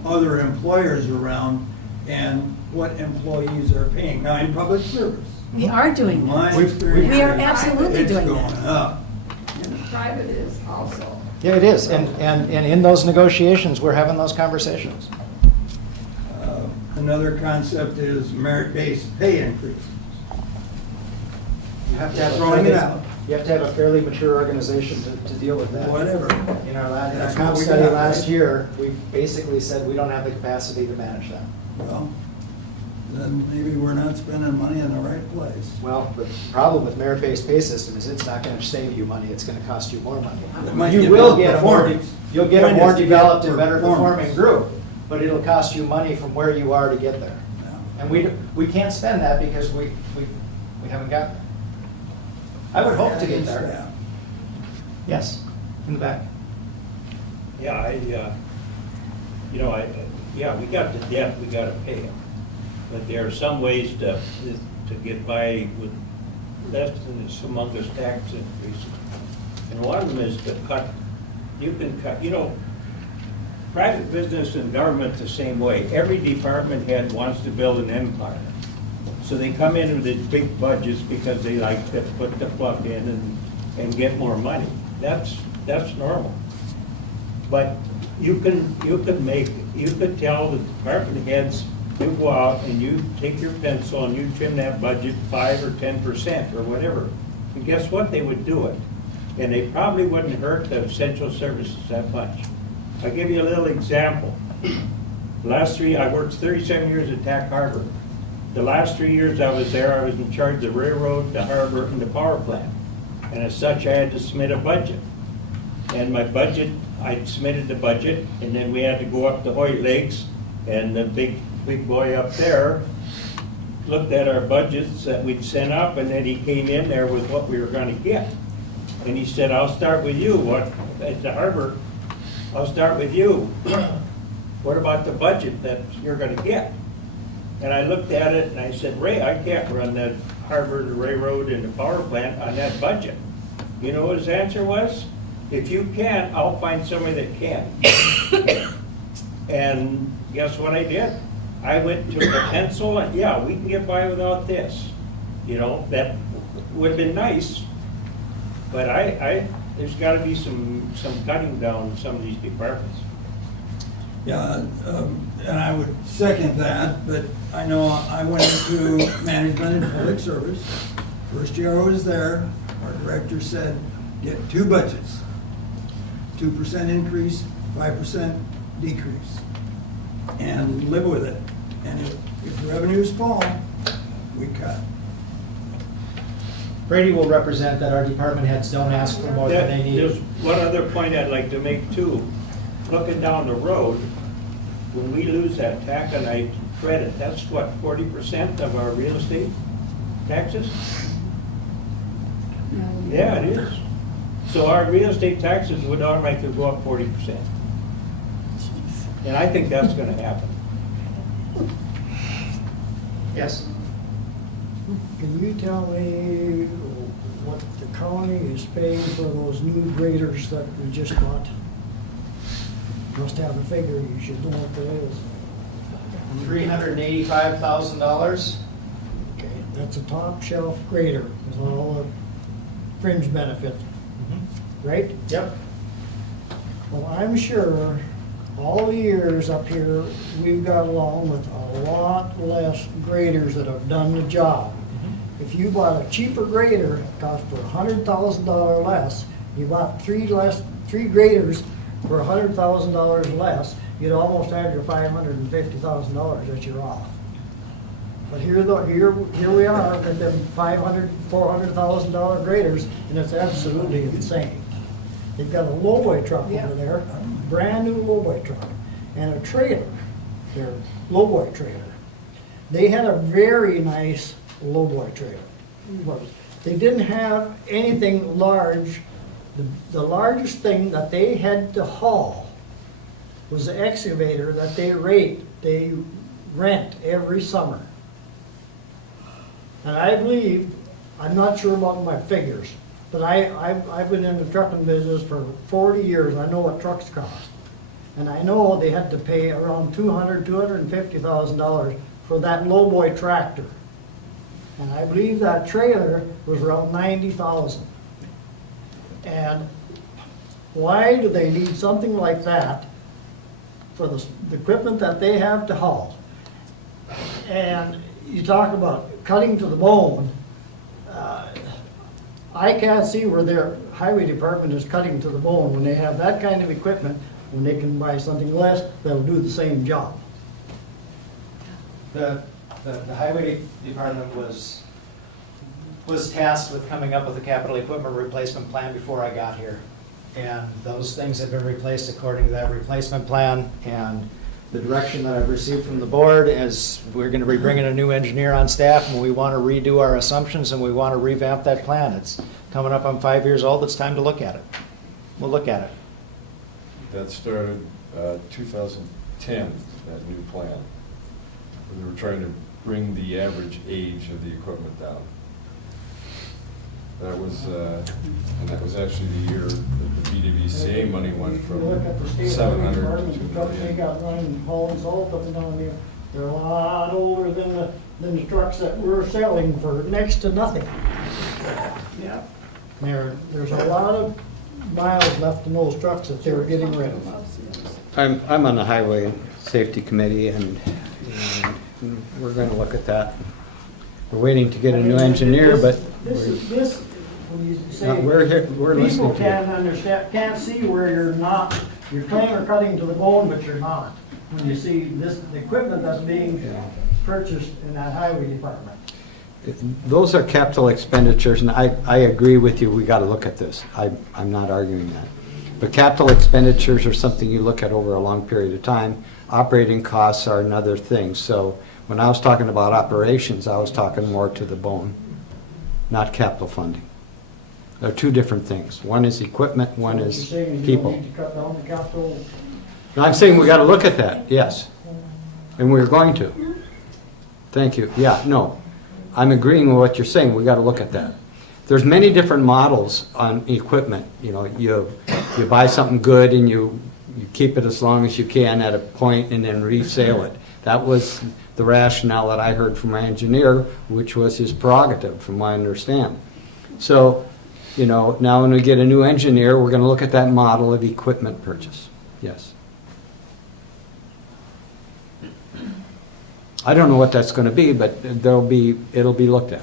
other employers around and what employees are paying. Now, in public service. We are doing My that. experience We are is absolutely it's doing going that. up. And the private is also. Yeah, it is. And in those negotiations, we're having those conversations. Another concept is merit-based pay increases. You have to have Throwing it out. You have to have a fairly mature organization to deal with that. Whatever. In our That's comp what we study got, last right? year, we basically said we don't have the capacity to manage that. Well, then maybe we're not spending money in the right place. Well, the problem with merit-based pay system is it's not going to save you money, it's going to cost you more money. It might You get will better get a more, performance. you'll get a Point more is to get developed and better performance. performing group, but it'll cost you money from where you are to get there. And we can't spend that because we haven't got there. I would hope to get there. Yes, in the back. Yeah, we got the debt, we gotta pay it. But there are some ways to get by with less than this humongous tax increases. And one of them is to cut, private business and government the same way. Every department head wants to build an empire. So they come in with these big budgets because they like to put the plug in and get more money. That's normal. But you could tell the department heads, you go out and you take your pencil and you trim that budget 5 or 10% or whatever. And guess what? They would do it. And they probably wouldn't hurt the essential services that much. I'll give you a little example. I worked 37 years at Tack Harbor. The last 3 years I was there, I was in charge of the railroad, the harbor, and the power plant. And as such, I had to submit a budget. And my budget, I submitted the budget, and then we had to go up to Hoyt Lakes, and the big boy up there looked at our budgets that we'd sent up, and then he came in there with what we were gonna get. And he said, I'll start with you, at the harbor, I'll start with you. What about the budget that you're gonna get? And I looked at it and I said, Ray, I can't run that harbor, the railroad, and the power plant on that budget. You know what his answer was? If you can't, I'll find somebody that can. And guess what I did? I went to the pencil and, yeah, we can get by without this. That would have been nice, but there's got to be some cutting down in some of these departments. Yeah, and I would second that, but I know I went into management and public service. First year I was there, our director said, get 2 budgets. 2% increase, 5% decrease and live with it. And if revenues fall, we cut. Brady will represent that our department heads don't ask for more than they need. There's one other point I'd like to make too. Looking down the road, when we lose that taconite credit, that's what, 40% of our real estate taxes? Yeah, it is. So our real estate taxes would automatically go up 40%. And I think that's gonna happen. Yes? Can you tell me what the county is paying for those new graders that we just bought? Must have a figure, you should know what that is. $385,000. Okay, that's a top shelf grader with all the fringe benefits, right? Yep. Well, I'm sure all the years up here, we've got along with a lot less graders that have done the job. If you bought a cheaper grader, it cost for $100,000 less, you bought three graders for $100,000 less, you'd almost have your $550,000 that you're off. But here we are at them $500,000, $400,000 graders, and it's absolutely insane. They've got a lowboy truck over there, a brand new lowboy truck, and a trailer, their lowboy trailer. They had a very nice lowboy trailer. They didn't have anything large. The largest thing that they had to haul was the excavator that they rent every summer. And I believe, I'm not sure about my figures, but I've been in the trucking business for 40 years. I know what trucks cost. And I know they had to pay around $200,000, $250,000 for that lowboy tractor. And I believe that trailer was around $90,000. And why do they need something like that for the equipment that they have to haul? And you talk about cutting to the bone. I can't see where their highway department is cutting to the bone when they have that kind of equipment, when they can buy something less that'll do the same job. The highway department was tasked with coming up with a capital equipment replacement plan before I got here. And those things have been replaced according to that replacement plan. And the direction that I've received from the board is we're going to be bringing a new engineer on staff, and we want to redo our assumptions, and we want to revamp that plan. It's coming up on 5 years old. It's time to look at it. We'll look at it. That started 2010, that new plan. We were trying to bring the average age of the equipment down. That was, and that was actually the year that the BWCA money went from 700 to 2 Trucks they million. got running, hauling salt up and down here, they're a lot older than the trucks that we're selling for next to nothing. Yeah. There's a lot of miles left in those trucks that they were getting rid of. I'm on the Highway Safety Committee, and we're going to look at that. We're waiting to get a new engineer, but When you say we're listening people to can't understand, can't see where you're claiming you're cutting to the bone, but you're not. When you see the equipment that's being purchased in that highway department. those are capital expenditures, and I agree with you, we got to look at this. I'm not arguing that. But capital expenditures are something you look at over a long period of time. Operating costs are another thing. So when I was talking about operations, I was talking more to the bone, not capital funding. They're two different things. One is equipment, one is people. You don't need to cut down the capital. No, I'm saying we got to look at that, yes. And we're going to. Thank you. Yeah, no. I'm agreeing with what you're saying. We got to look at that. There's many different models on equipment. You know, you buy something good and you keep it as long as you can at a point and then resale it. That was the rationale that I heard from my engineer, which was his prerogative, from what I understand. So, you know, now when we get a new engineer, we're going to look at that model of equipment purchase. Yes. I don't know what that's going to be, but it'll be looked at.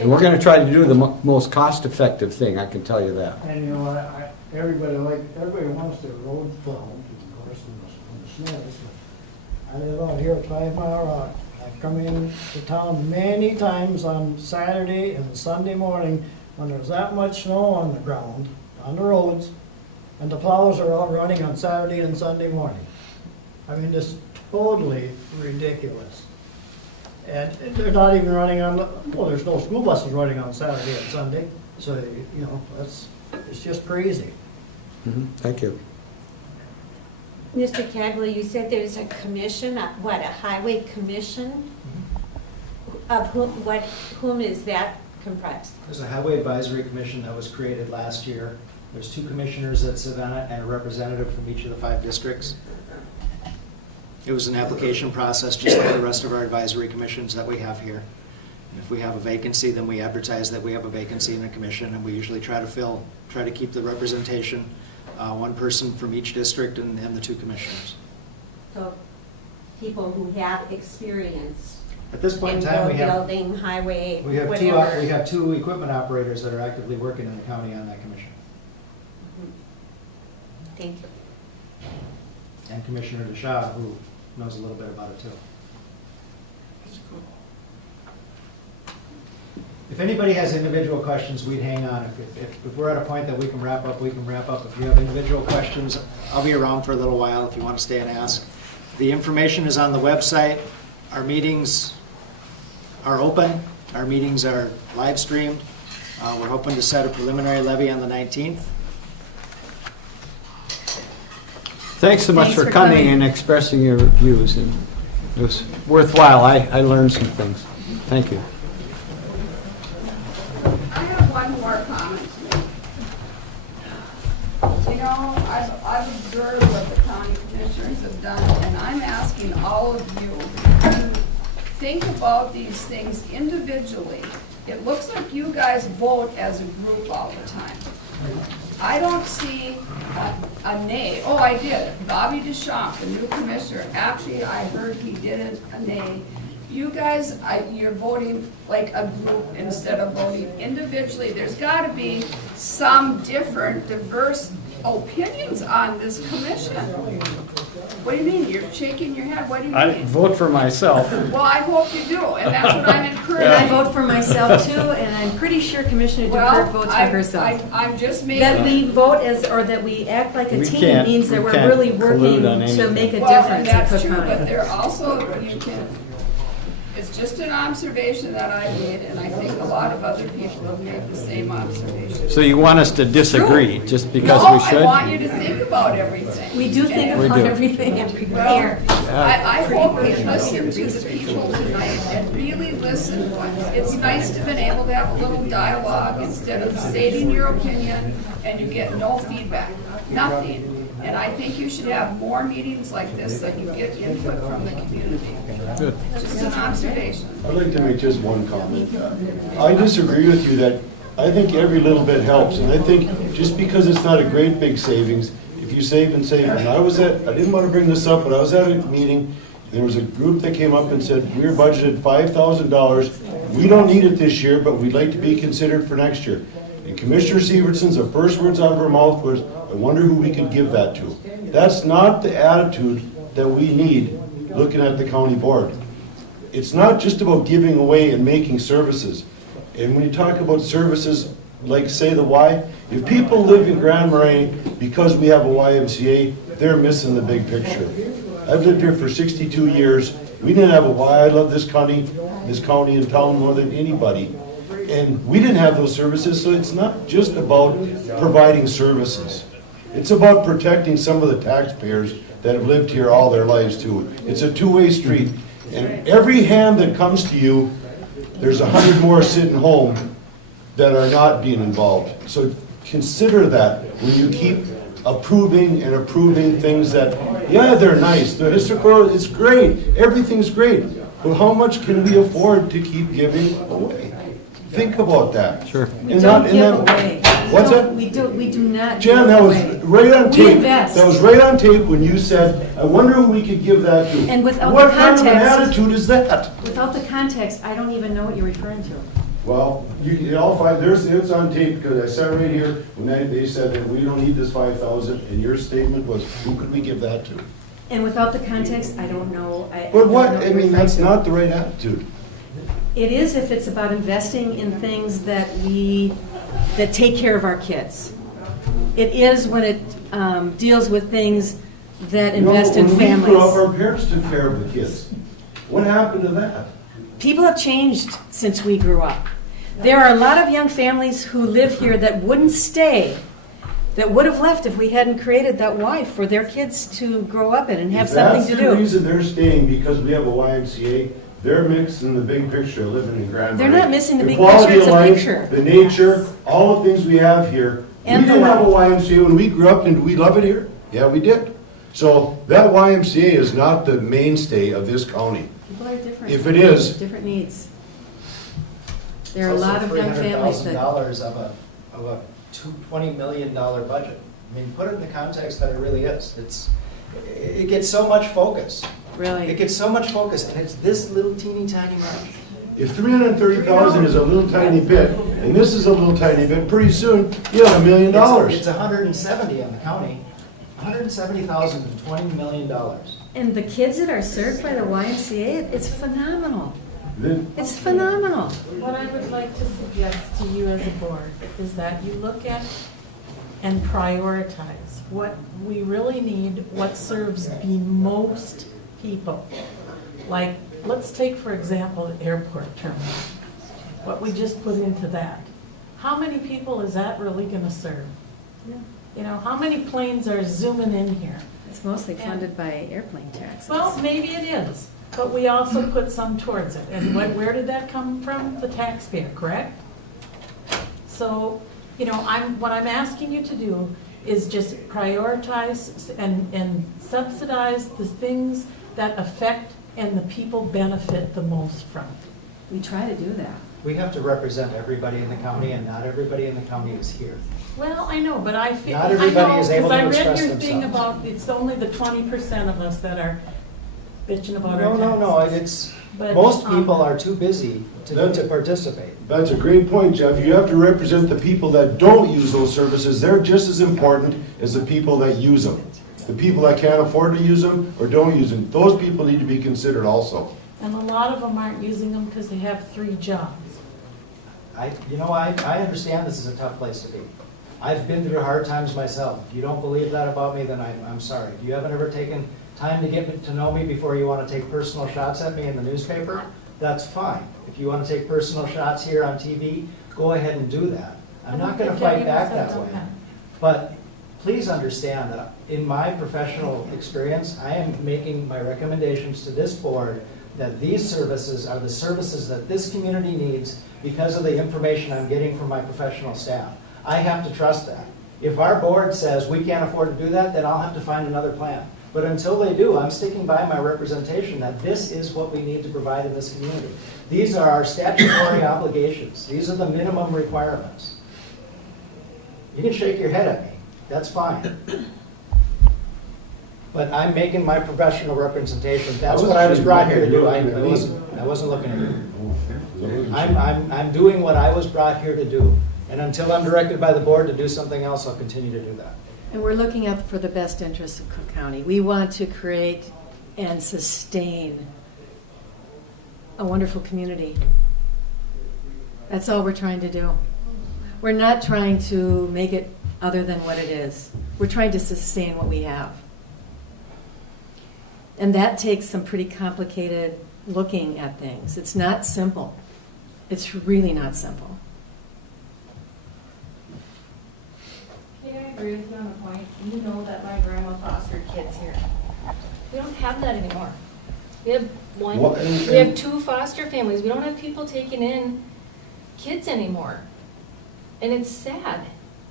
And we're going to try to do the most cost-effective thing, I can tell you that. And you know, everybody wants their road plowed, of course, and the I live out here at 5 Mile Rock. I've come in to town many times on Saturday and Sunday morning when there's that much snow on the ground, on the roads, and the plows are out running on Saturday and Sunday morning. I mean, it's totally ridiculous. And they're not even running on, well, there's no school buses running on Saturday and Sunday, so, you know, it's just crazy. Thank you. Mr. Cadwell, you said there's a commission, a highway commission? Of whom is that comprised? There's a Highway Advisory Commission that was created last year. There's 2 commissioners that sit on it and a representative from each of the 5 districts. It was an application process just like the rest of our advisory commissions that we have here. And if we have a vacancy, then we advertise that we have a vacancy in a commission, and we usually try to keep the representation, 1 person from each district and the 2 commissioners. So people who have experience At this point in time, we have building, highway, we have whatever. 2 equipment operators that are actively working in the county on that commission. Thank you. And Commissioner DeShaw, who knows a little bit about it too. If anybody has individual questions, we'd hang on. If we're at a point that we can wrap up, we can wrap up. If you have individual questions, I'll be around for a little while if you want to stay and ask. The information is on the website. Our meetings are open. Our meetings are live streamed. We're hoping to set a preliminary levy on the 19th. Thanks so much for coming and expressing your views. And it was worthwhile. I learned some things. Thank you. I have one more comment to make. You know, I've observed what the county commissioners have done, and I'm asking all of you to think about these things individually. It looks like you guys vote as a group all the time. I don't see a nay. Oh, I did. Bobby Deschamps, the new commissioner, actually, I heard he did a nay. You guys, you're voting like a group instead of voting individually. There's got to be some different, diverse opinions on this commission. What do you mean? You're shaking your head. What do you mean? I vote for myself. Well, I hope you do, and that's what I'm encouraging. And I vote for myself too, and I'm pretty sure Commissioner Dukert votes for herself. I'm just making... That we vote as, or that we act like a team means that we're really working to make a difference in Cook County. But there also, it's just an observation that I made, and I think a lot of other people have made the same observation. So you want us to disagree just because we should? No, I want you to think about everything. We do think about everything and prepare. I hope you listen to the people tonight and really listen. It's nice to have been able to have a little dialogue instead of stating your opinion and you get no feedback, nothing. And I think you should have more meetings like this so you get input from the community. Good. Just an observation. I'd like to make just one comment. I disagree with you that I think every little bit helps, and I think just because it's not a great big savings, if you save and save, and I didn't want to bring this up, but I was at a meeting, and there was a group that came up and said, we're budgeted $5,000. We don't need it this year, but we'd like to be considered for next year. And Commissioner Severson's, the first words out of her mouth was, I wonder who we could give that to. That's not the attitude that we need looking at the county board. It's not just about giving away and making services. And when you talk about services, like say the Y, if people live in Grand Marais because we have a YMCA, they're missing the big picture. I've lived here for 62 years. We didn't have a Y. I love this county and town more than anybody. And we didn't have those services, so it's not just about providing services. It's about protecting some of the taxpayers that have lived here all their lives too. It's a two-way street. And every hand that comes to you, there's 100 more sitting home that are not being involved. So consider that when you keep approving things that, yeah, they're nice. The historical, it's great. Everything's great. But how much can we afford to keep giving away? Think about that. Sure. We don't give away. What's that? We do not Jen, give that was away. right on tape. We invest. That was right on tape when you said, I wonder who we could give that to. And without what the kind context, of an attitude is that? Without the context, I don't even know what you're referring to. Well, you can all find, it's on tape because I sat right here when they said that we don't need this 5,000 and your statement was, who could we give that to? And without the context, I don't know. But what, don't know I mean, that's to. not the right attitude. It is if it's about investing in things that take care of our kids. It is when it deals with things that invest in When families. we grew up, our parents took care of the kids. What happened to that? People have changed since we grew up. There are a lot of young families who live here that wouldn't stay, that would have left if we hadn't created that Y for their kids to grow up in and have something to That's do. the reason they're staying, because we have a YMCA. They're mixing the big picture, living in Grand They're Marais. not missing the big quality picture, it's of a life, picture. The nature, all the things we have here. And We the didn't have a life. YMCA when we grew up, and did we love it here? Yeah, we did. So that YMCA is not the mainstay of this county. People are different. If it is- Different needs. There are a lot of young families that. $300,000 of a $20 million budget. I mean, put it in the context that it really is. It gets so much focus. Really? It gets so much focus, and it's this little teeny tiny much. If 330,000 is a little tiny bit, and this is a little tiny bit, pretty soon, you have $1 million. It's 170 in the county, 170,000 to $20 million. And the kids that are served by the YMCA, it's phenomenal. Then- It's phenomenal. What I would like to suggest to you as a board is that you look at and prioritize what we really need, what serves the most people. Like, let's take, for example, the airport terminal, what we just put into that. How many people is that really gonna serve? You know, how many planes are zooming in here? It's mostly funded by airplane taxes. Well, maybe it is, but we also put some towards it. And where did that come from? The taxpayer, correct? So, you know, what I'm asking you to do is just prioritize and subsidize the things that affect and the people benefit the most from. We try to do that. We have to represent everybody in the county, and not everybody in the county is here. Well, I know, but I feel, Not everybody I know, is able because to I read express your thing themselves. about, it's only the 20% of us that are bitching about No, our no, taxes. no, But, most people are too busy to That's- participate. That's a great point, Jeff. You have to represent the people that don't use those services. They're just as important as the people that use them. The people that can't afford to use them or don't use them, those people need to be considered also. And a lot of them aren't using them because they have 3 jobs. I understand this is a tough place to be. I've been through hard times myself. If you don't believe that about me, then I'm sorry. If you haven't ever taken time to get to know me before you want to take personal shots at me in the newspaper, that's fine. If you want to take personal shots here on TV, go ahead and do that. I'm not going to fight back that way. But please understand that in my professional experience, I am making my recommendations to this board that these services are the services that this community needs because of the information I'm getting from my professional staff. I have to trust that. If our board says we can't afford to do that, then I'll have to find another plan. But until they do, I'm sticking by my representation that this is what we need to provide in this community. These are our statutory obligations. These are the minimum requirements. You can shake your head at me. That's fine. But I'm making my professional representation. That's what I was brought here to do. I wasn't looking at you. I'm doing what I was brought here to do. And until I'm directed by the board to do something else, I'll continue to do that. And we're looking out for the best interests of Cook County. We want to create and sustain a wonderful community. That's all we're trying to do. We're not trying to make it other than what it is. We're trying to sustain what we have. And that takes some pretty complicated looking at things. It's not simple. It's really not simple. I agree with you on the point. You know that my grandma fostered kids here. We don't have that anymore. We have we have 2 foster families. We don't have people taking in kids anymore. And it's sad.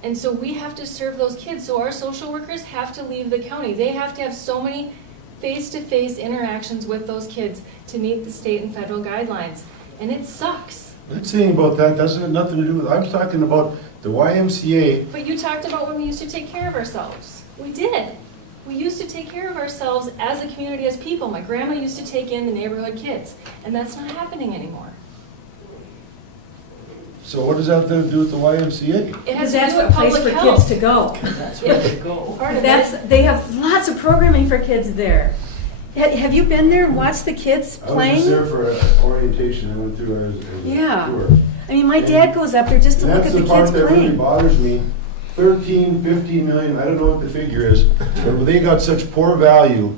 And so we have to serve those kids. So our social workers have to leave the county. They have to have so many face-to-face interactions with those kids to meet the state and federal guidelines. And it sucks. I'm not saying about that, that's nothing to do with, I'm talking about the YMCA. But you talked about when we used to take care of ourselves. We did. We used to take care of ourselves as a community, as people. My grandma used to take in the neighborhood kids, and that's not happening anymore. So what does that have to do with the YMCA? It Because has to that's do a with place public for health. kids to go. That's where they go. Part of That's, it. they have lots of programming for kids there. Have you been there and watched the kids I was playing? just there for orientation, I went through as a Yeah. tour. I mean, my dad goes up there just to And look at that's the the part kids that really playing. bothers me. 13, 15 million, I don't know what the figure is, but they got such poor value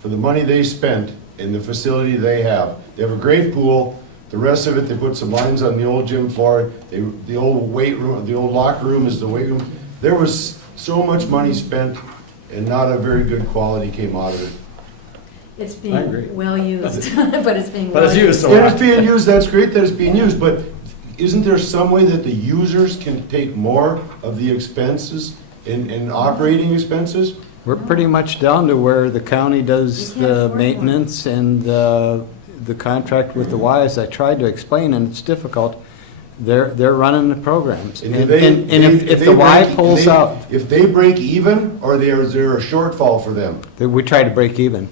for the money they spent in the facility they have. They have a great pool. The rest of it, they put some lines on the old gym floor. The old weight room, the old locker room is the weight room. There was so much money spent and not a very good quality came out of it. It's I agree. being well used, but it's being But well it's used, so- Yeah, it's being used, that's great that it's being used, but isn't there some way that the users can take more of the expenses in operating expenses? We're pretty much down to where the county does We can't the afford maintenance and the contract with the Y, as I tried to explain, and it's difficult. They're running the programs. And if the Y pulls out, If they break even, or is there a shortfall for them? we try to break even.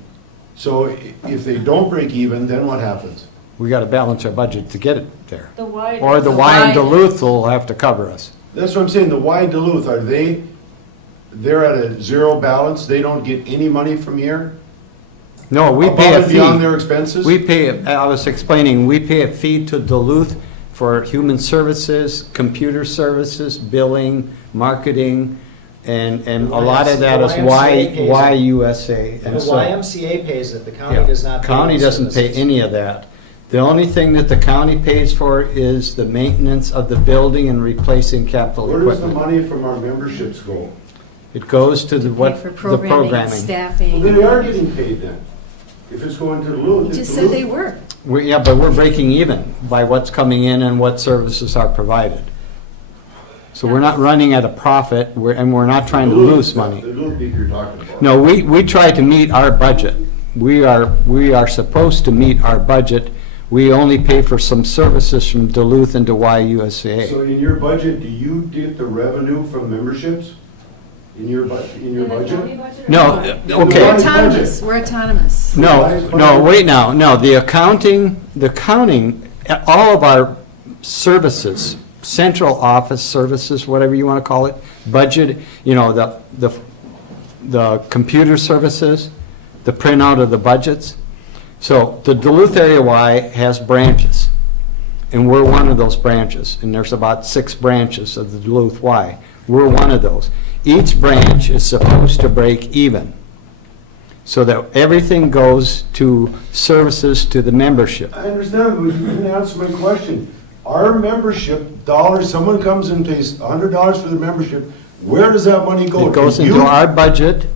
So if they don't break even, then what happens? We got to balance our budget to get it there. The Y. Or the Y in Duluth will have to cover us. That's what I'm saying, the Y Duluth, they're at a zero balance, they don't get any money from here? No, we Above pay a and beyond fee. their expenses? We pay, I was explaining, we pay a fee to Duluth for human services, computer services, billing, marketing, and a lot of that is YUSA. The And so- YMCA pays it, the county Yeah, does not pay County those doesn't pay services. any of that. The only thing that the county pays for is the maintenance of the building and replacing capital Where does the equipment. money from our memberships go? It goes to the, Pay what, for the programming and programming. Well, staffing. they are getting paid then, if it's going to Duluth. You if just said Duluth- they were. Yeah, but we're breaking even by what's coming in and what services are provided. So we're not running at a profit, and we're not trying to Duluth, lose money. The Duluth peak you're talking about. No, we try to meet our budget. We are supposed to meet our budget. We only pay for some services from Duluth into YUSA. So in your budget, do you get the revenue from memberships? In your budget? No, We're okay. autonomous, we're autonomous. No, wait now, no, the accounting, all of our services, central office services, whatever you want to call it, budget, the computer services, the printout of the budgets. So the Duluth Area Y has branches, and we're one of those branches, and there's about 6 branches of the Duluth Y. We're one of those. Each branch is supposed to break even, so that everything goes to services to the membership. I understand, but you didn't answer my question. Our membership dollars, someone comes and pays $100 for the membership, where does that money go? It goes To into you? our budget.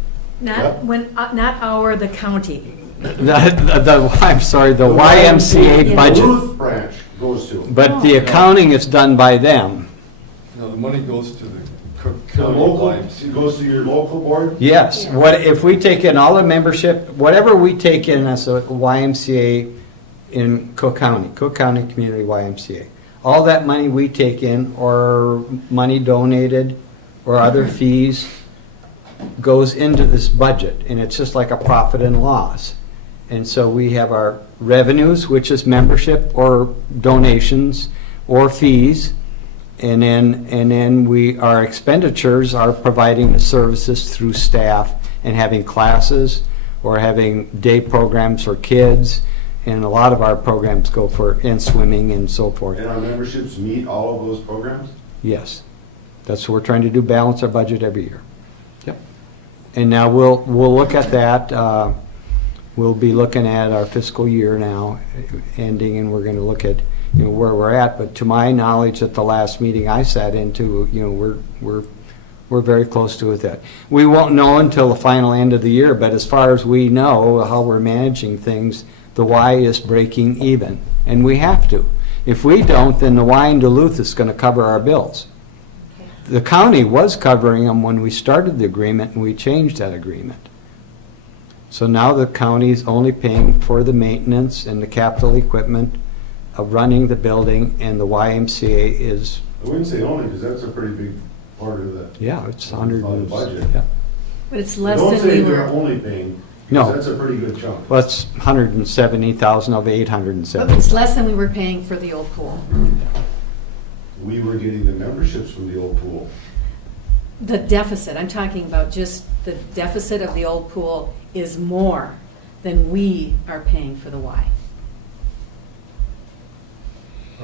Not the county. I'm sorry, the YMCA budget. Duluth branch goes to. But the accounting is done by them. No, the money goes to the Cook The County local, YMCA. it goes to your local board? Yes, if we take in all the membership, whatever we take in as a YMCA in Cook County Community YMCA, all that money we take in, or money donated, or other fees, goes into this budget, and it's just like a profit and loss. And so we have our revenues, which is membership or donations or fees, and then our expenditures are providing the services through staff and having classes or having day programs for kids, and a lot of our programs go for, and swimming and so forth. And our memberships meet all of those programs? Yes, that's what we're trying to do, balance our budget every year. Yep. And now we'll look at that. We'll be looking at our fiscal year now ending, and we're going to look at where we're at. But to my knowledge, at the last meeting I sat into, we're very close to it. That we won't know until the final end of the year. But as far as we know, how we're managing things, the Y is breaking even, and we have to. If we don't, then the Y in Duluth is going to cover our bills. The county was covering them when we started the agreement, and we changed that agreement. So now the county is only paying for the maintenance and the capital equipment of running the building, and the YMCA is, I wouldn't say only, because that's a pretty big part of the. yeah, it's 100. On the budget. Yeah. But it's less Don't than say we they're were. only paying, No. because that's a pretty good chunk. Well, it's 170,000 of But 870. it's less than we were paying for the old pool. we were getting the memberships from the old pool. The deficit, I'm talking about just the deficit of the old pool is more than we are paying for the Y.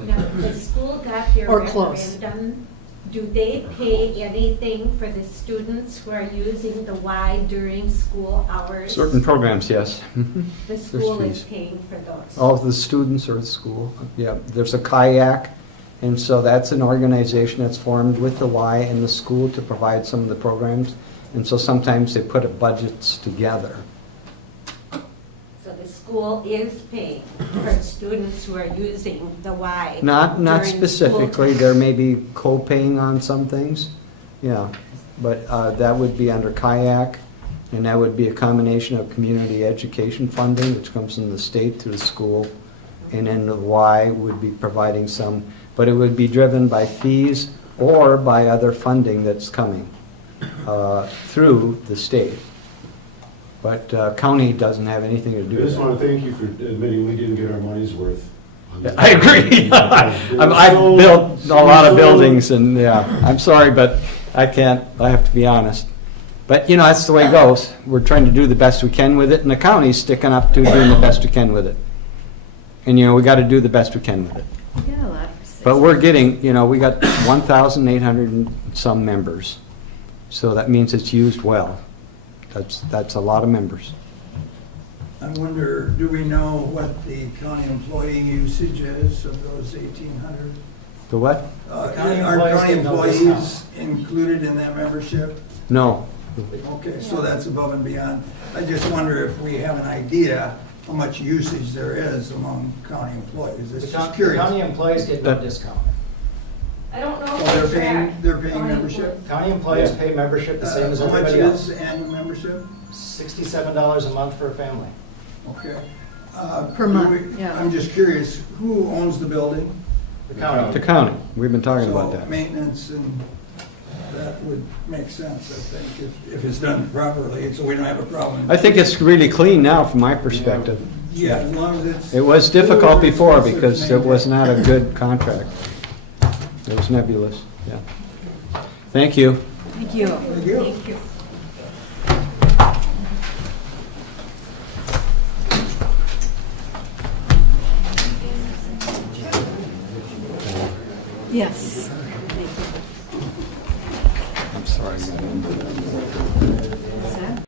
Now, the school got their Or close. referendum. Do they pay anything for the students who are using the Y during school hours? Certain programs, yes. Mhm. The There's school is fees. paying for those. All of the students are at school, yeah. There's a kayak, and so that's an organization that's formed with the Y and the school to provide some of the programs. And so sometimes they put budgets together. So the school is paying for students who are using the Y. Not during specifically, school there time. may be co-paying on some things, yeah. But that would be under kayak, and that would be a combination of community education funding, which comes from the state to the school, and then the Y would be providing some, but it would be driven by fees or by other funding that's coming through the state. But county doesn't have anything to do I with just it. want to thank you for admitting we didn't get our money's worth. on this. I agree. I've built a lot of buildings, and yeah, I'm sorry, but I can't, I have to be honest. But, you know, that's the way it goes. We're trying to do the best we can with it, and the county's sticking up to doing the best we can with it. And, you know, we got to do the best we can with it. We got a lot for six. But we're getting, you know, we got 1,800 and some members. So that means it's used well. That's a lot of members. I wonder, do we know what the county employee usage is of those 1,800? The what? Are County county employees get no employees discount. included in that membership? No. Okay, so that's above and beyond. I just wonder if we have an idea how much usage there is among county employees. The It's coun- just curious. county employees get no That- discount. I don't know Oh, if they're paying membership? County employees pay membership the same as everybody How much else. is annual membership? $67 a month for a family. Okay. Per month, yeah. I'm just curious, who owns the building? The county. The county. We've been talking about So that. maintenance and that would make sense, I think, if it's done properly, so we don't have a problem. I think it's really clean now from my perspective. Yeah, as long as it's. It was difficult before expensive because to it was maintain. not a good contract. It was nebulous, yeah. Thank you. Thank you. Thank you. Thank you. Yes.